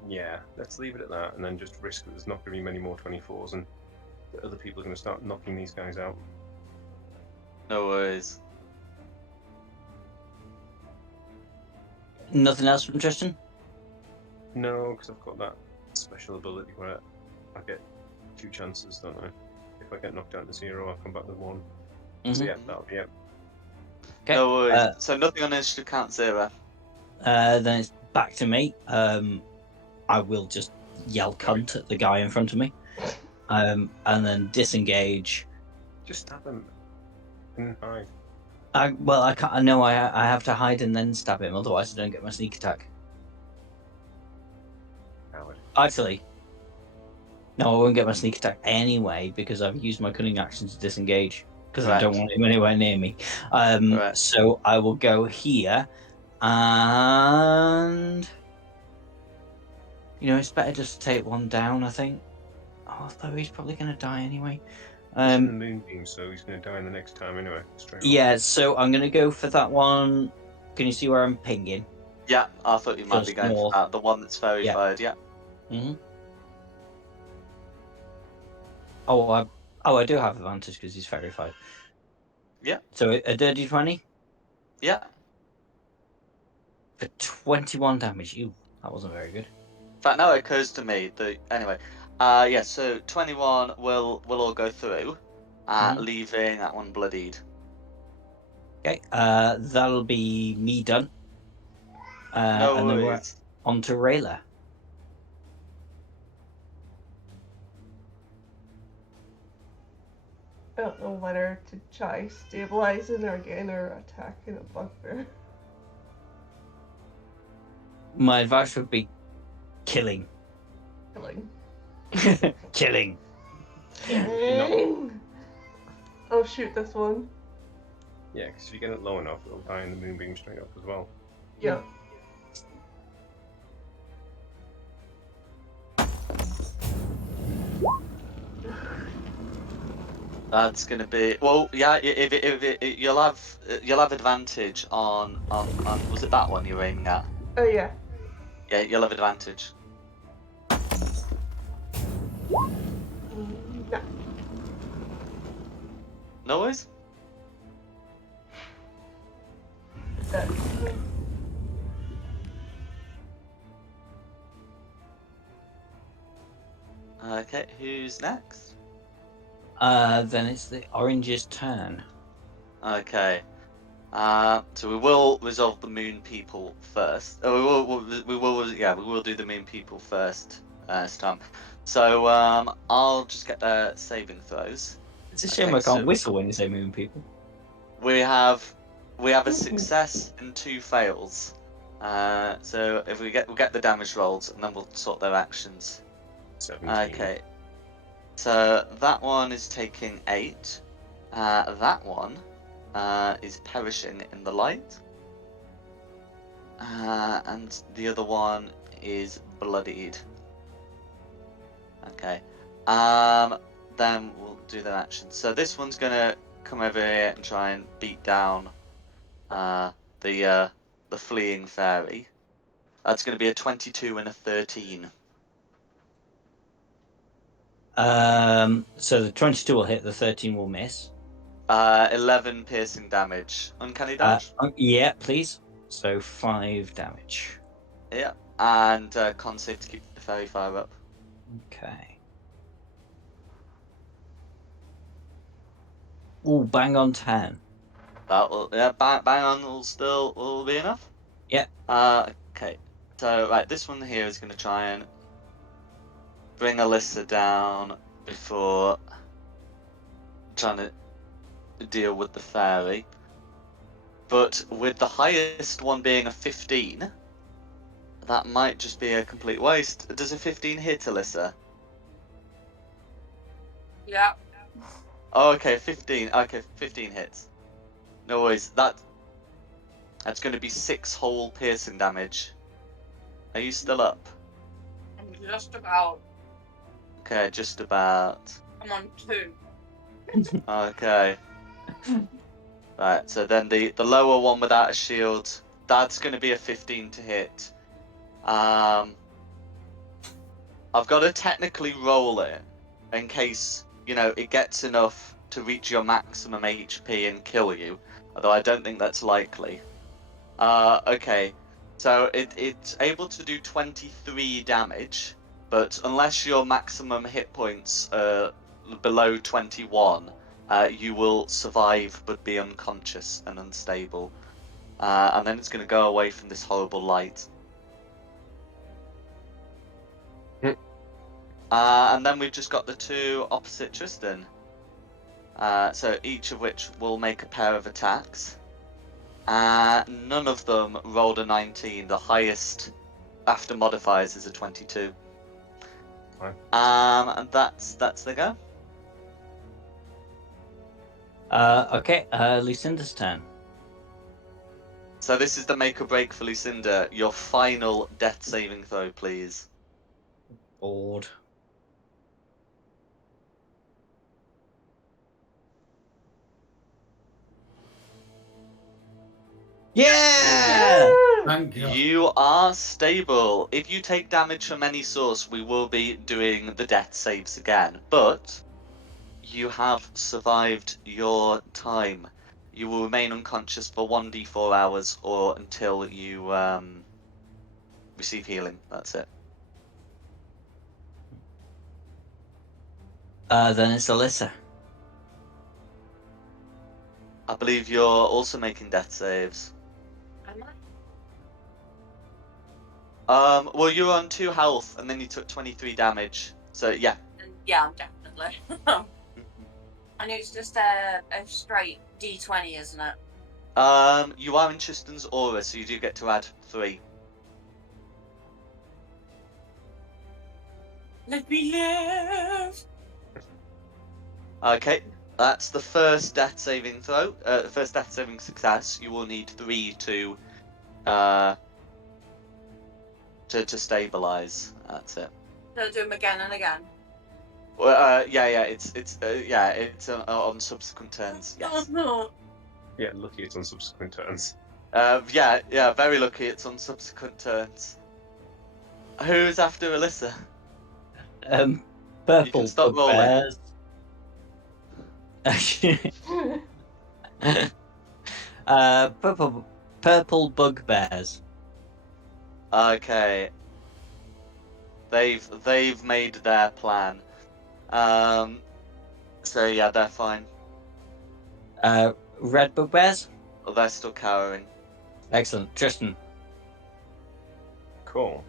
Yeah, let's leave it at that, and then just risk that there's not going to be many more 24s, and that other people are going to start knocking these guys out. No worries. Nothing else from Tristan? No, because I've got that special ability where I get 2 chances, don't I? If I get knocked down to 0, I'll come back with 1. So yeah, that'll be it. Okay. No worries. So nothing on initiative count 0. Then it's back to me. I will just yell cunt at the guy in front of me. And then disengage. Just stab him and hide. I can't. I know I have to hide and then stab him, otherwise I don't get my sneak attack. Coward. Actually, no, I won't get my sneak attack anyway because I've used my cunning action to disengage because I don't want him anywhere near me. So I will go here, and it's better just to take one down, I think. Although he's probably going to die anyway. He's in the Moonbeam, so he's going to die in the next time anyway. Yeah, so I'm going to go for that one. Can you see where I'm pinging? Yeah, I thought you might be going for that. The one that's verified, yeah. I do have advantage because he's verified. Yeah. So a dirty 20? Yeah. For 21 damage. That wasn't very good. In fact, now it occurs to me that anyway. Yeah, so 21 will all go through, leaving that one bloodied. Okay, that'll be me done. No and then we're worries. on to Rayla. I don't know whether to try stabilizing or getting her attacking a bugbear. My advice would be killing. Killing. I'll shoot this one. Yeah, because if you get it low enough, it'll die in the Moonbeam straight up as well. Yeah. That's gonna be yeah. If you'll have advantage on was it that one you were aiming at? Oh yeah. Yeah, you'll have advantage. No. No worries. Okay, who's next? Then it's the orange's turn. Okay. So we will resolve the moon people first. We will do the moon people first this time. So I'll just get their saving throws. It's a shame I can't whistle when you say moon people. We have a success and 2 fails. So if we'll get the damage rolls and then we'll sort their actions. 17. Okay. So that one is taking 8. That one is perishing in the light. And the other one is bloodied. Okay. Then we'll do their actions. So this one's gonna come over here and try and beat down the fleeing fairy. That's gonna be a 22 and a 13. So the 22 will hit, the 13 will miss. 11 piercing damage. Uncanny dodge? Yeah, please. So 5 damage. Yeah. And con save to keep the fairy fire up. Okay. Ooh, bang on 10. That will, yeah, bang on will be enough? Yeah. Okay. So, right, this one here is going to try and bring Alyssa down before trying to deal with the fairy. But with the highest one being a 15, that might just be a complete waste. Does a 15 hit, Alyssa? Yeah. Oh, okay, 15. Okay, 15 hits. No worries. That's going to be 6 whole piercing damage. Are you still up? I'm just about. Okay, just about. I'm on 2. Okay. Right, so then the lower one without a shield, that's going to be a 15 to hit. I've got to technically roll it in case, it gets enough to reach your maximum HP and kill you, although I don't think that's likely. Okay, so it's able to do 23 damage, but unless your maximum hit points are below 21, you will survive but be unconscious and unstable. And then it's going to go away from this horrible light. And then we've just got the 2 opposite Tristan. So each of which will make a pair of attacks. None of them rolled a 19. The highest after modifiers is a 22. Fine. And that's the go. Okay, Lucinda's turn. So this is the make or break for Lucinda. Your final death saving throw, please. Bored. Yeah! Thank you. You are stable. If you take damage from any source, we will be doing the death saves again. But you have survived your time. You will remain unconscious for 1d4 hours or until you receive healing. That's it. Then it's Alyssa. I believe you're also making death saves. Am I? Well, you were on 2 health and then you took 23 damage. So yeah. And yeah, I'm definitely. And it's just a straight D20, isn't it? You are in Tristan's aura, so you do get to add 3. Let me live. Okay, that's the first death saving throw. First death saving success. You will need 3 to stabilize. That's it. So do them again and again. Well, it's on subsequent turns. Yes. Yeah, lucky it's on subsequent turns. Very lucky it's on subsequent turns. Who's after Alyssa? Purple stop rolling. bugbears. Purple bugbears. Okay. They've made their plan. So yeah, they're fine. Red bugbears. Well, they're still cowering. Excellent, Tristan. Cool.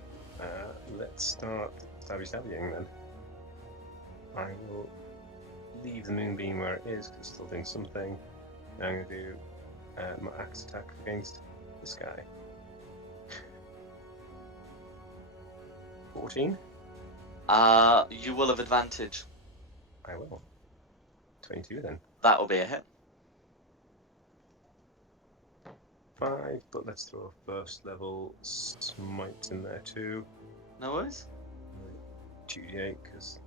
Let's start stabbying then. I will leave the moonbeam where it is because it's still doing something. Now I'm going to do my axe attack against this guy. 14. You will have advantage. I will. 22 then. That will be a hit. 5, but let's throw a first level smite in there too. No worries. 2d8 because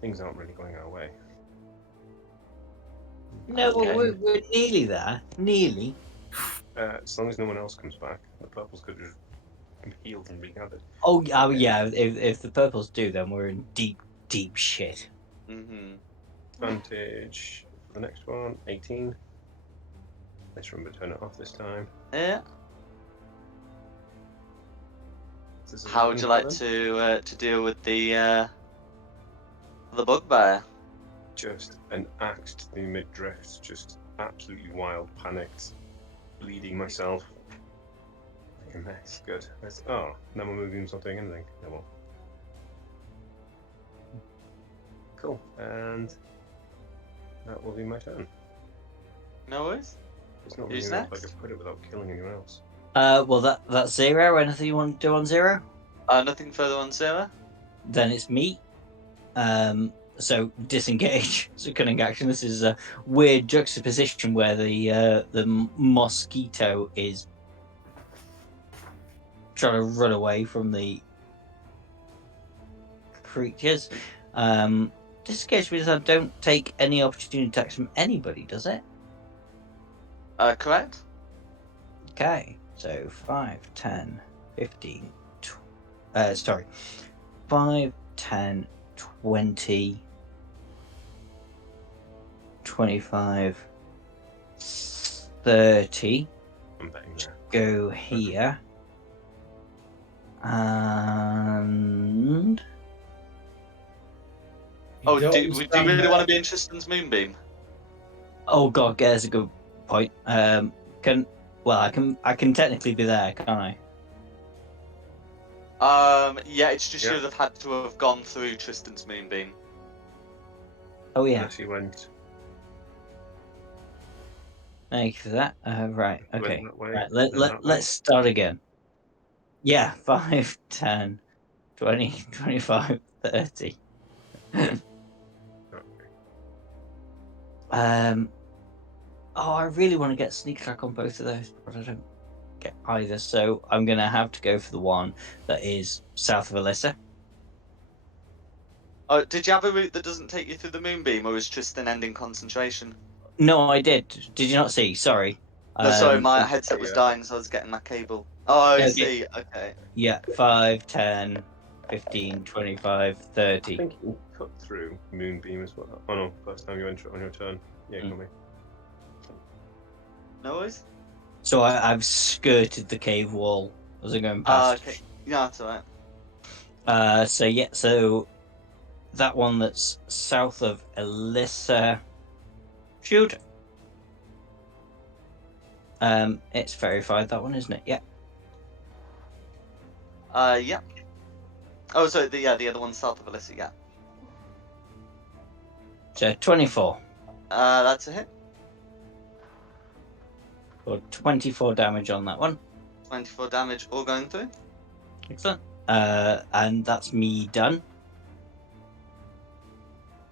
things aren't really going our way. No, Okay. we're nearly there. Nearly. As long as no one else comes back, the purples could have healed and regathered. Oh yeah. If the purples do, then we're in deep shit. Mm-hmm. Advantage for the next one, 18. Let's remember to turn it off this time. Yeah. This is How would you like to deal with the bugbear? Just an axe to the mid-drift, just absolutely wild, panicked, bleeding myself. Like a mess. Good. Oh, now my moonbeam's not doing anything. No more. Cool. And that will be my turn. No worries. It's not Who's really enough I next? could put it without killing anyone else. Well, that's 0. Anything you want to do on 0? Nothing further on Sarah. Then it's me. So disengage. It's a cunning action. This is a weird juxtaposition where the mosquito is trying to run away from the creatures. Disengage means I don't take any opportunity attacks from anybody, does it? Correct. Okay, so 5, 10, 15, 5, 10, 20, 25, 30. I'm betting there. Go here. And Oh, don't do you stand really there. want to be in Tristan's moonbeam? oh god, there's a good point. I can technically be there, can't I? Yeah, it's just Yeah. you'd have had to have gone through Tristan's moonbeam. Oh yeah, Unless he went, thank you for that. Right, he went okay. that way, Right, then that way. let's start again. Yeah, 5, 10, 20, 25, 30. Okay. Oh, I really want to get sneak attack on both of those, but I don't get either. So I'm going to have to go for the one that is south of Alyssa. Oh, did you have a route that doesn't take you through the moonbeam, or is Tristan ending concentration? No, I did. Did you not see? Sorry. No, sorry, my So- headset was yeah. dying, so I was getting my cable. Oh, I Okay. see. Okay. Yeah, 5, 10, 15, 25, I 30. think you can cut through moonbeam as well. Oh no, first time you enter it on your turn. Yeah, come here. No worries. So I've skirted the cave wall as I'm going past. Okay. Yeah, that's alright. So that one that's south of Alyssa. Shoot. It's verified, that one, isn't it? Yeah. Yeah. Oh, sorry. The other one south of Alyssa. Yeah. So 24 That's a hit. or 24 damage on that one. 24 damage, all going through. Excellent. And that's me done.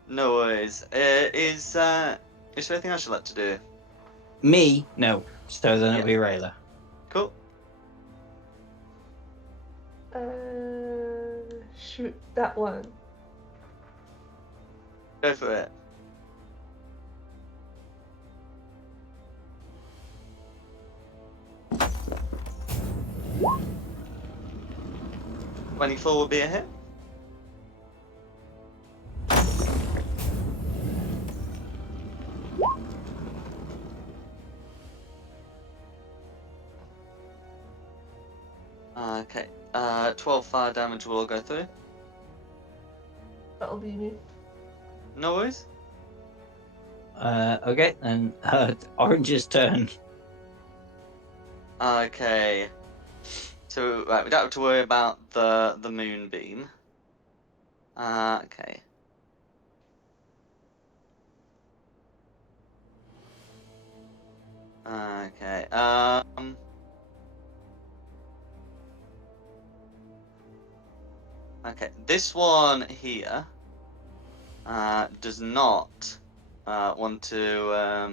No worries. Is there anything else you'd like to do? Me? No. So then it'll be Rayla. Cool. Shoot that one. Go for it. $24 will be a hit. Okay. 12 fire damage will go through. That'll be me. No worries. Okay, then Orange's turn. Okay. So right, we don't have to worry about the moonbeam. Okay. Okay. Okay. This one here does not want to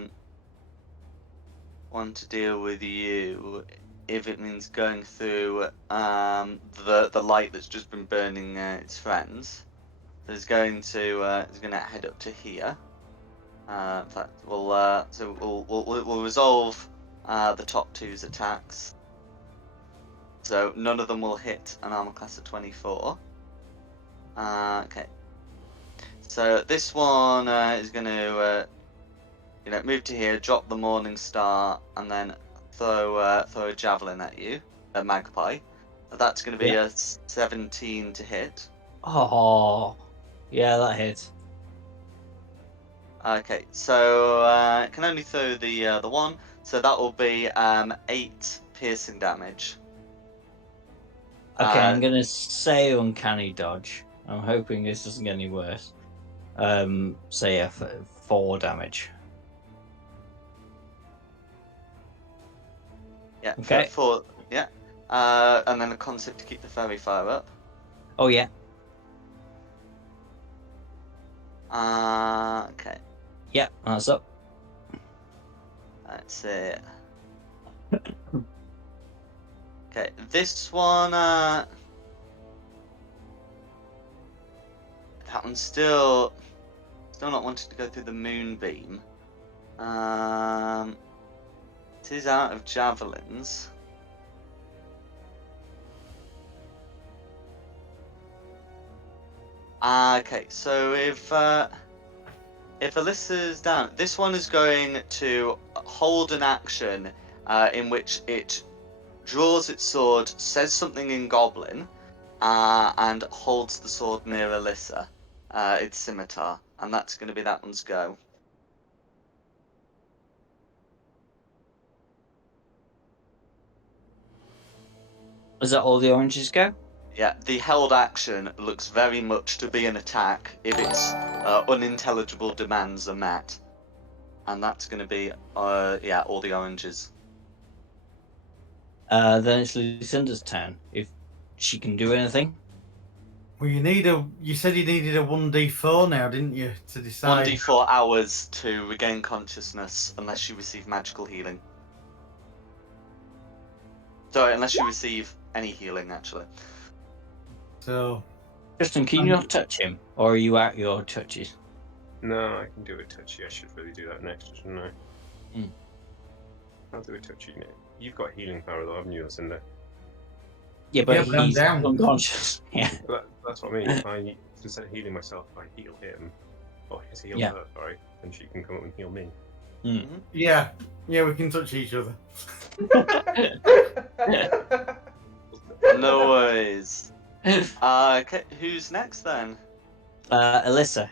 deal with you if it means going through the light that's just been burning its friends. So it's going to head up to here. In fact, we'll resolve the top two's attacks. So none of them will hit an armor class of 24. Okay. So this one is going to, move to here, drop the Morning Star, and then throw a javelin at you, a magpie. That's going to be a 17 to hit. Oh, yeah, that hits. Okay, so it can only throw the one, so that will be 8 piercing damage. Okay, I'm gonna say uncanny dodge. I'm hoping this doesn't get any worse. Say 4 damage. Yeah. Okay. Yeah. And then a concept to keep the fairy fire up. Oh yeah. Okay. Yeah, that's up. That's it. Okay, this one. That one's still not wanting to go through the moonbeam. It is out of javelins. Okay, so if Alyssa's down, this one is going to hold an action in which it draws its sword, says something in Goblin, and holds the sword near Alyssa, its scimitar, and that's going to be that one's go. Is that all the oranges go? Yeah, the held action looks very much to be an attack if its unintelligible demands are met. And that's going to be, all the oranges. Then it's Lucinda's turn. If she can do anything. Well, you said you needed a 1d4 now, didn't you, to decide? 1d4 hours to regain consciousness unless you receive magical healing. Sorry, unless you receive any healing, actually. So, Justin, can you not touch him? Or are you at your touches? No, I can do a touchy. I should really do that next, shouldn't I? Mm. I'll do a touchy now. You've got healing power though, haven't you, Lucinda? Yeah, but Yeah, but I'm he's down. unconscious. Yeah. That's what I mean. If I, instead of healing myself, I heal him, or heal Yeah. her, sorry, then she can come up and heal me. yeah, we can touch each other. No worries. Okay, who's next then? Alyssa.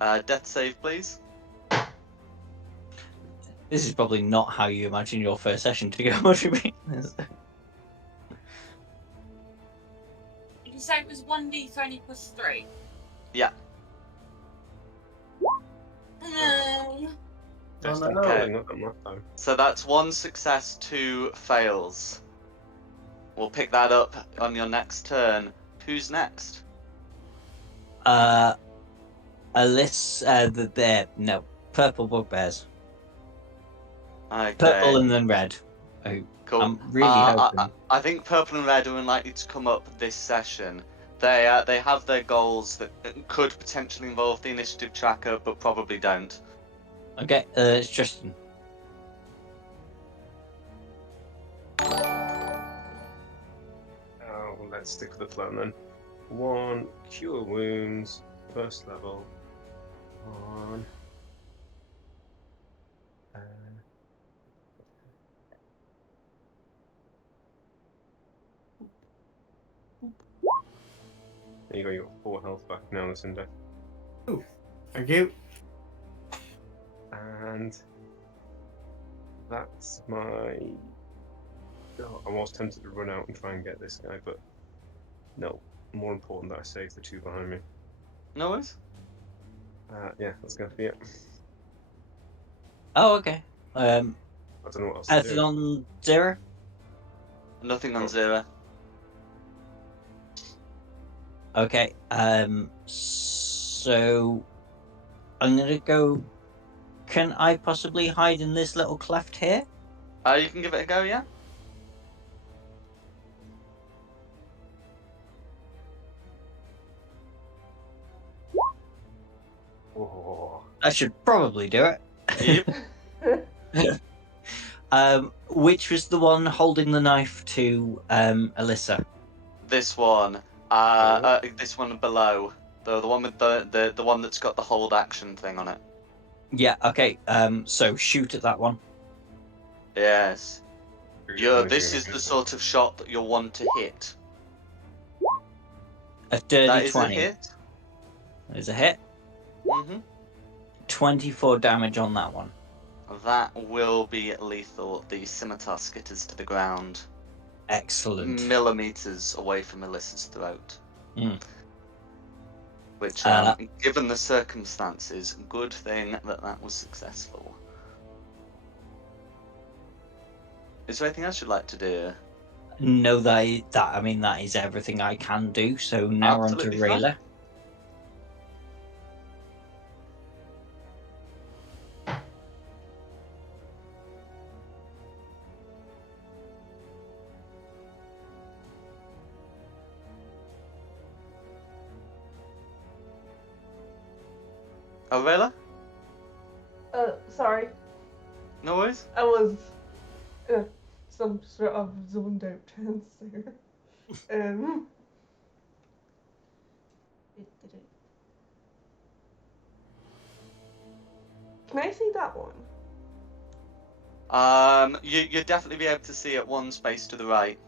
Death save, please. This is probably not how you imagine your first session to go. What do you mean? You say it was 1d20 plus 3. Yeah. No. That's no. not that much time. So that's 1 success, 2 fails. We'll pick that up on your next turn. Who's next? Alyssa. No, purple bugbears. Okay. Purple and then red. Oh, Cool. I'm really hoping. I think purple and red are unlikely to come up this session. They have their goals that could potentially involve the initiative tracker, but probably don't. Okay, it's Justin. Oh, well, let's stick with the plan then. 1 cure wounds, first level. 1. There you go. You got 4 health back now, Lucinda. Thank you. And that's my. Oh, I was tempted to run out and try and get this guy, but no. More important that I save the 2 behind me. No worries. Yeah, that's gonna be it. Oh, okay. I don't know what else to Anything do. on 0? Nothing on 0. Okay. So I'm gonna go. Can I possibly hide in this little cleft here? You can give it a go, yeah? Oh, I should probably do it. Yep. Which was the one holding the knife to Alyssa? This one. This one below. The one with the one that's got the hold action thing on it. Yeah. Okay. So shoot at that one. Yes. Who's Yeah, only this gonna is hit the them? sort of shot that you'll want to hit. A dirty That is a 20. hit. There's a hit. Mm-hmm. 24 damage on that one. That will be lethal. The scimitar skitters to the ground, Excellent. millimeters away from Alyssa's throat. Mm. Which, Uh, given the circumstances, good thing that was successful. Is there anything else you'd like to do? No, that is everything I can do. So now we're on to Absolutely fine. Rayla. Aurelia? Sorry. No worries. I was in some sort of zoned out trance there. Can I see that one? You'd definitely be able to see it one space to the right.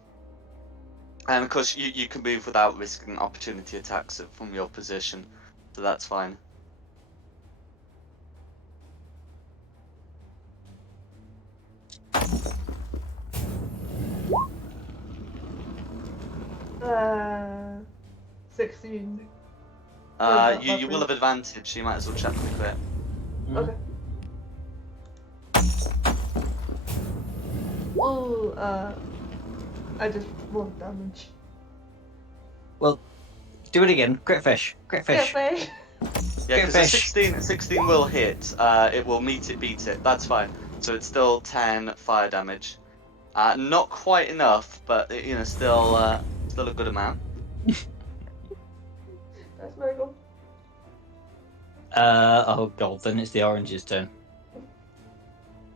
And of course, you can move without risking opportunity attacks from your position, so that's fine. Uh, 16. You will have advantage, so you might as well check with it. Mm. Okay. Well, I just rolled damage. Well, do it again. Crit fish. Crit fish. Fish. Yeah, Get because a fish. 16 will hit. It will meet it, beat it. That's fine. So it's still 10 fire damage. Not quite enough, but still a good amount. That's Michael. Oh god, then it's the orange's turn.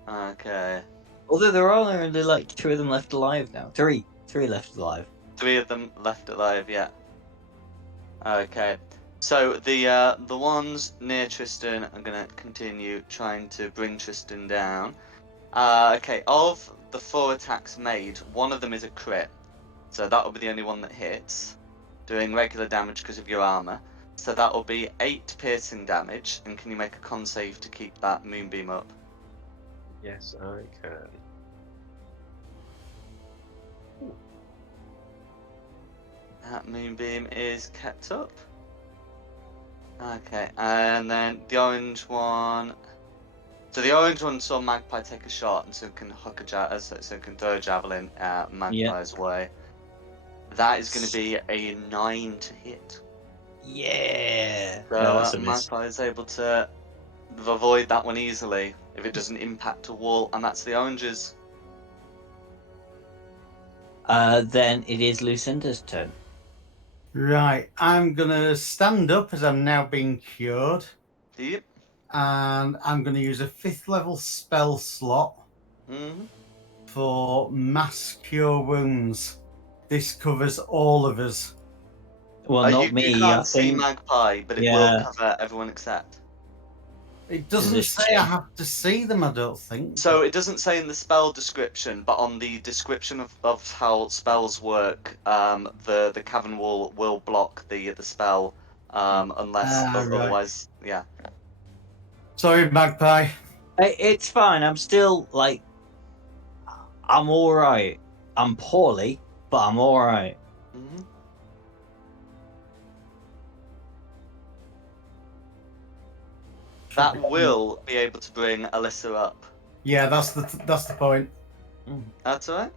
Okay. Although there are only like 2 of them left alive now. 3 left alive. 3 of them left alive. Yeah. Okay. So the ones near Tristan are gonna continue trying to bring Tristan down. Okay. Of the 4 attacks made, one of them is a crit, so that will be the only one that hits, doing regular damage because of your armor. So that will be 8 piercing damage. And can you make a con save to keep that moonbeam up? Yes, I can. That moonbeam is kept up. Okay, and then the orange one. So the orange one saw Magpie take a shot, and so it can hook so it can throw a javelin at Magpie's way. That is going to be a 9 to hit. Yeah. So No, that's a miss. Magpie is able to avoid that one easily if it doesn't impact a wall, and that's the oranges. Then it is Lucinda's turn. Right, I'm gonna stand up as I'm now being cured, Yep. and I'm gonna use a 5th level spell slot Mm-hmm. for mass cure wounds. This covers all of us. Well, not You me. can't I see think. Magpie, but it will Yeah. cover everyone except. It There's doesn't a say I change. have to see them, I don't think. So it doesn't say in the spell description, but on the description of how spells work, the cavern wall will block the spell, unless Right. otherwise, yeah. Sorry, Magpie. It's fine. I'm still like. I'm alright. I'm poorly, but I'm alright. Mm-hmm. That will be able to bring Alyssa up. Yeah, that's the point. That's alright.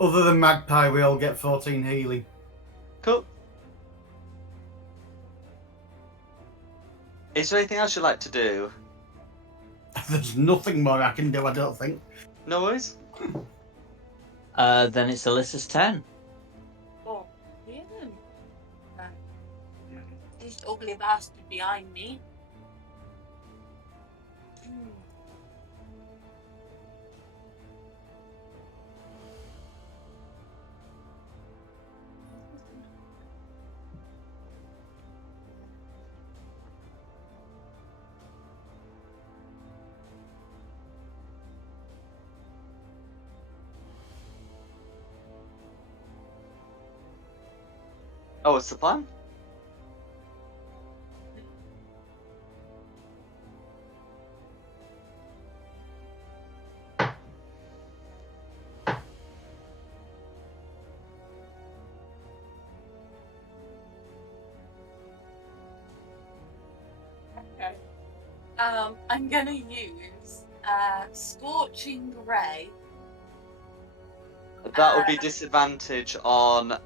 Other than Magpie, we all get 14 healing. Cool. Is there anything else you'd like to do? There's nothing more I can do, I don't think. No worries. Then it's Alyssa's turn. Oh, yeah. This ugly bastard behind me. Oh, what's the plan? Okay. I'm gonna use Scorching Ray. That would be disadvantage on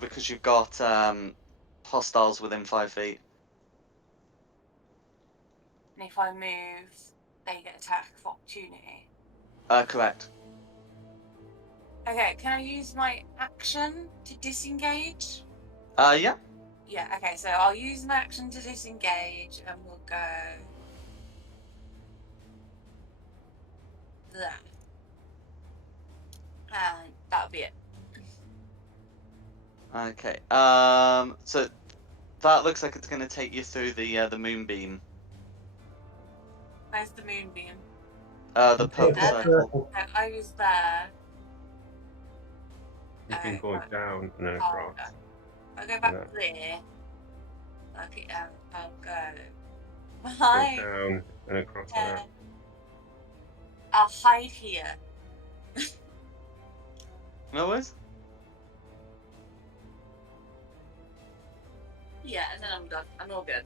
because you've got hostiles within 5 feet. And if I move, they get attack of opportunity. Correct. Okay, can I use my action to disengage? Yeah. Yeah, okay, so I'll use my action to disengage and we'll go there. And that'll be it. Okay. So that looks like it's going to take you through the moonbeam. Where's the moonbeam? The purple There. circle. So I was there. You can go right. down and then Oh, across. I'll go back Yeah. there. Okay, I'll go Go behind. down and across there. I'll hide here. No worries. Yeah, and then I'm done. I'm all good.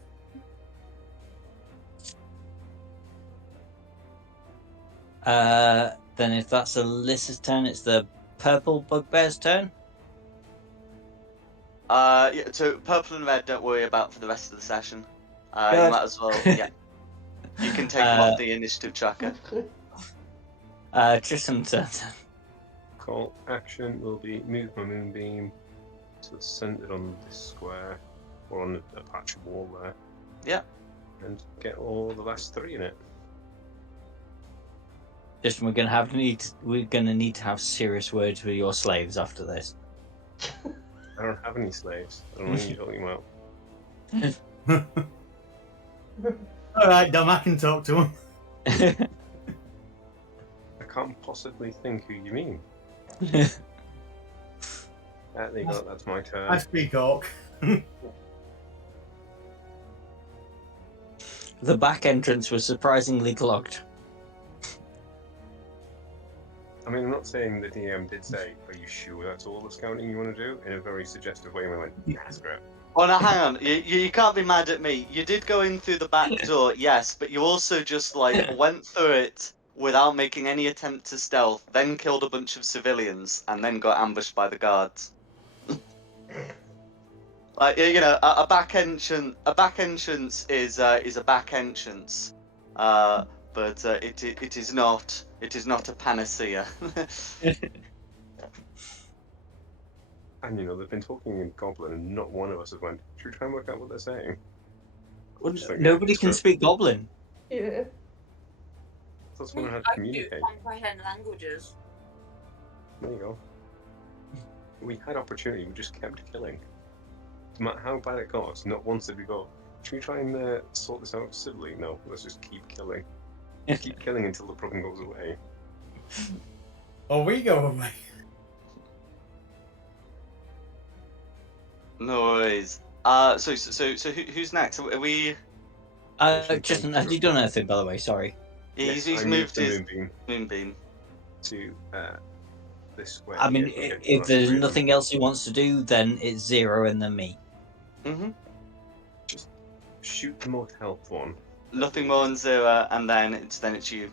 Then if that's Alyssa's turn, it's the purple bugbear's turn. Yeah, so purple and red, don't worry about for the rest of the session. You Good. might as well, yeah. You can take them off the initiative tracker. Tristan's turn. Call action will be move my moonbeam so it's centered on this square or on a patch of wall there. Yeah. And get all the last 3 in it. Tristan, we're gonna need to have serious words with your slaves after this. I don't have any slaves. I don't know what you're talking about. Alright, Dom, I can talk to him. I can't possibly think who you mean. There you go, that's my turn. I speak Orc. The back entrance was surprisingly clogged. I mean, I'm not saying the DM did say, are you sure that's all the scouting you want to do? In a very suggestive way, and I went, yeah, screw it. Oh, now hang on. You can't be mad at me. You did go in through the back door, yes, but you also just, like, went through it without making any attempt to stealth, then killed a bunch of civilians, and then got ambushed by the guards. Like, you know, a back entrance is a back entrance, but it is not a panacea. And you know, they've been talking in Goblin, and not one of us has went, should we try and work out what they're saying? Well, Just like, nobody yeah, can screw it. speak Goblin. Yeah. That's when I had to I do communicate. comprehend languages. There you go. We had opportunity, we just kept killing. No matter how bad it got, not once did we go, should we try and sort this out civilly? No, let's just keep killing. Keep killing until the problem goes away. Or we go away. No worries. So who's next? Are we? Tristan, have you done anything, by the way? Sorry. He's I moved the his moonbeam moonbeam. to this square. I mean, here. Okay, if that's there's 3 of them. nothing else he wants to do, then it's 0 and then me. Mhm. Shoot the most health one. Nothing more than 0, and then it's you.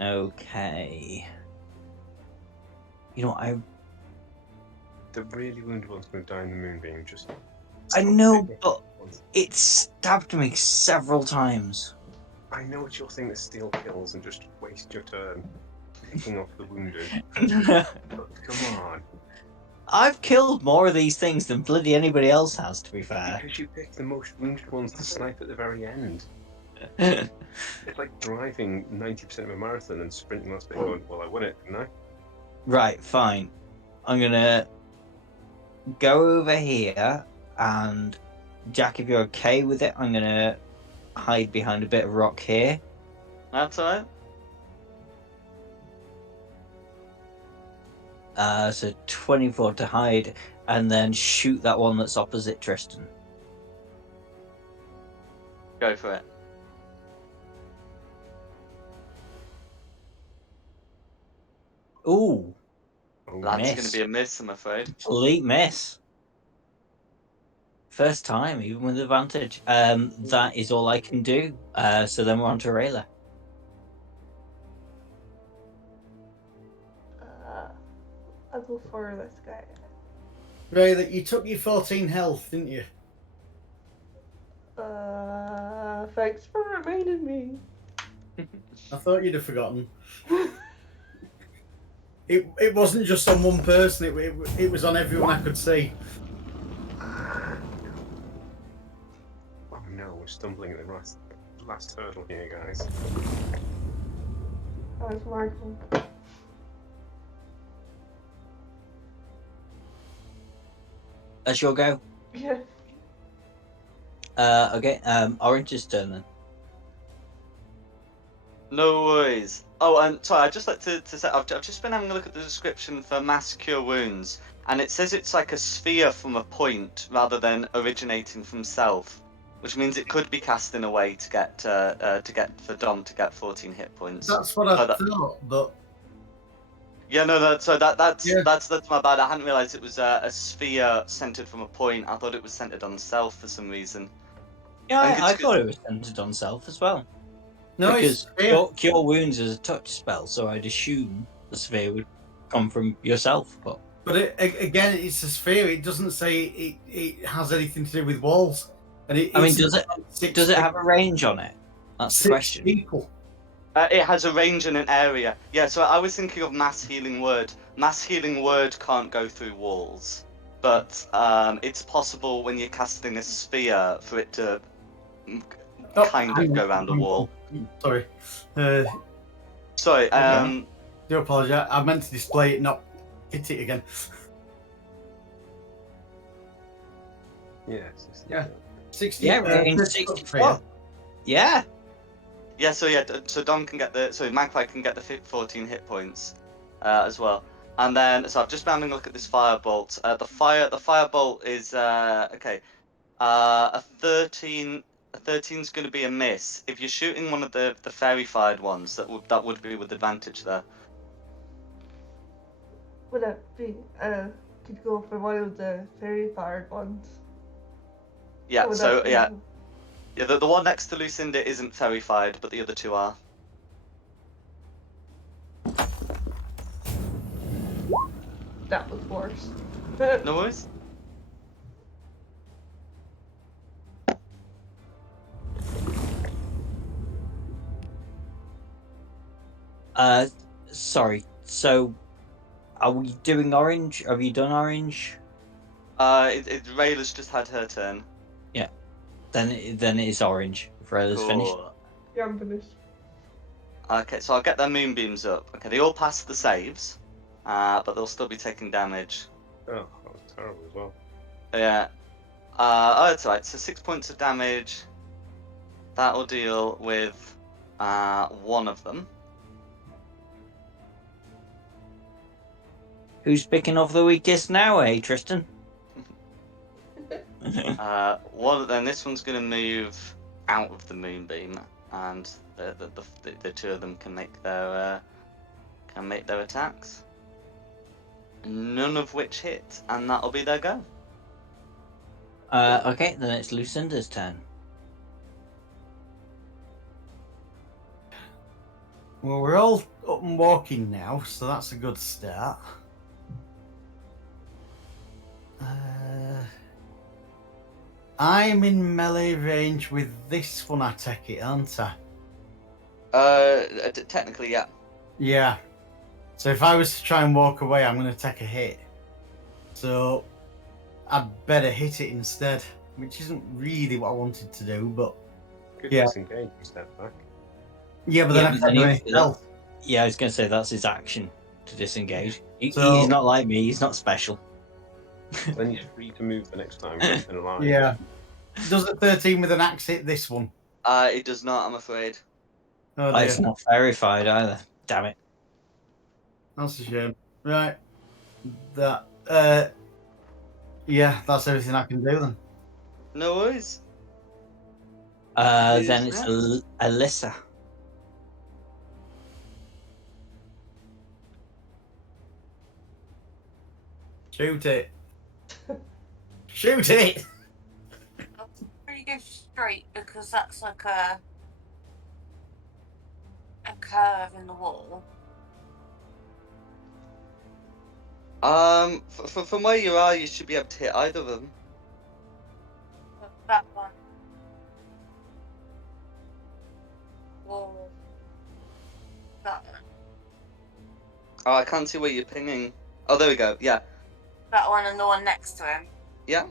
Okay. You know, The really wounded one's going to die in the moonbeam. Just. I know, but it stabbed me several times. I know it's your thing that steal kills and just waste your turn picking off the wounded. But come on. I've killed more of these things than bloody anybody else has, to be fair. Because you picked the most wounded ones to snipe at the very end. It's like driving 90% of a marathon and sprinting last bit and going, well, I won it, didn't I? Right, fine. I'm gonna go over here, and Jack, if you're okay with it, I'm gonna hide behind a bit of rock here. That's alright. So 24 to hide. and then shoot that one that's opposite Tristan. Go for it. Ooh, Oh, That's going Miss. to be a miss, I'm afraid. complete miss. First time, even with advantage. That is all I can do. So then we're on to Rayla. I'll go for this guy. Ray, that you took your 14 health, didn't you? Thanks for reminding me. I thought you'd have forgotten. It wasn't just on one person. It was on everyone I could see. oh no, we're stumbling at the last hurdle here, guys. That was Marco. That's your go. Yeah. Okay. Orange's turn then. No worries. Oh, and sorry, I'd just like to say, I've just been having a look at the description for Mass Cure Wounds, and it says it's like a sphere from a point rather than originating from self, which means it could be cast in a way to get for Dom to get 14 hit points. That's what I So that- thought, but Yeah, no, that's Yeah. my bad. I hadn't realised it was a sphere centered from a point. I thought it was centered on self for some reason. Yeah, think I it's thought it was centered on self as well. no, Because it's fair. cure wounds is a touch spell, so I'd assume the sphere would come from yourself. But But again, it's a sphere. It doesn't say it has anything to do with walls. And I mean, six does it have a range on it? That's the six question. people? It has a range and an area. Yeah, so I was thinking of Mass Healing Word. Mass Healing Word can't go through walls, but it's possible when you're casting a sphere for it to kind of go around a wall. Sorry. Sorry, Do apologise. I meant to display it, not hit it again. Yes. Yeah. 60. Yeah, range 60 foot. Yeah. yeah. So Dom can get Magpie can get the 14 hit points as well. And then, so I've just been having a look at this firebolt. The firebolt is okay. A 13. A 13 is going to be a miss. If you're shooting one of the fairy fired ones, that would be with advantage there. Would that be? Could go for one of the fairy fired ones. Yeah. Would So that be- yeah. Yeah, the one next to Lucinda isn't fairy fired, but the other two are. That was worse. No worries. Sorry. So, are we doing orange? Have you done orange? Rayla's just had her turn. Then it is orange. If Rayla's finished. Cool. Yeah, I'm finished. Okay, so I'll get their moonbeams up. Okay, they all pass the saves, but they'll still be taking damage. Oh, that was terrible as well. Yeah. Oh, that's right. So 6 points of damage. That will deal with one of them. Who's picking off the weakest now, Tristan? Then this one's going to move out of the moonbeam, and the two of them can make their attacks. None of which hit, and that'll be their go. Okay, then it's Lucinda's turn. Well, we're all up and walking now, so that's a good start. I'm in melee range with this one, I take it, aren't I? Technically, yeah. Yeah. So if I was to try and walk away, I'm going to take a hit. So I'd better hit it instead, which isn't really what I wanted to do, but Good Yeah. disengage and step back. yeah, but then I but can't do anything else. Yeah, I was going to say that's his action to disengage. So- He's not like me. He's not special. Then you're free to move the next time. You've been alive. Yeah. Does a 13 with an axe hit this one? It does not, I'm afraid. Oh It's dear, not verified either. Damn it. that's a shame. Right. That Yeah, that's everything I can do then. No worries. Then Who's it's next? Alyssa. Shoot it. Shoot it! I'll probably go straight because that's like a curve in the wall. From where you are, you should be able to hit either of them. But that one. Or that one. Oh, I can't see where you're pinging. Oh, there we go. Yeah. That one and the one next to him. Yeah.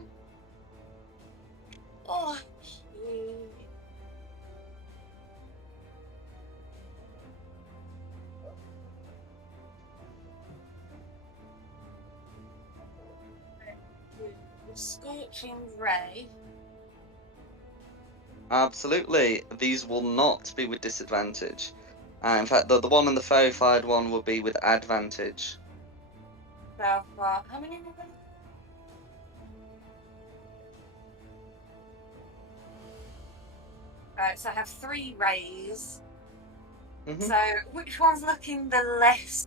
Oh, shit. Scorching ray. Absolutely. These will not be with disadvantage. In fact, the one on the fairy fired one will be with advantage. So far, how many have we got? Right, so I have 3 rays. Mhm. So which one's looking the less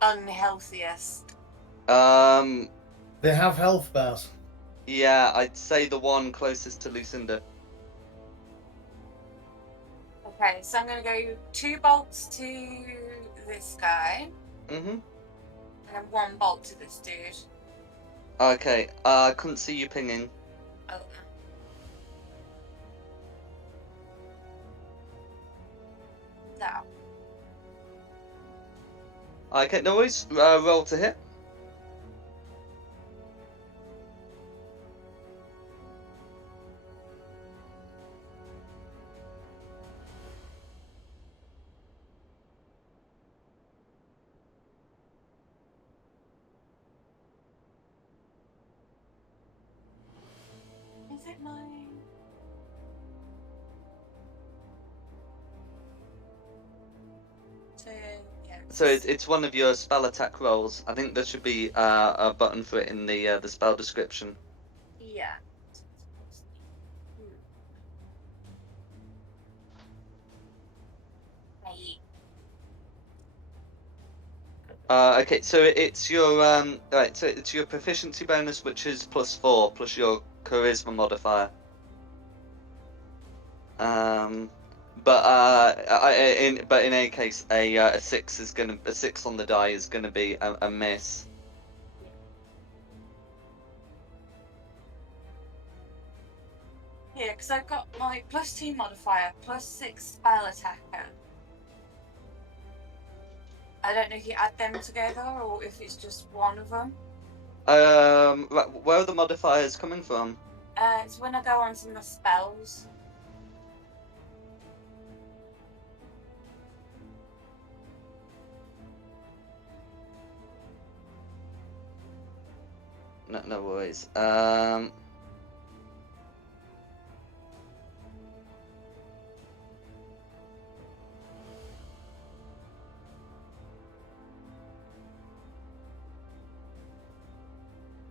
unhealthiest? They have health bars. Yeah, I'd say the one closest to Lucinda. Okay, so I'm gonna go 2 bolts to this guy, Mhm. and then 1 bolt to this dude. Okay. I couldn't see you pinging. Oh. Now. Okay, no worries. Roll to hit. Is it mine? So, yeah. So it's one of your spell attack rolls. I think there should be a button for it in the spell description. Yeah. Right. Okay, so it's your right. So it's your proficiency bonus, which is +4 plus your charisma modifier. But in any case, a 6 on the die is gonna be a miss. Yeah, because I've got my +2 modifier, +6 spell attacker. I don't know if you add them together or if it's just one of them. Where are the modifiers coming from? It's when I go on some of the spells. No worries.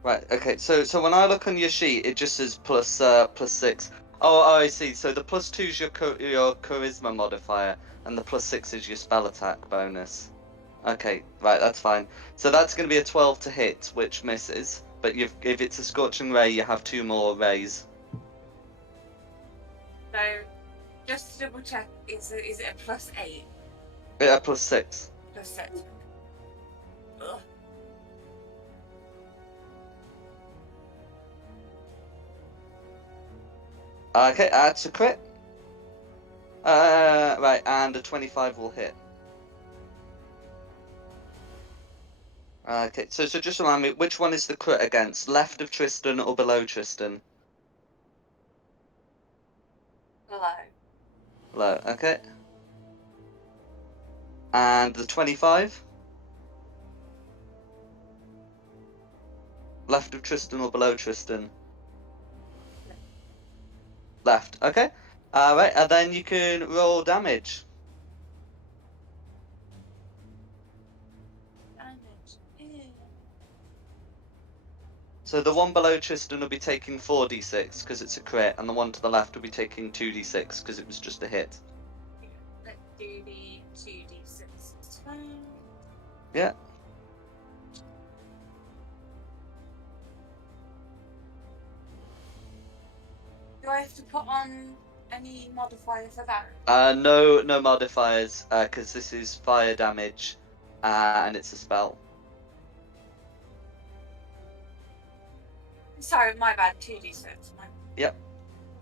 Right. Okay. So when I look on your sheet, it just says +6. Oh, I see. So the +2 is your charisma modifier, and the +6 is your spell attack bonus. Okay. Right. That's fine. So that's going to be a 12 to hit, which misses. But if it's a scorching ray, you have 2 more rays. So, just to double check, is it a +8? Yeah, +6. +6. Ugh. Okay. That's a crit. Right, and a 25 will hit. Okay, so just remind me, which one is the crit against? Left of Tristan or below Tristan? Below. Below, okay. And the 25? Left of Tristan or below Tristan? Left, okay. Right, and then you can roll damage. Damage. Ew. So the one below Tristan will be taking 4d6 because it's a crit, and the one to the left will be taking 2d6 because it was just a hit. Let's do the 2d6 turn. Yeah. Do I have to put on any modifier for that? No modifiers, because this is fire damage, and it's a spell. Sorry, my bad. 2d6. Yep.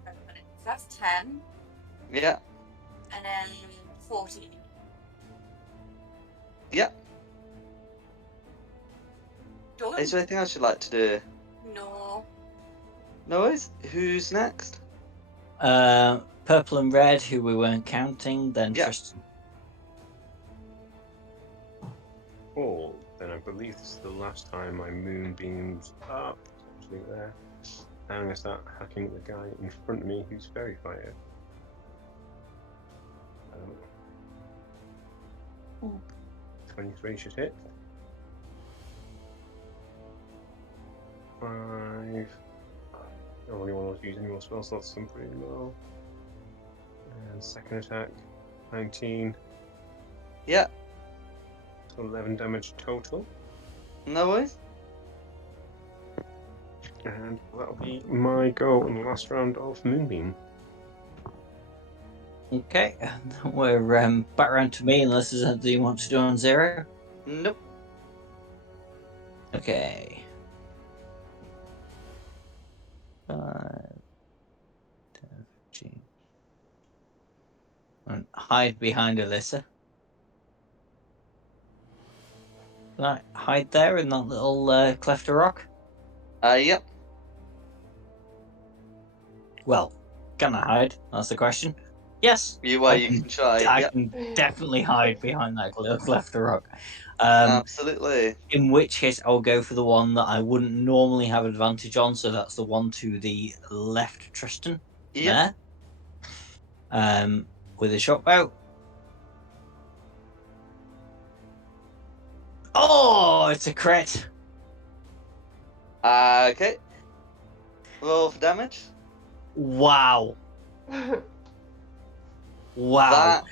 So that's 10, Yeah. and then 14. Yeah. Done. Is there anything else you'd like to do? No. No worries. Who's next? Purple and red, who we weren't counting, then Yeah. Tristan. Oh, then I believe this is the last time my moonbeam's up. It's actually there. And I'm going to start hacking at the guy in front of me who's very fired. 23 should hit. 5. I don't really want to use any more spell slots, so I'm pretty low. And second attack, 19. Yeah. So 11 damage total. No worries. And that'll be my go in the last round of Moonbeam. Okay, we're back around to me unless there's anything you want to do on 0. Nope. Okay. 5, 10, 15. And hide behind Alyssa. Can I hide there in that little cleft of rock? Yep. Well, can I hide? That's the question. Yes. You I can try. I Yep. can definitely hide behind that little cleft of rock. Absolutely. In which case, I'll go for the one that I wouldn't normally have advantage on. So that's the one to the left, Tristan. Yep. There. With a shot bow. Oh, it's a crit. Okay. Roll for damage. Wow. Wow.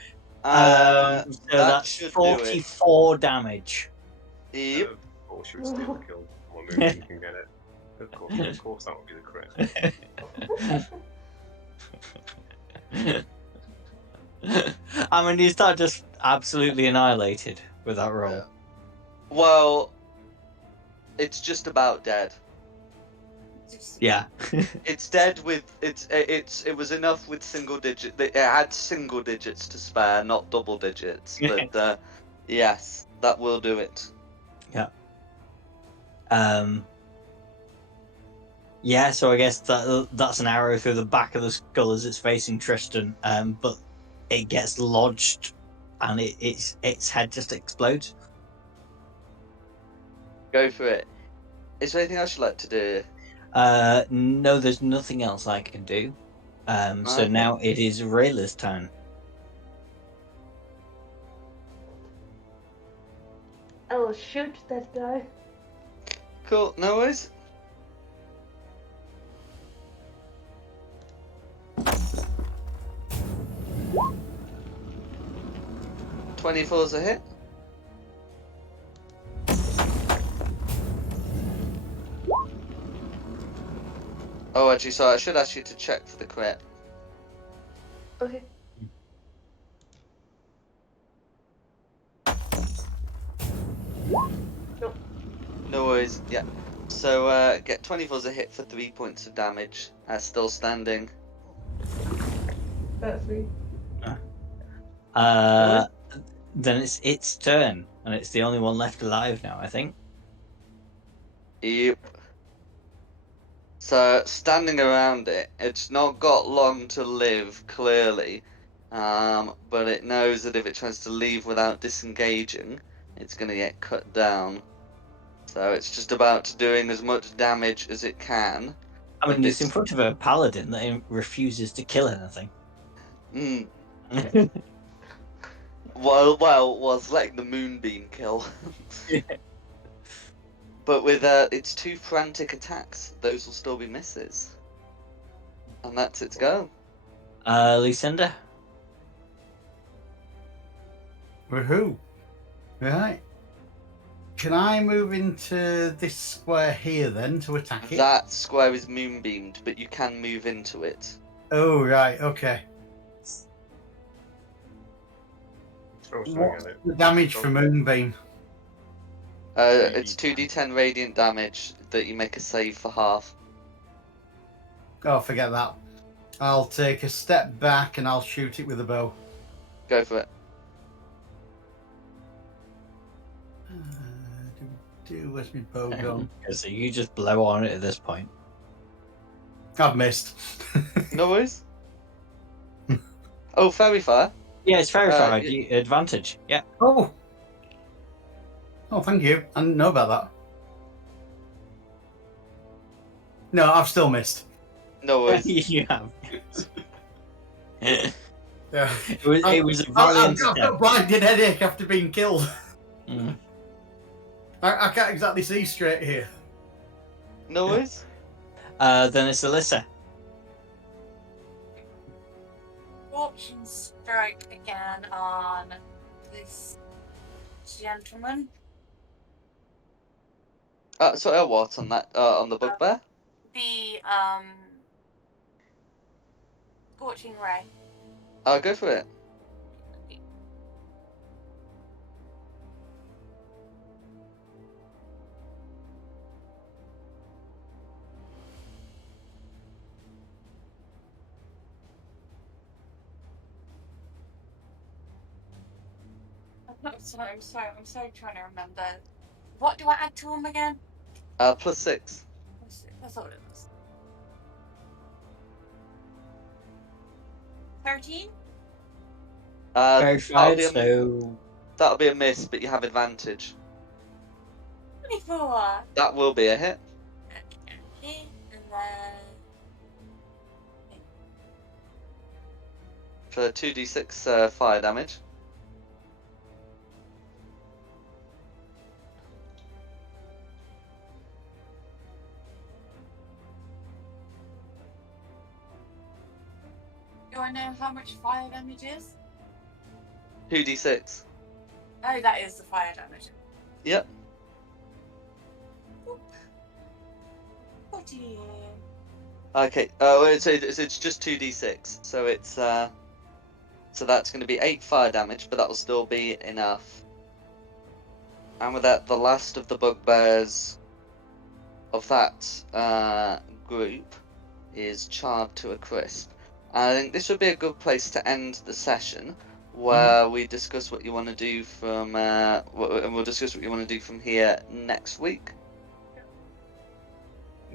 That, So that that's should do it. 44 damage. Yep. Of course, you would steal the kill. More Moonbeam can get it. Of course, that would be the crit. I mean, is that just absolutely annihilated with that roll? Well, it's just about dead. Yeah. It's dead with it was enough with single digit. It had single digits to spare, not double digits. But yes, that will do it. Yeah. Yeah. So I guess that's an arrow through the back of the skull as it's facing Tristan. But it gets lodged, and its head just explodes. Go for it. Is there anything else you'd like to do? No, there's nothing else I can do. So Okay. now it is Rayla's turn. I will shoot that guy. Cool. No worries. $24's a hit. Oh, actually, sorry. I should ask you to check for the crit. Okay. Nope. No worries. Yeah. So get 24's a hit for 3 points of damage. Still standing. That's me. Then it's its turn, and it's the only one left alive now, I think. Yep. So standing around it, it's not got long to live, clearly, but it knows that if it tries to leave without disengaging, it's going to get cut down. So it's just about doing as much damage as it can. I mean, it's in front of a paladin that refuses to kill anything. Well, was letting the moonbeam kill. But with its 2 frantic attacks, those will still be misses. And that's its go. Lucinda. Woohoo! Right. Can I move into this square here then to attack it? That square is moonbeamed, but you can move into it. Oh, right, okay. Throw something What's at it. the damage for Moonbeam? It's 2d10 radiant damage that you make a save for half. Oh, forget that. I'll take a step back and I'll shoot it with a bow. Go for it. Where's my bow gone? So you just blow on it at this point. I've missed. No worries. Oh, fairy fire. Yeah, it's verified. y- Advantage. Yeah. Oh. Oh, thank you. I didn't know about that. No, I've still missed. No worries. You have. Yeah. It was a I've valiant got a attempt. blinded headache after being killed. Mm. I can't exactly see straight here. No worries. Then it's Alyssa. Fortune strike again on this gentleman. So what on that? On the bugbear? The scorching ray. Go for it. I'm so trying to remember. What do I add to him again? +6. That's all it was. 13? Verified, so That'll be a miss, but you have advantage. 24. That will be a hit. Okay, and then For 2d6 fire damage. do I know how much fire damage is? 2d6. Oh, that is the fire damage. Yep. 14. Okay. It's just 2d6. So it's so that's going to be 8 fire damage, but that will still be enough. And with that, the last of the bugbears of that group is charred to a crisp. I think this would be a good place to end the session, where we discuss what you want to do from, and we'll discuss what you want to do from here next week.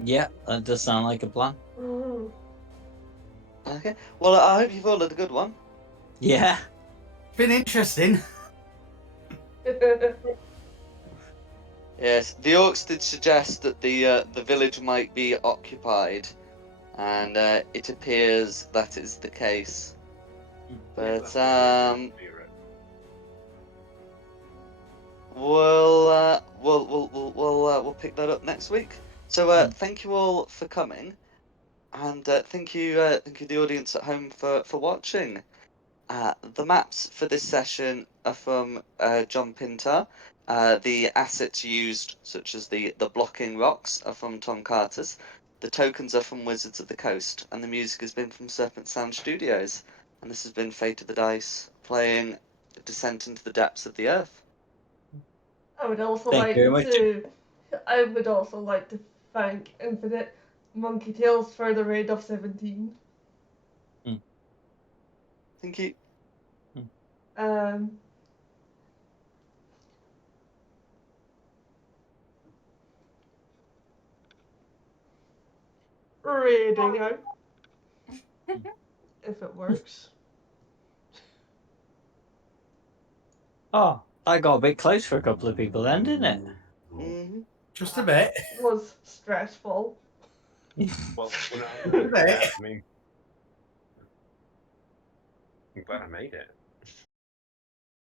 yeah, that does sound like a plan. Mm. Okay. Well, I hope you've all had a good one. Yeah. Been interesting. Yes, the orcs did suggest that the village might be occupied, and it appears that is the case. But we'll pick that up next week. So thank you all for coming, and thank you the audience at home for watching. The maps for this session are from John Pinter. The assets used, such as the blocking rocks, are from Tom Carter's. The tokens are from Wizards of the Coast, and the music has been from Serpent Sound Studios. And this has been Fate of the Dice, playing Descent into the Depths of the Earth. I would also Thank you like very to thank Infinite Monkey Tales for the raid of 17. Thank you. Raiding out. If it works. Oh, that got a bit close for a couple of people then, didn't it? Mm-hmm. Just a bit. Was stressful. Well, no, Right. I mean, I'm glad I made it.